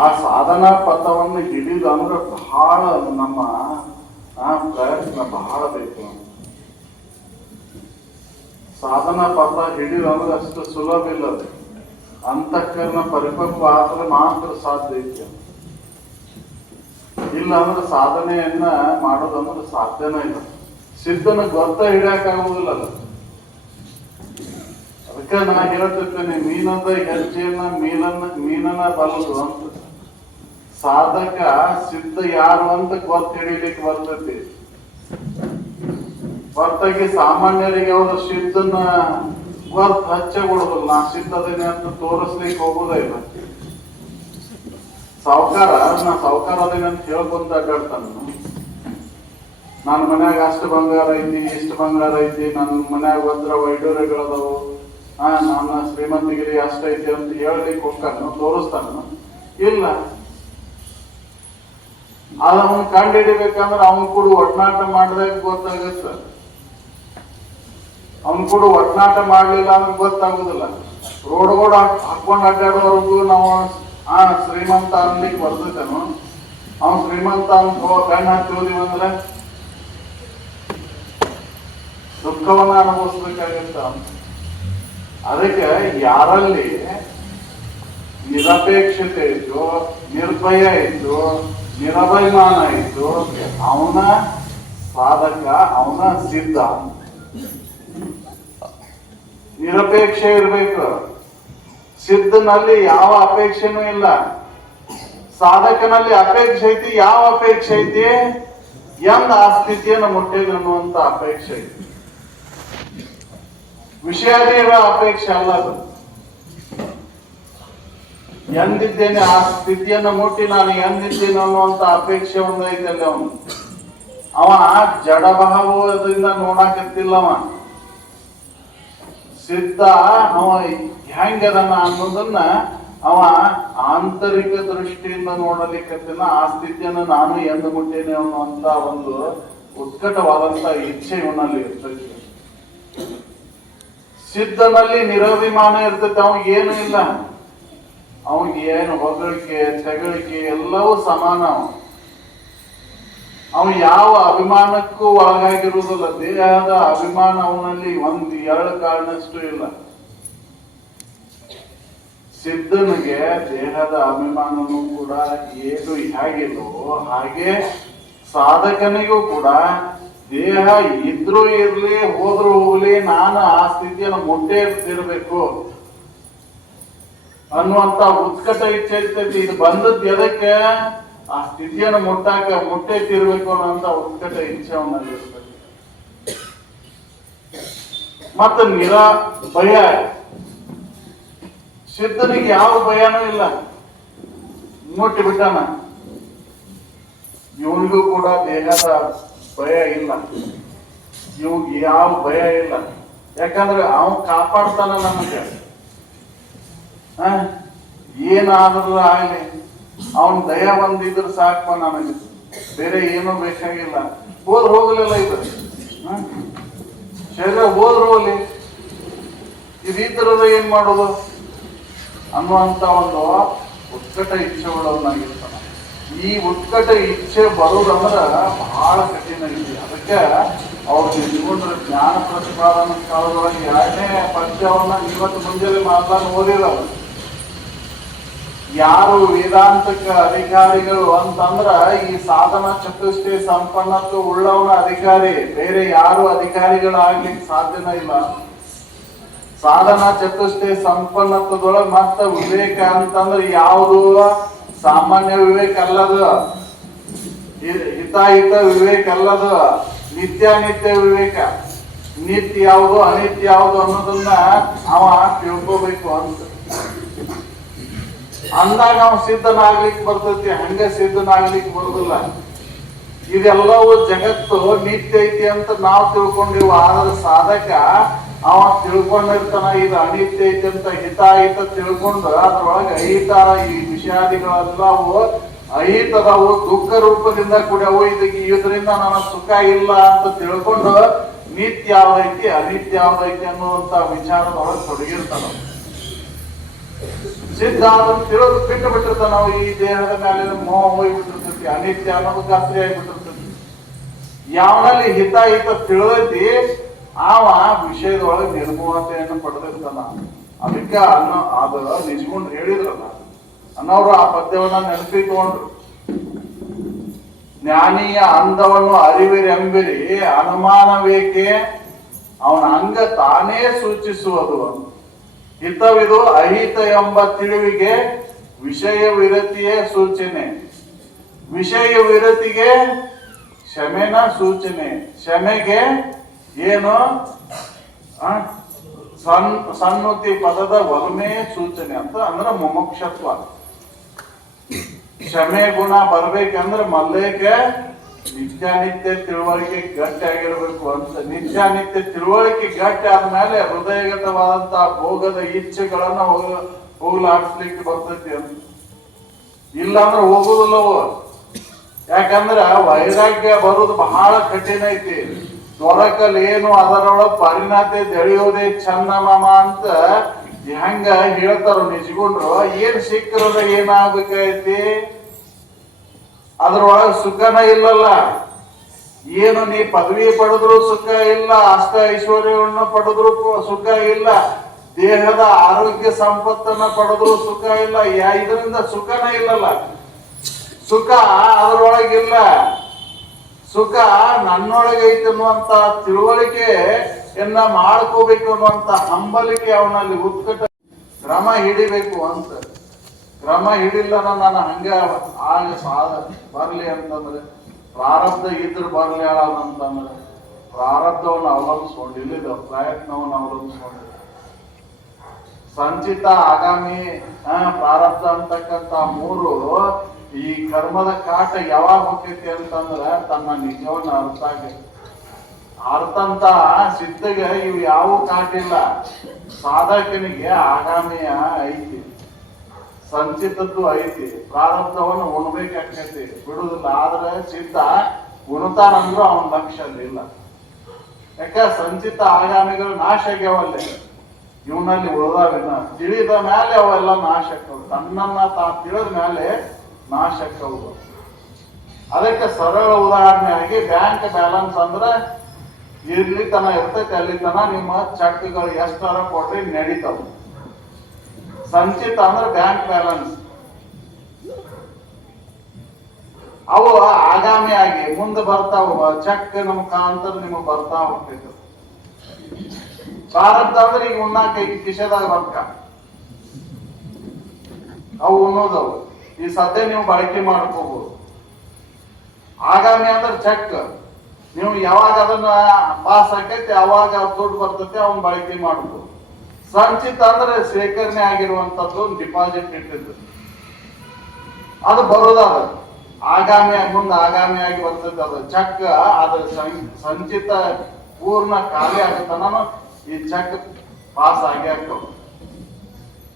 ಆ ಸಾಧನಾ ಪಥವನ್ನು ಹಿಡಿದು ಅಂದ್ರೆ ಬಹಳ ನಮ್ಮ ಆ ಪ್ರಯತ್ನ ಬಹಳ ಬೇಕು. ಸಾಧನಾ ಪಥ ಹಿಡಿದು ಅಂದ್ರೆ ಅಷ್ಟು ಸುಲಭ ಇಲ್ಲ. ಅದು ಅಂತಃಕರಣ ಪರಿಪಕ್ವ ಆದ್ರೆ ಮಾತ್ರ ಸಾಧ್ಯ ಐತೆ. ಇಲ್ಲ ಅಂದ್ರೆ ಸಾಧನೆಯನ್ನ ಮಾಡೋದಂದ್ರೆ ಸಾಧ್ಯನೇ ಇಲ್ಲ. ಸಿದ್ಧನ ಗೊತ್ತ ಹಿಡಿಯಕ್ಕಾಗುವುದಿಲ್ಲ ಅದು. ಅದಕ್ಕೆ ನಾ ಹೇಳ್ತಿರ್ತೇನೆ, ಮೀನದ ಹೆಜ್ಜೆಯನ್ನ ಮೀನನ ಬಲದು ಅಂತ. ಸಾಧಕ ಸಿದ್ಧ ಯಾರು ಅಂತ ಗೊತ್ತ ಹಿಡಿಲಿಕ್ಕೆ ಬರ್ತೈತಿ. ಹೊರತಾಗಿ ಸಾಮಾನ್ಯರಿಗೆ ಅವರು ಸಿದ್ಧನ ಗೊತ್ತ ಹಚ್ಚೆ ಕೊಡೋದಿಲ್ಲ. ನಾ ಸಿದ್ಧದೇನೆ ಅಂತ ತೋರಿಸ್ಲಿಕ್ಕೆ ಹೋಗೋದೇ ಇಲ್ಲ. ನಾ ಸಾವುಕಾರ ಅದೇನೆ ಅಂತ ಹೇಳ್ಕೊಂತ ಅಡ್ಡಾಡ್ತಾನ. ನನ್ನ ಮನ್ಯಾಗ ಅಷ್ಟು ಬಂಗಾರ ಐತಿ, ಇಷ್ಟು ಬಂಗಾರ ಐತಿ, ನನ್ನ ಮನ್ಯಾಗ ಒಂದ್ರ ವೈಡೂರ್ಯಗಳದಾವು, ನನ್ನ ಶ್ರೀಮಂತಗಿರಿ ಅಷ್ಟೈತಿ ಅಂತ ಹೇಳ್ಲಿಕ್ಕೆ ಹೋಗ್ತಾನ, ತೋರಿಸ್ತಾನ ಇಲ್ಲ. ಅದ ಅವನ್ ಕಂಡು ಹಿಡಿಬೇಕಂದ್ರೆ ಅವನ್ ಕೂಡ ಒಟ್ನಾಟ ಮಾಡಿದಾಗ ಗೊತ್ತಾಗತ್ತ. ಅವನ್ ಕೂಡ ಒಟ್ನಾಟ ಮಾಡ್ಲಿಲ್ಲ ಅಂದ್ರೆ ಗೊತ್ತಾಗುದಿಲ್ಲ. ರೋಡ್ಗಳು ಹಾಕೊಂಡ್ ಅಡ್ಡಾಡೋವರೆಗೂ ನಾವು ಶ್ರೀಮಂತ ಅನ್ಲಿಕ್ಕೆ ಬರ್ತೈತೇನು? ಅವ್ನು ಶ್ರೀಮಂತ ಅಂತ ಕಣ್ಣು ಹಾಕ್ತೀವಿ ಅಂದ್ರೆ ದುಃಖವನ್ನ ಅನುಭವಿಸ್ಬೇಕಾಗತ್ತ. ಅದಕ್ಕೆ ಯಾರಲ್ಲಿ ನಿರಪೇಕ್ಷತೆ ಇತ್ತು, ನಿರ್ಭಯ ಇತ್ತು, ನಿರಭಿಮಾನ ಇತ್ತು, ಅವನ ಸಾಧಕ, ಅವನ ಸಿದ್ಧ. ನಿರಪೇಕ್ಷೆ ಇರ್ಬೇಕು. ಸಿದ್ಧನಲ್ಲಿ ಯಾವ ಅಪೇಕ್ಷೆನೂ ಇಲ್ಲ. ಸಾಧಕನಲ್ಲಿ ಅಪೇಕ್ಷೆ ಐತಿ. ಯಾವ ಅಪೇಕ್ಷೆ ಐತಿ? ಎಂದ ಆ ಸ್ಥಿತಿಯನ್ನು ಮುಟ್ಟಿಲ್ಲ ಅನ್ನುವಂತ ಅಪೇಕ್ಷೆ ಐತಿ. ವಿಷಯದ ಅಪೇಕ್ಷೆ ಅಲ್ಲ ಅದು. ಎಂದಿದ್ದೇನೆ ಆ ಸ್ಥಿತಿಯನ್ನು ಮುಟ್ಟಿ ನಾನು ಎಂದಿದ್ದೇನೆ ಅನ್ನುವಂತ ಅಪೇಕ್ಷೆ ಒಂದೈತೆ ಅಲ್ಲಿ. ಅವ ಜಡಭಾವದಿಂದ ನೋಡಾಕತ್ತಿಲ್ಲವ. ಸಿದ್ಧ ಅವ ಹೆಂಗದನ ಅನ್ನೋದನ್ನ ಅವ ಆಂತರಿಕ ದೃಷ್ಟಿಯಿಂದ ನೋಡಲಿಕ್ಕತ್ತಿನ. ಆ ಸ್ಥಿತಿಯನ್ನು ನಾನು ಎಂದು ಮುಟ್ಟೇನೆ ಅನ್ನುವಂತ ಒಂದು ಉತ್ಕಟವಾದಂತ ಇಚ್ಛೆ ಇವನಲ್ಲಿ ಇರ್ತೈತಿ. ಸಿದ್ಧನಲ್ಲಿ ನಿರಭಿಮಾನ ಇರ್ತೈತಿ. ಅವಂಗ ಏನು ಇಲ್ಲ. ಅವನಿಗೆ ಏನು ಹೊಗಳಿಕೆ ತೆಗಳಿಕೆ ಎಲ್ಲವೂ ಸಮಾನ. ಅವನು ಯಾವ ಅಭಿಮಾನಕ್ಕೂ ಒಳಗಾಗಿರುವುದಿಲ್ಲ. ದೇಹದ ಅಭಿಮಾನ ಅವನಲ್ಲಿ ಒಂದು ಎರಡು ಕಾರಣಷ್ಟು ಇಲ್ಲ. ಸಿದ್ಧನಿಗೆ ದೇಹದ ಅಭಿಮಾನನೂ ಕೂಡ ಏನು ಹೇಗಿಲ್ಲವೋ ಹಾಗೆ ಸಾಧಕನಿಗೂ ಕೂಡ ದೇಹ ಇದ್ರೂ ಇರ್ಲಿ ಹೋದ್ರೂ ಹೋಗ್ಲಿ ನಾನು ಆ ಸ್ಥಿತಿಯನ್ನು ಮುಟ್ಟೆ ಇರ್ಬೇಕು ಅನ್ನುವಂತ ಉತ್ಕಟ ಇಚ್ಛೆ ಇರ್ತೈತಿ. ಇದು ಬಂದದ್ದು ಎದಕ್ಕೆ? ಆ ಸ್ಥಿತಿಯನ್ನು ಮುಟ್ಟೆ ತಿರ್ಬೇಕು ಅನ್ನೋಂತ ಉತ್ಕಟ ಇಚ್ಛೆ ಅವನಲ್ಲಿ ಇರ್ತದೆ. ಮತ್ತೆ ಭಯ. ಸಿದ್ಧನಿಗೆ ಯಾವ ಭಯನೂ ಇಲ್ಲ. ಮುಟ್ಟಿ ಬಿಟ್ಟಾನ. ಇವನಿಗೂ ಕೂಡ ದೇಹದ ಭಯ ಇಲ್ಲ, ಇವ್ಗೆ ಯಾವ ಭಯ ಇಲ್ಲ. ಯಾಕಂದ್ರೆ ಅವನ್ ಕಾಪಾಡ್ತಾನ ನಮಗೆ. ಏನಾದ್ರೂ ಆಗ್ಲಿ ಅವನ್ ದಯ ಒಂದಿದ್ರು ಸಾಕಪ್ಪ ನನಗೆ, ಬೇರೆ ಏನೂ ಬೇಕಾಗಿಲ್ಲ. ಹೋದ್ರ ಹೋಗ್ಲಿಲ್ಲ ಇದು ಶರೀರ ಹೋದ್ರು ಹೋಗ್ಲಿ, ಇದೀತರದ ಏನ್ ಮಾಡೋದು ಅನ್ನುವಂತ ಒಂದು ಉತ್ಕಟ ಇಚ್ಛೆ ಉಳ್ಳವನಾಗಿರ್ತಾನ. ಈ ಉತ್ಕಟ ಇಚ್ಛೆ ಬರುದಂದ್ರ ಬಹಳ ಕಠಿಣ ಇದೆ. ಅದಕ್ಕೆ ಅವ್ರು ನಿಂತ್ಕೊಂಡ್ರೆ ಜ್ಞಾನ ಪ್ರತಿಪಾದನ ಕಾಲದೊಳಗೆ ಎರಡನೇ ಪದ್ಯವನ್ನ ಇವತ್ತು ಮುಂಜಾನೆ ಮಾತಾಡ ಓದಿದವರು. ಯಾರು ವೇದಾಂತಕ ಅಧಿಕಾರಿಗಳು ಅಂತಂದ್ರ ಈ ಸಾಧನ ಚತುಷ್ಟಯ ಸಂಪನ್ನತ್ವ ಉಳ್ಳವನ ಅಧಿಕಾರಿ, ಬೇರೆ ಯಾರು ಅಧಿಕಾರಿಗಳಾಗ್ಲಿಕ್ಕೆ ಸಾಧ್ಯನ ಇಲ್ಲ. ಸಾಧನ ಚತುಷ್ಟಯ ಸಂಪನ್ನತ್ವದೊಳಗೆ ಮತ್ತ ವಿವೇಕ ಅಂತಂದ್ರೆ ಯಾವುದು ಸಾಮಾನ್ಯ ವಿವೇಕ ಅಲ್ಲದು, ಹಿತಾಹಿತ ವಿವೇಕ ಅಲ್ಲದು, ನಿತ್ಯಾನಿತ್ಯ ವಿವೇಕ. ನಿತ್ಯ ಯಾವುದು ಅನಿತ್ಯ ಯಾವುದು ಅನ್ನೋದನ್ನ ಅವ ತಿಳ್ಕೋಬೇಕು ಅಂತ ಅಂದಾಗ ಅವ ಸಿದ್ಧನಾಗ್ಲಿಕ್ಕೆ ಬರ್ತೈತಿ. ಹಂಗ ಸಿದ್ಧನಾಗ್ಲಿಕ್ಕೆ ಬರುದಿಲ್ಲ. ಇದೆಲ್ಲವೂ ಜಗತ್ತು ನಿತ್ಯ ಐತಿ ಅಂತ ನಾವು ತಿಳ್ಕೊಂಡಿವ. ಆದ್ರೆ ಸಾಧಕ ಅವ ತಿಳ್ಕೊಂಡಿರ್ತಾನ ಇದು ಅನಿತ್ಯ ಐತಿ ಅಂತ, ಹಿತಾಹಿತ ತಿಳ್ಕೊಂಡು ಅದ್ರೊಳಗೆ ಅಹಿತ ಈ ವಿಷಯಾದಿಗಳೆಲ್ಲವು ಅಹಿತದವು, ದುಃಖ ರೂಪದಿಂದ ಕೂಡವು. ಇದರಿಂದ ನನ್ನ ಸುಖ ಇಲ್ಲ ಅಂತ ತಿಳ್ಕೊಂಡು ನಿತ್ಯ ಯಾವ್ದೈತಿ ಅನಿತ್ಯ ಯಾವ್ದೈತಿ ಅನ್ನುವಂತ ವಿಚಾರದೊಳಗೆ ತೊಡಗಿರ್ತಾನ. ಸಿದ್ಧ ಅದನ್ನು ತಿಳಿದು ಬಿಟ್ಟು ಬಿಟ್ಟಿರ್ತಾನ. ನಾವು ಈ ದೇಹದ ಮೇಲೆ ಮೋಹ ಹೋಗ್ಬಿಟ್ಟಿರ್ತೈತಿ, ಅನಿತ್ಯ ಅನ್ನೋದು ಖಾತ್ರಿ ಆಗಿಬಿಟ್ಟಿರ್ತೈತಿ. ಯಾವನಲ್ಲಿ ಹಿತಾಹಿತ ತಿಳಿದೈತಿ ಆವ ವಿಷಯದೊಳಗೆ ನಿರ್ಮೂಲತೆಯನ್ನು ಪಡೆದಿರ್ತಾನ. ಅದಕ್ಕೆ ಅದು ನಿಜಗುಂಡ್ ಹೇಳಿದ್ರಲ್ಲ ಅನ್ನೋರು ಆ ಪದ್ಯವನ್ನ ನೆನಪಿಟ್ಕೊಂಡ್ರು. ಜ್ಞಾನಿಯ ಅಂದವನ್ನು ಅರಿವಿರೆಂಬಿರಿ, ಅನುಮಾನವೇಕೆ ಅವನ ಅಂಗ ತಾನೇ ಸೂಚಿಸುವುದು. ಹಿತವಿದು ಅಹಿತ ಎಂಬ ತಿಳಿವಿಗೆ ವಿಷಯ ವಿರತಿಯೇ ಸೂಚನೆ, ವಿಷಯ ವಿರತಿಗೆ ಶಮೆನ ಸೂಚನೆ, ಶಮೆಗೆ ಏನು ಸನ್ನುತಿ ಪದದ ಒಲಮೆ ಸೂಚನೆ ಅಂತ ಅಂದ್ರೆ ಮುಮುಕ್ಷತ್ವ. ಶಮೆ ಗುಣ ಬರ್ಬೇಕಂದ್ರೆ ಮಲ್ಲೇಕೆ ನಿತ್ಯಾನಿತ್ಯ ತಿಳುವಳಿಕೆ ಗಟ್ಟಿ ಆಗಿರ್ಬೇಕು ಅಂತ. ನಿತ್ಯಾನಿತ್ಯ ತಿಳುವಳಿಕೆ ಗಟ್ಟಿ ಆದ್ಮೇಲೆ ಹೃದಯಗತವಾದಂತಹ ಭೋಗದ ಇಚ್ಛೆಗಳನ್ನ ಹೋಗ್ಲಾಡಿಸ್ಲಿಕ್ಕೆ ಬರ್ತೈತಿ ಅಂತ. ಇಲ್ಲಾಂದ್ರೆ ಹೋಗುದಿಲ್ಲವು. ಯಾಕಂದ್ರ ವೈರಾಗ್ಯ ಬರುದು ಬಹಳ ಕಠಿಣ ಐತಿ. ದೊರಕಲ್ ಏನು ಅದರೊಳಗೆ ಪರಿಣತಿ ತಿಳಿಯೋದೇ ಚಂದ ಮಾಮ ಅಂತ ಹೆಂಗ ಹೇಳ್ತಾರ ನಿಜಗೊಂಡ್ರು. ಏನ್ ಸಿಕ್ಕರದ ಏನಾಗ್ಬೇಕೈತಿ, ಅದ್ರೊಳಗೆ ಸುಖನ ಇಲ್ಲಲ್ಲ. ಏನು ನೀ ಪದವಿ ಪಡೆದ್ರು ಸುಖ ಇಲ್ಲ, ಅಷ್ಟ ಐಶ್ವರ್ಯವನ್ನು ಪಡೆದ್ರು ಸುಖ ಇಲ್ಲ, ದೇಹದ ಆರೋಗ್ಯ ಸಂಪತ್ತನ್ನ ಪಡೆದ್ರು ಸುಖ ಇಲ್ಲ. ಇದರಿಂದ ಸುಖನ ಇಲ್ಲಲ್ಲ. ಸುಖ ಅದ್ರೊಳಗಿಲ್ಲ. ಸುಖ ನನ್ನೊಳಗೆ ಐತೆ ಅನ್ನುವಂತ ತಿಳುವಳಿಕೆಯನ್ನ ಮಾಡ್ಕೋಬೇಕು ಅನ್ನುವಂತ ಹಂಬಲಿಕೆ ಅವನಲ್ಲಿ ಉತ್ಕಟ. ಕ್ರಮ ಹಿಡಿಬೇಕು ಅಂತ. ಕ್ರಮ ಹಿಡಿಲ್ಲ ನಾನು ಹಂಗ ಬರ್ಲಿ ಅಂತಂದ್ರೆ, ಪ್ರಾರಬ್ಧ ಇದ್ರ ಬರ್ಲಿ ಅಂತಂದ್ರೆ ಪ್ರಾರಬ್ಧವನ್ನು ಅವಲಂಬಿಸ್ಕೊಂಡಿಲ್ಲ, ಪ್ರಯತ್ನವನ್ನು ಅವಲಂಬಿಸ್ಕೊಂಡಿಲ್ಲ. ಸಂಚಿತ ಆಗಾಮಿ ಪ್ರಾರಬ್ಧ ಅಂತಕ್ಕಂತ ಮೂರು ಈ ಕರ್ಮದ ಕಾಟ ಯಾವಾಗ ಹೋಗ್ತೈತಿ ಅಂತಂದ್ರ ತನ್ನ ನಿಜವನ್ನ ಅರ್ಥಂತ ಸಿದ್ಧಗೆ ಇವು ಯಾವ ಕಾಟ ಇಲ್ಲ. ಸಾಧಕನಿಗೆ ಆಗಾಮಿಯ ಐತಿ, ಸಂಚಿತದ್ದು ಐತಿ. ಪ್ರಾರಬ್ಧವನ್ನು ಉಣ್ಬೇಕಾಗ್ತೈತಿ, ಬಿಡುದಿಲ್ಲ. ಆದ್ರೆ ಸಿದ್ಧ ಉಣ್ತಾನಂದ್ರು ಅವನ ಲಕ್ಷ್ಯ ಇಲ್ಲ. ಯಾಕ ಸಂಚಿತ ಆಗಾಮಿಗಳು ನಾಶ ಆಗ್ಯಾವಲ್ಲೇ, ಇವನಲ್ಲಿ ಉಳಿದಾವಿನ. ತಿಳಿದ ಮೇಲೆ ಅವೆಲ್ಲ ನಾಶ ಆಗ್ತವೆ. ತನ್ನನ್ನ ತಿಳಿದ ಮೇಲೆ ನಾಶ ಆಗ್ತವು. ಅದಕ್ಕೆ ಸರಳ ಉದಾಹರಣೆಯಾಗಿ ಬ್ಯಾಂಕ್ ಬ್ಯಾಲೆನ್ಸ್ ಅಂದ್ರೆ ಇಲ್ಲಿ ತನ ಇರ್ತೈತಿ, ಅಲ್ಲಿ ತನ ನಿಮ್ಮ ಚೆಕ್ಗಳು ಎಷ್ಟರ ಕೊಡ್ರಿ ನಡೀತಾವ. ಸಂಚಿತ ಅಂದ್ರೆ ಬ್ಯಾಂಕ್ ಬ್ಯಾಲೆನ್ಸ್. ಅವು ಆಗಾಮಿಯಾಗಿ ಮುಂದೆ ಬರ್ತಾವ. ಚೆಕ್ ಮುಖಾಂತರ ನಿಮಗೆ ಬರ್ತಾ ಹೋಗ್ತೈತೆ. ಪ್ರಾರಬ್ಧ ಅಂದ್ರೆ ಈಗ ಉಣ್ಣಾಕ ಕಿಶೆದಾಗ ರೊಕ್ಕ ಅವು ಉಣ್ಣೋದವು. ಈ ಸದ್ಯ ನೀವು ಬಳಕೆ ಮಾಡ್ಕೋಬಹುದು. ಆಗಾಮಿ ಅಂದ್ರೆ ಚೆಕ್, ನೀವು ಯಾವಾಗ ಅದನ್ನ ಪಾಸ್ ಆಕೈತಿ ಯಾವಾಗ ದುಡ್ಡು ಬರ್ತೈತಿ ಅವನ್ ಬಳಕೆ ಮಾಡ್ಬೋದು. ಸಂಚಿತ ಅಂದ್ರೆ ಶೇಖರಣೆ ಆಗಿರುವಂತದ್ದು, ಡಿಪಾಸಿಟ್ ಇಟ್ಟಿದ್ದು ಅದು ಬರೋದಾದ. ಆಗಾಮಿಯಾಗಿ ಬರ್ತೈತೆ. ಅದು ಚೆಕ್ ಅದ್ರ ಸಂಚಿತ ಪೂರ್ಣ ಖಾಲಿ ಆಗತ್ತನ ಈ ಚೆಕ್ ಪಾಸ್ ಆಗಿ ಆಗ್ತಾವ.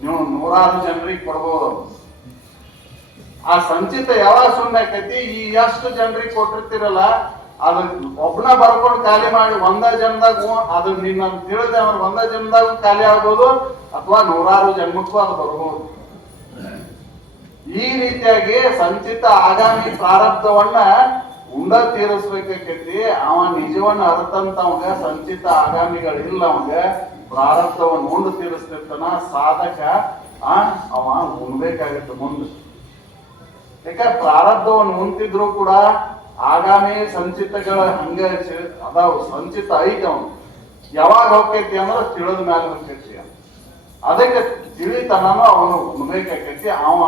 ನೀವು 100 ಜನರಿಗೆ ಕೊಡ್ಬೋದು. ಆ ಸಂಚಿತ ಯಾವಾಗ ಶೂನ್ಯ ಆಕೈತಿ, ಈ ಎಷ್ಟು ಜನರಿಗೆ ಕೊಟ್ಟಿರ್ತಿರಲ್ಲ ಅದ ಒಬ್ಬನ ಬರ್ಕೊಂಡು ಖಾಲಿ ಮಾಡಿ 100 ಜನದಾಗ ಅದು ನಿನ್ನ ತಿಳಿದ 100 ಜನದಾಗ ಖಾಲಿ ಆಗ್ಬೋದು, ಅಥವಾ 100 ಜನ್ಮಕ್ಕೂ ಅದು ಬರ್ಬೋದು. ಈ ರೀತಿಯಾಗಿ ಸಂಚಿತ ಆಗಾಮಿ ಪ್ರಾರಬ್ಧವನ್ನ ಉಂಡ ತೀರಿಸ್ಬೇಕಾಕೈತಿ. ಅವ ನಿಜವನ್ನ ಅರ್ಥಂತವಂಗ ಸಂಚಿತ ಆಗಾಮಿಗಳಿಲ್ಲ, ಅವಂಗ ಪ್ರಾರಬ್ಧವನ್ನು ಉಂಡು ತೀರಿಸ್ತಿರ್ತಾನ. ಸಾಧಕ ಅವ ಉಣ್ಬೇಕಾಗತ್ತೆ ಮುಂದೆ. ಯಾಕ ಪ್ರಾರಬ್ಧವನ್ನು ಉಣ್ತಿದ್ರು ಕೂಡ ಆಗಾಮಿ ಸಂಚಿತಗಳ ಹಂಗ ಅದಾವ. ಸಂಚಿತ ಐತಿ ಅವನು ಯಾವಾಗ ಹೋಗ್ತೈತಿ ಅಂದ್ರೆ ತಿಳಿದ ಮ್ಯಾಲ ಹೋಗ್ತೈತಿ. ಅದಕ್ಕೆ ತಿಳಿತನನು ಅವನು ಉಣ್ಬೇಕಾಕೈತಿ. ಅವ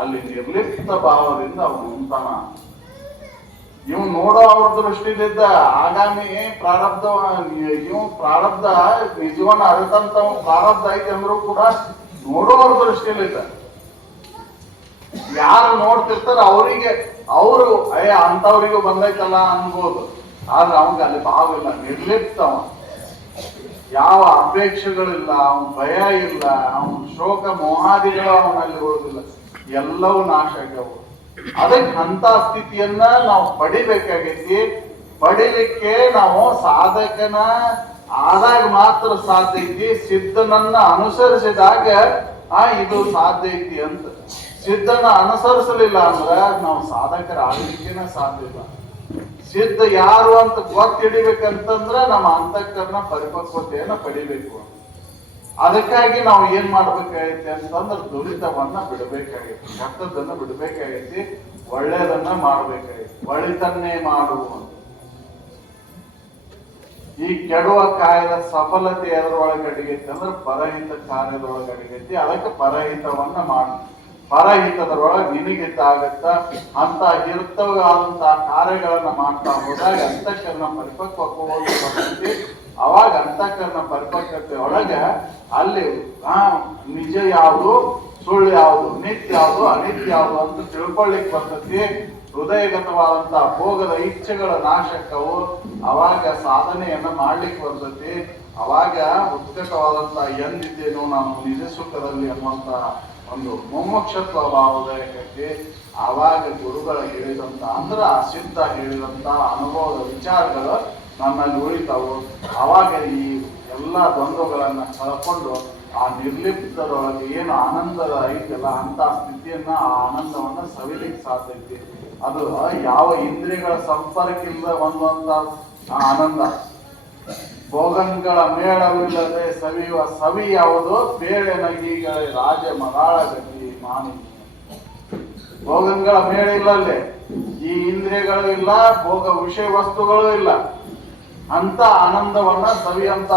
ಅಲ್ಲಿ ನಿರ್ಲಿಪ್ತ ಭಾವದಿಂದ ಅವನು ಉಣ್ತಾನ. ಇವ್ ನೋಡೋ ಅವ್ರ ದೃಷ್ಟಿಲಿದ್ದ ಆಗಾಮಿ ಪ್ರಾರಬ್ಧ, ಇವ್ ಪ್ರಾರಬ್ಧ ನಿಜವನ್ನ ಅರಿತಂತ ಪ್ರಾರಬ್ಧ ಐತಿ ಅಂದ್ರೂ ಕೂಡ ನೋಡೋವ್ರ ದೃಷ್ಟಿಲಿದ್ದ ಯಾರು ನೋಡ್ತಿರ್ತಾರ ಅವರಿಗೆ ಅವರು ಅಂತವ್ರಿಗೂ ಬಂದೈತಲ್ಲ ಅನ್ಬೋದು. ಆದ್ರೆ ಅವಂಗ ಅಲ್ಲಿ ಭಾವ ಇಲ್ಲ, ನಿರ್ಲಿಪ್ತವ. ಯಾವ ಅಪೇಕ್ಷೆಗಳಿಲ್ಲ, ಅವನ ಭಯ ಇಲ್ಲ, ಅವನ ಶೋಕ ಮೋಹಾದಿಗಳು ಅವನಲ್ಲಿ ಉಳಿದಿಲ್ಲ, ಎಲ್ಲವೂ ನಾಶ ಆಗ್ಯಾವ. ಅದಕ್ಕೆ ಅಂತ ಸ್ಥಿತಿಯನ್ನ ನಾವು ಪಡಿಬೇಕಾಗೈತಿ. ಪಡಿಲಿಕ್ಕೆ ನಾವು ಸಾಧಕನ ಆದಾಗ ಮಾತ್ರ ಸಾಧ್ಯ ಐತಿ. ಸಿದ್ಧನನ್ನ ಅನುಸರಿಸಿದಾಗ ಇದು ಸಾಧ್ಯ ಐತಿ ಅಂತ. ಸಿದ್ಧನ ಅನುಸರಿಸಲಿಲ್ಲ ಅಂದ್ರ ನಾವು ಸಾಧಕರ ಆಗ್ಲಿಕ್ಕೇನೆ ಸಾಧ್ಯ ಇಲ್ಲ. ಸಿದ್ಧ ಯಾರು ಅಂತ ಗೊತ್ತಿಡಿಬೇಕಂತಂದ್ರ ನಮ್ಮ ಅಂತಃಕರಣ ಪರಿಪಕ್ವತೆಯನ್ನ ಪಡಿಬೇಕು. ಅದಕ್ಕಾಗಿ ನಾವು ಏನ್ ಮಾಡ್ಬೇಕಾಗೈತಿ ಅಂತಂದ್ರ ದುರಿತವನ್ನ ಬಿಡಬೇಕಾಗೈತಿ, ಕೆಟ್ಟದನ್ನ ಬಿಡಬೇಕಾಗೈತಿ, ಒಳ್ಳೆಯದನ್ನ ಮಾಡ್ಬೇಕಾಗೈತಿ. ಒಳಿತನ್ನೇ ಮಾಡುವಂತ ಈ ಕೆಡುವ ಕಾರ್ಯದ ಸಫಲತೆ ಎದರೊಳಗೆ ಅಡಿಗೈತಿ ಅಂದ್ರೆ ಪರಹಿತ ಕಾರ್ಯದೊಳಗೆ ಅಡಿಗೈತಿ. ಅದಕ್ಕೆ ಪರಹಿತವನ್ನ ಮಾಡಿ, ಪರಹಿತದೊಳಗೆ ನಿನಗಿತ ಆಗತ್ತ ಅಂತ ಹಿರ್ತವಾದಂತ ಕಾರ್ಯಗಳನ್ನ ಮಾಡ್ತಾ ಹೋದಾಗ ಅಂತಃಕರಣ ಪರಿಪಕ್ವತೆ ಬರ್ತೈತಿ. ಅವಾಗ ಅಂತಃಕರಣ ಪರಿಪಕ್ವತೆ ಒಳಗ ಅಲ್ಲಿ ನಿಜ ಯಾವುದು, ಸುಳ್ಳು ಯಾವುದು, ನಿತ್ಯ ಯಾವುದು, ಅನಿತ್ಯ ಯಾವುದು ಅಂತ ತಿಳ್ಕೊಳ್ಳಿಕ್ ಬರ್ತೈತಿ. ಹೃದಯಗತವಾದಂತ ಭೋಗದ ಇಚ್ಛೆಗಳ ನಾಶಕ್ಕವು ಅವಾಗ ಸಾಧನೆಯನ್ನ ಮಾಡ್ಲಿಕ್ಕೆ ಬರ್ತೈತಿ. ಅವಾಗ ಉತ್ಕಟವಾದಂತ ಎಂದಿದ್ದೇನು ನಾನು ನಿಜ ಸುಖದಲ್ಲಿ ಅನ್ನುವಂತ ಒಂದು ಮುಮುಕ್ಷತ್ವ ಭಾವದಾಯಕಕ್ಕೆ ಆವಾಗ ಗುರುಗಳು ಹೇಳಿದಂತ ಅಂದ್ರ ಸಿದ್ಧ ಹೇಳಿದಂತ ಅನುಭವದ ವಿಚಾರಗಳು ನನ್ನಲ್ಲಿ ಉಳಿತಾವು. ಅವಾಗ ಈ ಎಲ್ಲಾ ದ್ವಂದ್ವಗಳನ್ನ ಕಳ್ಕೊಂಡು ಆ ನಿರ್ಲಿಪ್ತದೊಳಗೆ ಏನು ಆನಂದದ ಐತಿಲ್ಲ ಅಂತ ಸ್ಥಿತಿಯನ್ನ, ಆ ಆನಂದವನ್ನ ಸವಿಲಿಕ್ಕೆ ಸಾಧ್ಯ ಐತಿ. ಅದು ಯಾವ ಇಂದ್ರಿಯಗಳ ಸಂಪರ್ಕ ಇಲ್ಲದ ಒಂದೊಂದ ಆನಂದ. ಭೋಗಂಗಳ ಮೇಳವಿಲ್ಲದೆ ಸವಿಯುವ ಸವಿ ಯಾವುದು, ಬೇಳೆನಗೀಗಳ ರಾಜ ಮರಾಳ ಗತಿ ಮಾನಿ. ಭೋಗಂಗಳ ಮೇಳ ಇಲ್ಲಲ್ಲೇ ಈ ಇಂದ್ರಿಯಗಳು ಇಲ್ಲ, ಭೋಗ ವಿಷಯ ವಸ್ತುಗಳು ಇಲ್ಲ. ಅಂತ ಆನಂದವನ್ನ ಸವಿಯಂತ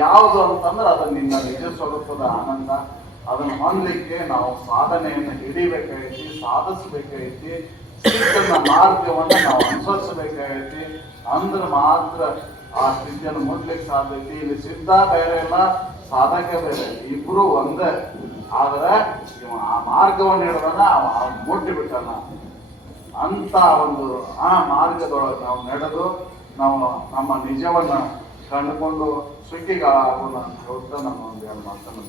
ಯಾವುದು ಅಂತಂದ್ರೆ ಅದು ನಿನ್ನ ನಿಜ ಸ್ವರೂಪದ ಆನಂದ. ಅದನ್ನ ಹೊಂದಲಿಕ್ಕೆ ನಾವು ಸಾಧನೆಯನ್ನು ಹಿಡಿಬೇಕಾಗೈತಿ, ಸಾಧಿಸಬೇಕಾಗೈತಿ. ಸಿದ್ಧನ ಮಾರ್ಗವನ್ನ ನಾವು ಅನುಸರಿಸಬೇಕಾಗೈತಿ. ಅಂದ್ರೆ ಮಾತ್ರ ಆ ಸ್ಥಿತಿಯನ್ನು ಮುಟ್ಲಿಕ್ಕೆ ಸಾಧ್ಯ ಐತಿ. ಇಲ್ಲಿ ಸಿದ್ಧ ಬೇರೆ ಇಲ್ಲ, ಸಾಧಕ ಬೇರೆ, ಇಬ್ರು ಒಂದೇ. ಆದ್ರೆ ಆ ಮಾರ್ಗವನ್ನು ಹಿಡಿದನ ಮುಟ್ಟಿ ಬಿಟ್ಟನ. ಅಂತ ಒಂದು ಆ ಮಾರ್ಗದೊಳಗೆ ನಾವು ನಡೆದು ನಾವು ನಮ್ಮ ನಿಜವನ್ನ ಕಂಡುಕೊಂಡು ಸುಖಿಗಳಾಗೋಣ ಅಂತ ಹೇಳ್ತಾ ನಮ್ಮ ಒಂದು ಮಾತನ್ನು